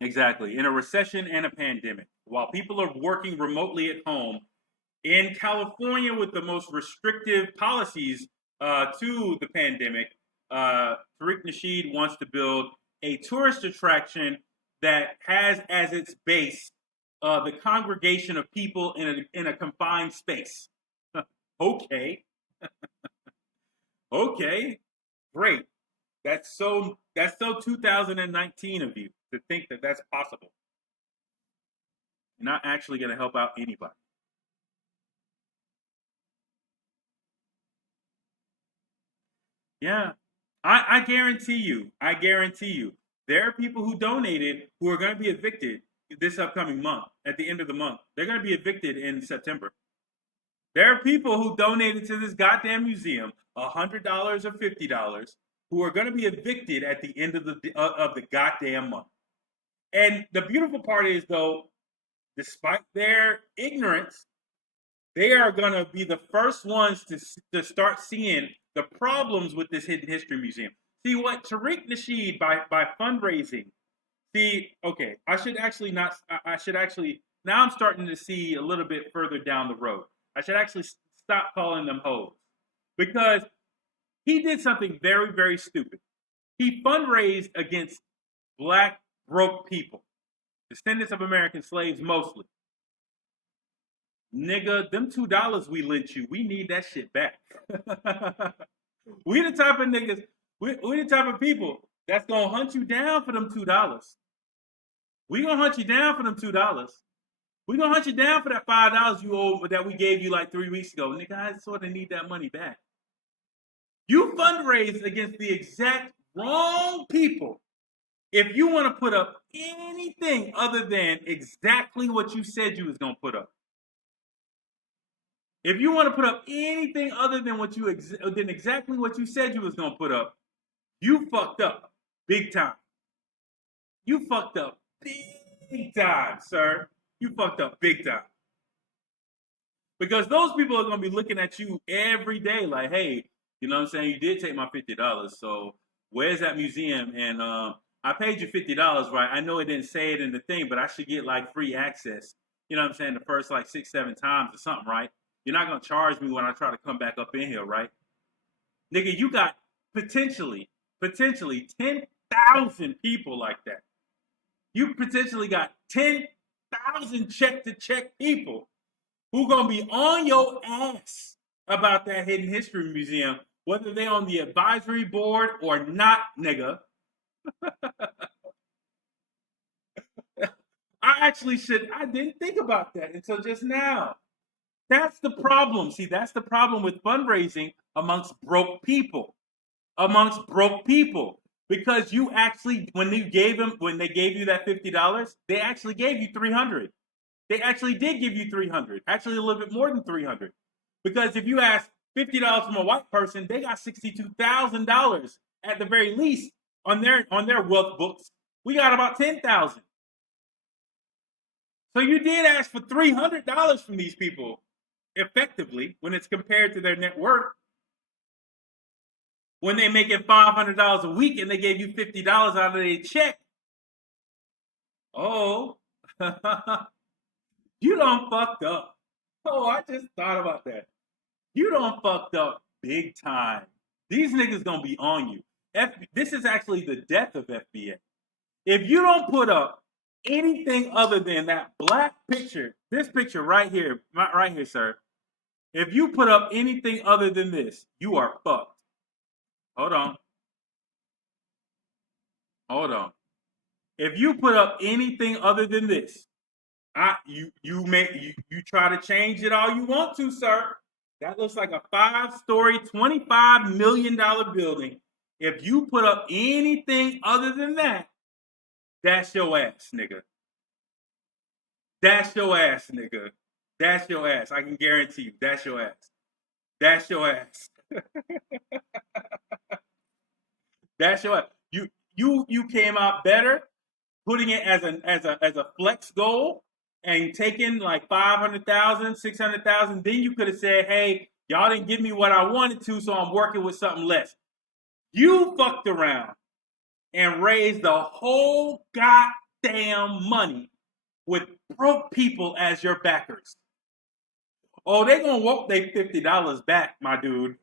Exactly. In a recession and a pandemic, while people are working remotely at home, in California with the most restrictive policies to the pandemic, Tariq Nasheed wants to build a tourist attraction that has as its base the congregation of people in a confined space. Okay. Okay. Great. That's so 2019 of you to think that that's possible. You're not actually going to help out anybody. Yeah. I guarantee you, there are people who donated who are going to be evicted this upcoming month, at the end of the month. They're going to be evicted in September. There are people who donated to this goddamn museum $100 or $50 who are going to be evicted at the end of the goddamn month. And the beautiful part is, though, despite their ignorance, they are going to be the first ones to start seeing the problems with this hidden history museum. See what Tariq Nasheed by fundraising. See, okay, I should actually not. I should actually now. I'm starting to see a little bit further down the road. I should actually stop calling them hoes because he did something very, very stupid. He fundraised against black broke people, descendants of American slaves mostly. Nigga, them $2 we lent you, we need that shit back. We the type of niggas, we the type of people that's gonna hunt you down for them $2. We gonna hunt you down for them $2. We gonna hunt you down for that $5 you owe that we gave you like 3 weeks ago. Nigga, I sort of need that money back. You fundraised against the exact wrong people if you want to put up anything other than exactly what you said you was gonna put up. If you want to put up anything other than exactly what you said you was gonna put up, you fucked up big time. You fucked up big time, sir. You fucked up big time. Because those people are gonna be looking at you every day like, hey, you know what I'm saying? You did take my $50, so where's that museum? And I paid you $50, right? I know it didn't say it in the thing, but I should get like free access. You know what I'm saying? The first like 6, 7 times or something, right? You're not gonna charge me when I try to come back up in here, right? Nigga, you got potentially 10,000 people like that. You potentially got 10,000 check-to-check people who gonna be on your ass about that hidden history museum, whether they're on the advisory board or not, nigga. I didn't think about that until just now. That's the problem. See, that's the problem with fundraising amongst broke people. Amongst broke people. Because you actually, when they gave you that $50, they actually gave you 300. They actually did give you 300. Actually, a little bit more than 300. Because if you ask $50 from a white person, they got $62,000 at the very least on their wealth books. We got about 10,000. So you did ask for $300 from these people, effectively, when it's compared to their net worth. When they make it $500 a week and they gave you $50 out of their check. Oh, you done fucked up. Oh, I just thought about that. You done fucked up big time. These niggas gonna be on you. This is actually the death of FBA. If you don't put up anything other than that black picture, this picture right here, right here, sir. If you put up anything other than this, you are fucked. Hold on. Hold on. If you put up anything other than this, you try to change it all you want to, sir. That looks like a 5-story, $25 million building. If you put up anything other than that, that's your ass, nigga. That's your ass, nigga. That's your ass. I can guarantee you. That's your ass. That's your ass. That's your ass. You came out better putting it as a flex goal and taking like 500,000, 600,000. Then you could have said, hey, y'all didn't give me what I wanted to, so I'm working with something less. You fucked around and raised the whole goddamn money with broke people as your backers. Oh, they gonna want their $50 back, my dude.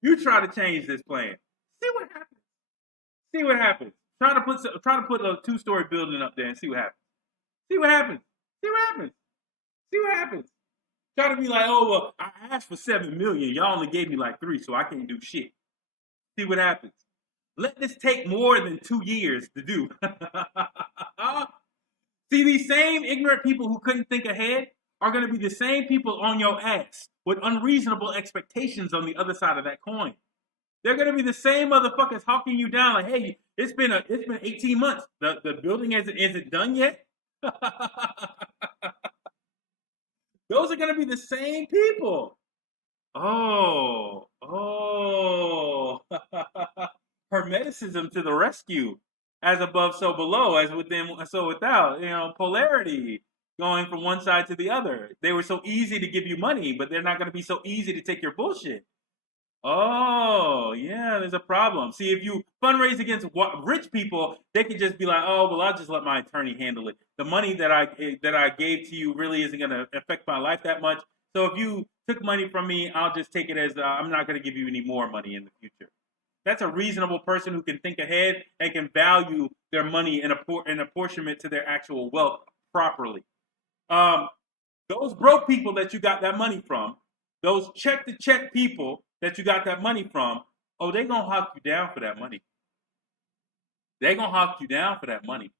You try to change this plan. See what happens. See what happens. Try to put a 2-story building up there and see what happens. See what happens. See what happens. See what happens. Try to be like, oh well, I asked for $7 million. Y'all only gave me like 3, so I can't do shit. See what happens. Let this take more than 2 years to do. See, these same ignorant people who couldn't think ahead are going to be the same people on your ass with unreasonable expectations on the other side of that coin. They're going to be the same motherfuckers hawking you down like, hey, it's been 18 months. The building isn't done yet. Those are going to be the same people. Oh. Hermeticism to the rescue. As above, so below. As within, so without. Polarity. Going from one side to the other. They were so easy to give you money, but they're not going to be so easy to take your bullshit. Oh, yeah, there's a problem. See, if you fundraise against rich people, they could just be like, oh, well, I'll just let my attorney handle it. The money that I gave to you really isn't going to affect my life that much. So if you took money from me, I'll just take it as I'm not going to give you any more money in the future. That's a reasonable person who can think ahead and can value their money and apportionment to their actual wealth properly. Those broke people that you got that money from, those check-to-check people that you got that money from, oh, they gonna hawk you down for that money. They gonna hawk you down for that money.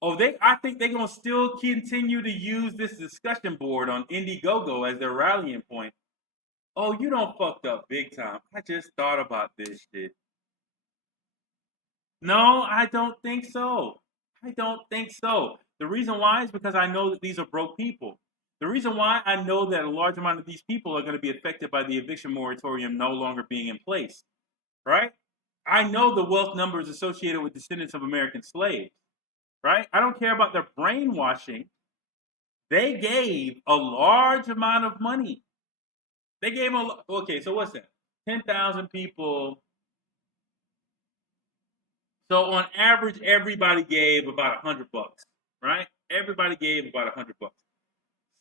Oh, I think they're gonna still continue to use this discussion board on Indiegogo as their rallying point. Oh, you don't fucked up big time. I just thought about this shit. No, I don't think so. I don't think so. The reason why is because I know that these are broke people. The reason why I know that a large amount of these people are going to be affected by the eviction moratorium no longer being in place, right? I know the wealth numbers associated with descendants of American slaves, right? I don't care about their brainwashing. They gave a large amount of money. They gave okay, so what's that? 10,000 people. So on average, everybody gave about $100, right? Everybody gave about $100.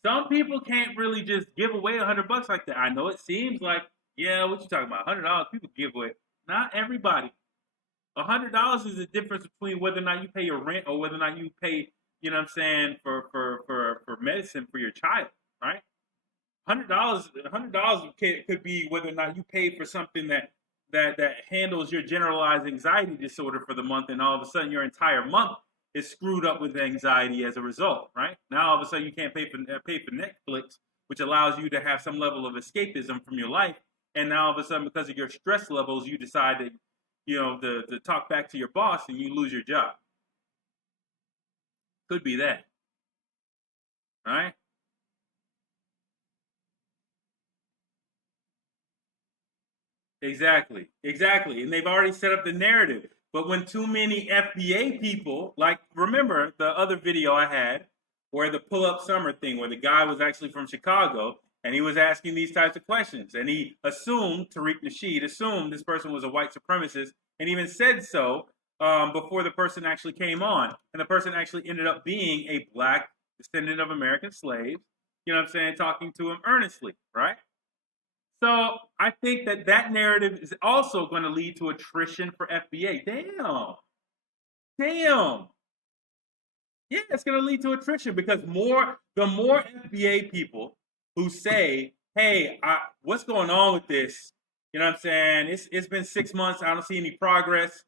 Some people can't really just give away $100 like that. I know it seems like, yeah, what you talking about? $100 people give away. Not everybody. $100 is the difference between whether or not you pay your rent or whether or not you pay, you know what I'm saying, for medicine for your child, right? $100 could be whether or not you pay for something that handles your generalized anxiety disorder for the month, and all of a sudden your entire month is screwed up with anxiety as a result, right? Now all of a sudden you can't pay for Netflix, which allows you to have some level of escapism from your life, and now all of a sudden because of your stress levels, you decide to talk back to your boss and you lose your job. Could be that, right? Exactly. And they've already set up the narrative. But when too many FBA people, like remember the other video I had where the pull-up summer thing, where the guy was actually from Chicago and he was asking these types of questions. And he assumed, Tariq Nasheed assumed this person was a white supremacist and even said so before the person actually came on. And the person actually ended up being a black descendant of American slaves you know what I'm saying, talking to him earnestly, right? So I think that that narrative is also going to lead to attrition for FBA. Damn, damn. Yeah, it's going to lead to attrition because the more FBA people who say, "Hey, what's going on with this?" You know what I'm saying? It's been 6 months. I don't see any progress.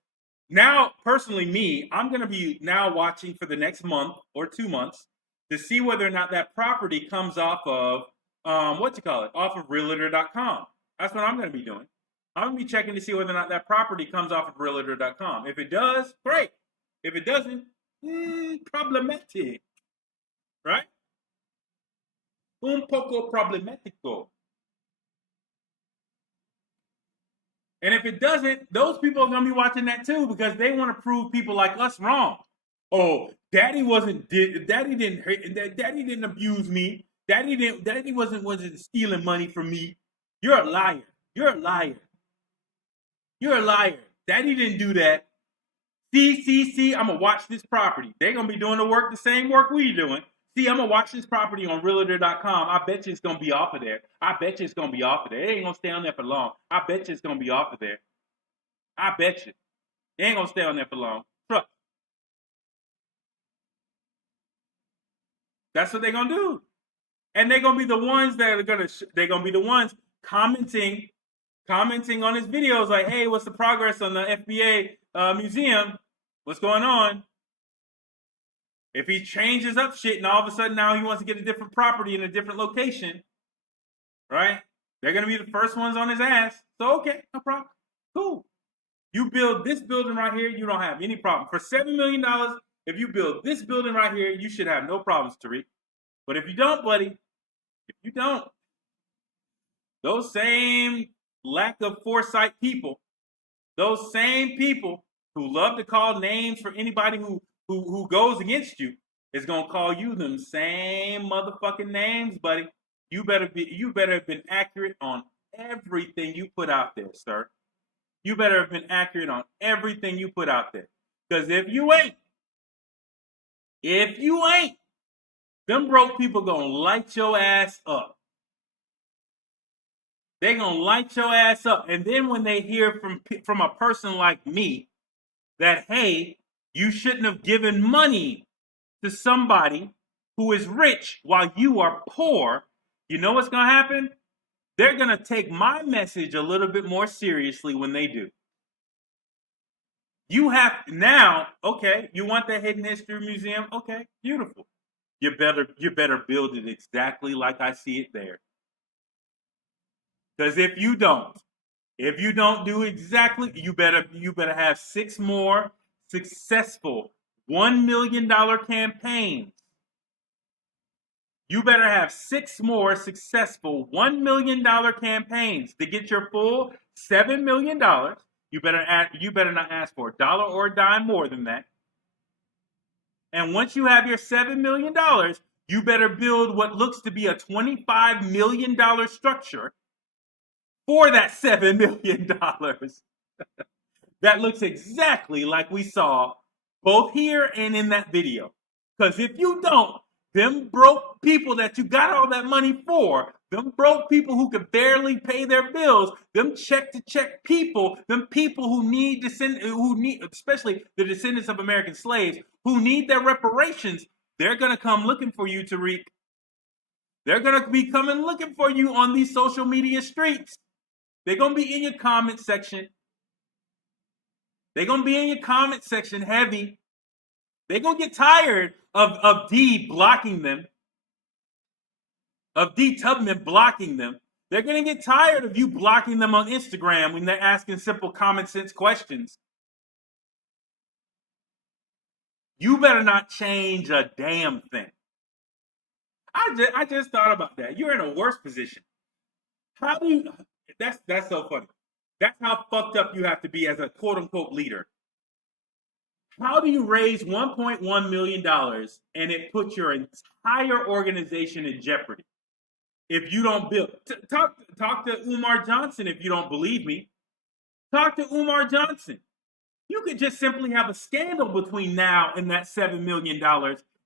Now, personally, me, I'm going to be now watching for the next month or 2 months to see whether or not that property comes off of what you call it, off of Realtor.com. That's what I'm going to be doing. I'm going to be checking to see whether or not that property comes off of Realtor.com. If it does, great. If it doesn't, problematic, right? Un poco problemático. And if it doesn't, those people are gonna be watching that too because they want to prove people like us wrong. Oh, Daddy Daddy didn't abuse me. Daddy wasn't stealing money from me. You're a liar. You're a liar. You're a liar. Daddy didn't do that. See, I'm gonna watch this property. They're gonna be doing the same work we doing. See, I'm gonna watch this property on Realtor.com. I bet you it's gonna be off of there. I bet you it's gonna be off of there. It ain't gonna stay on there for long. I bet you it's gonna be off of there. I bet you. It ain't gonna stay on there for long. Trust. That's what they're gonna do. And they're gonna be the ones that are they're gonna be the ones commenting on his videos like, hey, what's the progress on the FBA museum? What's going on? If he changes up shit and all of a sudden now he wants to get a different property in a different location, right? They're going to be the first ones on his ass. So, okay, no problem. Cool. You build this building right here, you don't have any problem. For $7 million, if you build this building right here, you should have no problems, Tariq. But if you don't, buddy, if you don't, those same lack of foresight people, those same people who love to call names for anybody who goes against you is gonna call you them same motherfucking names, buddy. You better have been accurate on everything you put out there, sir. You better have been accurate on everything you put out there. Because if you ain't, them broke people gonna light your ass up. They gonna light your ass up. And then when they hear from a person like me that, hey, you shouldn't have given money to somebody who is rich while you are poor, you know what's going to happen? They're going to take my message a little bit more seriously when they do. You have now, okay, you want the Hidden History Museum? Okay, beautiful. You better build it exactly like I see it there. Because if you don't do exactly, you better have 6 more successful $1 million campaigns. You better have 6 more successful $1 million campaigns to get your full $7 million. You better not ask for a dollar or a dime more than that. And once you have your $7 million, you better build what looks to be a $25 million structure for that $7 million. That looks exactly like we saw both here and in that video. Because if you don't, them broke people that you got all that money for, them broke people who could barely pay their bills, them check people, them people who need, especially the descendants of American slaves, who need their reparations, they're going to come looking for you, Tariq. They're going to be coming looking for you on these social media streets. They're going to be in your comment section. They're going to be in your comment section heavy. They're going to get tired of D blocking them, of D Tubman blocking them. They're going to get tired of you blocking them on Instagram when they're asking simple common sense questions. You better not change a damn thing. I just thought about that. You're in a worse position. How do you... That's so funny. That's how fucked up you have to be as a quote-unquote leader. How do you raise $1.1 million and it puts your entire organization in jeopardy if you don't build? Talk to Umar Johnson if you don't believe me. Talk to Umar Johnson. You could just simply have a scandal between now and that $7 million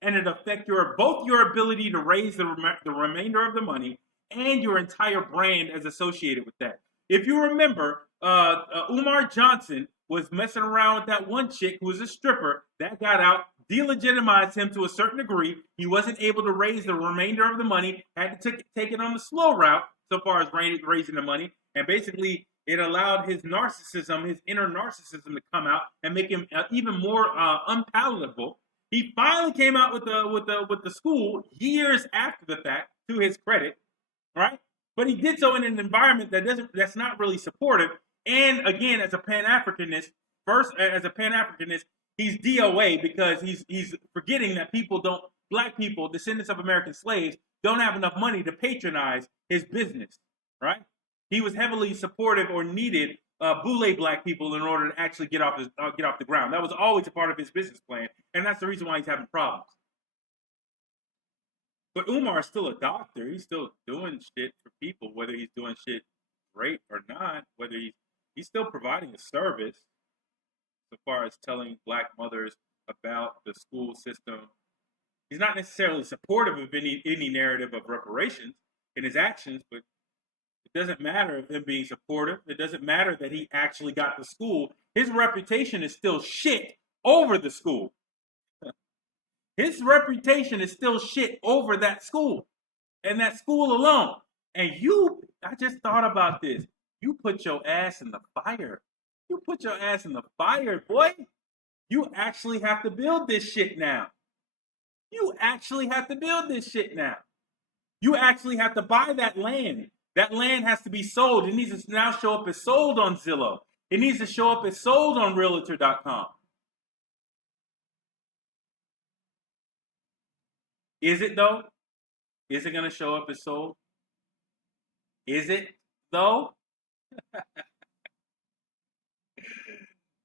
and it affect both your ability to raise the remainder of the money and your entire brand as associated with that. If you remember, Umar Johnson was messing around with that one chick who was a stripper. That got out, delegitimized him to a certain degree. He wasn't able to raise the remainder of the money, had to take it on the slow route so far as raising the money. And basically, it allowed his narcissism, his inner narcissism, to come out and make him even more unpalatable. He finally came out with the school years after the fact, to his credit, right? But he did so in an environment that's not really supportive. And again, as a Pan-Africanist, he's DOA because he's forgetting that black people, descendants of American slaves, don't have enough money to patronize his business, right? He was heavily supportive or needed boule black people in order to actually get off the ground. That was always a part of his business plan, and that's the reason why he's having problems. But Umar is still a doctor. He's still doing shit for people, whether he's doing shit great or not, whether he's still providing a service as far as telling black mothers about the school system. He's not necessarily supportive of any narrative of reparations in his actions, but it doesn't matter of him being supportive. It doesn't matter that he actually got the school. His reputation is still shit over the school. His reputation is still shit over that school and that school alone. And I just thought about this. You put your ass in the fire. You put your ass in the fire, boy. You actually have to build this shit now. You actually have to build this shit now. You actually have to buy that land. That land has to be sold. It needs to now show up as sold on Zillow. It needs to show up as sold on Realtor.com. Is it though? Is it going to show up as sold? Is it though?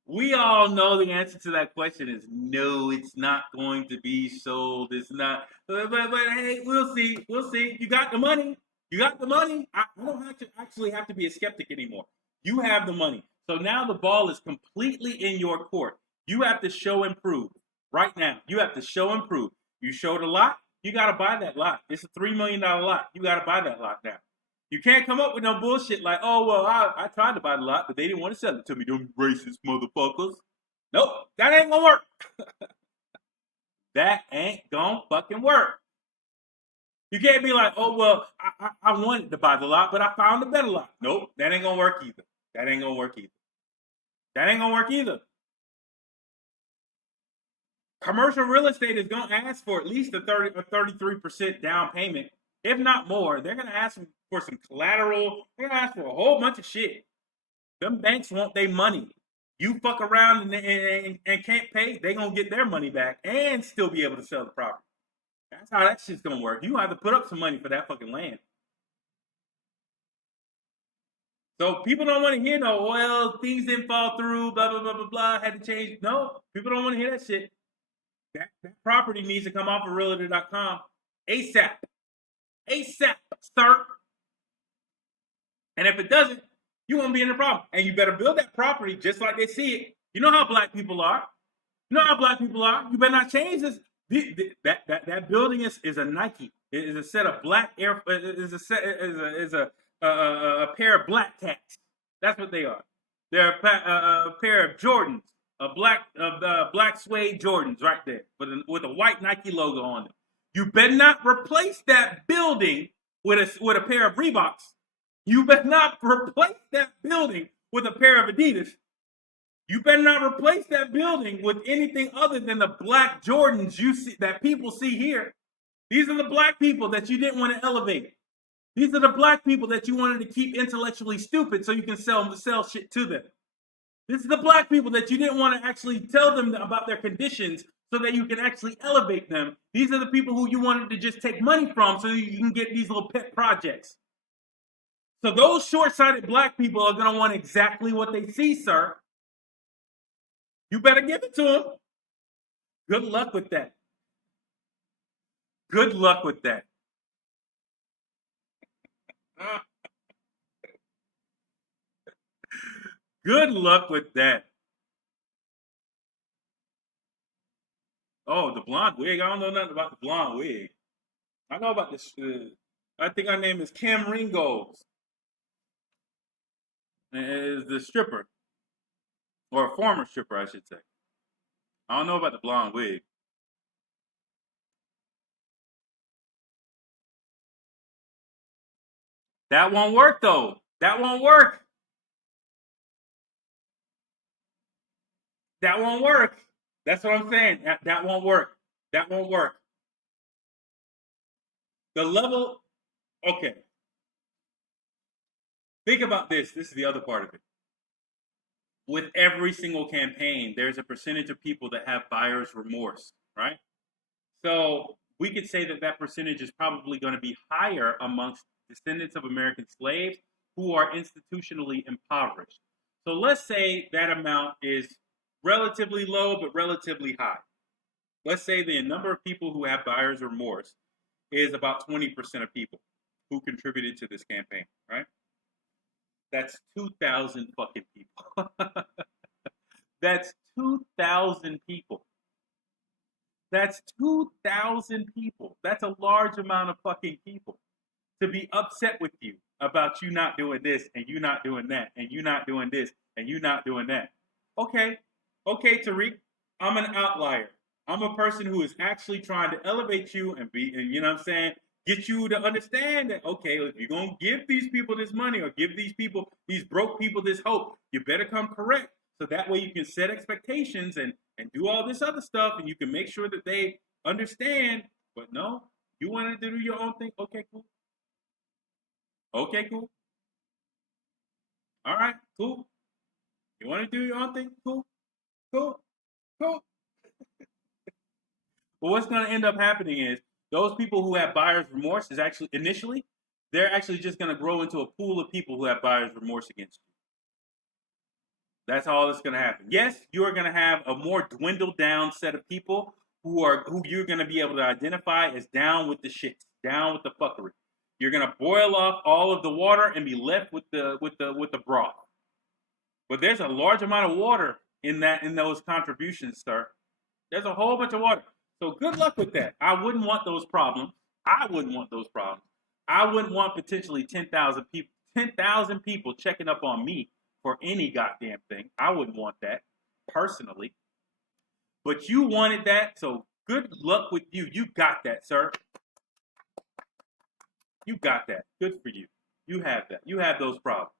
We all know the answer to that question is no, it's not going to be sold. It's not. But hey, we'll see. We'll see. You got the money. You got the money. I don't actually have to be a skeptic anymore. You have the money. So now the ball is completely in your court. You have to show and prove right now. You have to show and prove. You showed a lot. You got to buy that lot. It's a $3 million lot. You got to buy that lot now. You can't come up with no bullshit like, oh, well, I tried to buy the lot, but they didn't want to sell it to me, them racist motherfuckers. Nope, that ain't gonna work. That ain't gonna fucking work. You can't be like, oh, well, I wanted to buy the lot, but I found a better lot. Nope, that ain't gonna work either. That ain't gonna work either. That ain't gonna work either. Commercial real estate is going to ask for at least a 33% down payment, if not more. They're going to ask for some collateral. They're going to ask for a whole bunch of shit. Them banks want their money. You fuck around and can't pay, they're going to get their money back and still be able to sell the property. That's how that shit's going to work. You have to put up some money for that fucking land. So people don't want to hear no, well, things didn't fall through, blah, blah, blah, blah, blah, had to change. No, people don't want to hear that shit. That property needs to come off of Realtor.com ASAP. ASAP, sir. And if it doesn't, you won't be in the problem. And you better build that property just like they see it. You know how black people are. You know how black people are. You better not change this. That building is a Nike. It is a set of black air. Is a pair of black cats. That's what they are. They're a pair of Jordans. Black suede Jordans right there with a white Nike logo on them. You better not replace that building with a pair of Reeboks. You better not replace that building with a pair of Adidas. You better not replace that building with anything other than the black Jordans you see that people see here. These are the black people that you didn't want to elevate. These are the black people that you wanted to keep intellectually stupid so you can sell shit to them. This is the black people that you didn't want to actually tell them about their conditions so that you can actually elevate them. These are the people who you wanted to just take money from so you can get these little pet projects. So those short-sighted black people are going to want exactly what they see, sir. You better give it to them. Good luck with that. Good luck with that. Good luck with that. Oh, the blonde wig. I don't know nothing about the blonde wig. I know about this. I think her name is Kim Ringos. Is the stripper or a former stripper, I should say. I don't know about the blonde wig. That won't work though. That won't work. That won't work. That's what I'm saying. That won't work. That won't work. The level. Okay. Think about this. This is the other part of it. With every single campaign, there's a percentage of people that have buyer's remorse, right? So we could say that that percentage is probably going to be higher amongst descendants of American slaves who are institutionally impoverished. So let's say that amount is relatively low but relatively high. Let's say the number of people who have buyer's remorse is about 20% of people who contributed to this campaign, right? That's 2,000 fucking people. That's 2,000 people. That's 2,000 people. That's a large amount of fucking people to be upset with you about you not doing this and you not doing that and you not doing this and you not doing that. Okay, okay, Tariq, I'm an outlier. I'm a person who is actually trying to elevate you and be, and you know what I'm saying, get you to understand that, okay, if you're going to give these people this money or give these people, these broke people this hope, you better come correct. So that way you can set expectations and do all this other stuff and you can make sure that they understand. But no, you wanted to do your own thing. Okay, cool. Okay, cool. All right, cool. You want to do your own thing? Cool, cool, cool. But what's going to end up happening is those people who have buyer's remorse is actually initially, they're actually just going to grow into a pool of people who have buyer's remorse against you. That's all that's going to happen. Yes, you are going to have a more dwindled down set of people who you're going to be able to identify as down with the shit, down with the fuckery. You're going to boil off all of the water and be left with the broth. But there's a large amount of water in those contributions, sir. There's a whole bunch of water. So good luck with that. I wouldn't want those problems. I wouldn't want those problems. I wouldn't want potentially 10,000 people checking up on me for any goddamn thing. I wouldn't want that personally. But you wanted that, so good luck with you. You got that, sir. You got that. Good for you. You have that. You have those problems.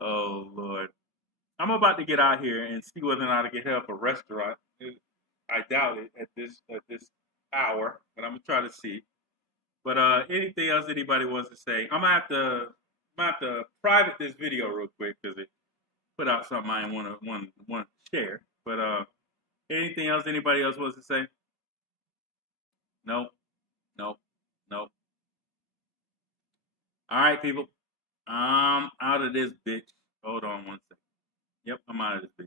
Oh Lord. I'm about to get out here and see whether or not I can help a restaurant. I doubt it at this hour, but I'm gonna try to see. But anything else anybody wants to say? I'm gonna have to private this video real quick because it put out something I want to share. But anything else anybody else wants to say? Nope, nope, nope. All right, people. I'm out of this bitch. Hold on one second. Yep, I'm out of this bitch.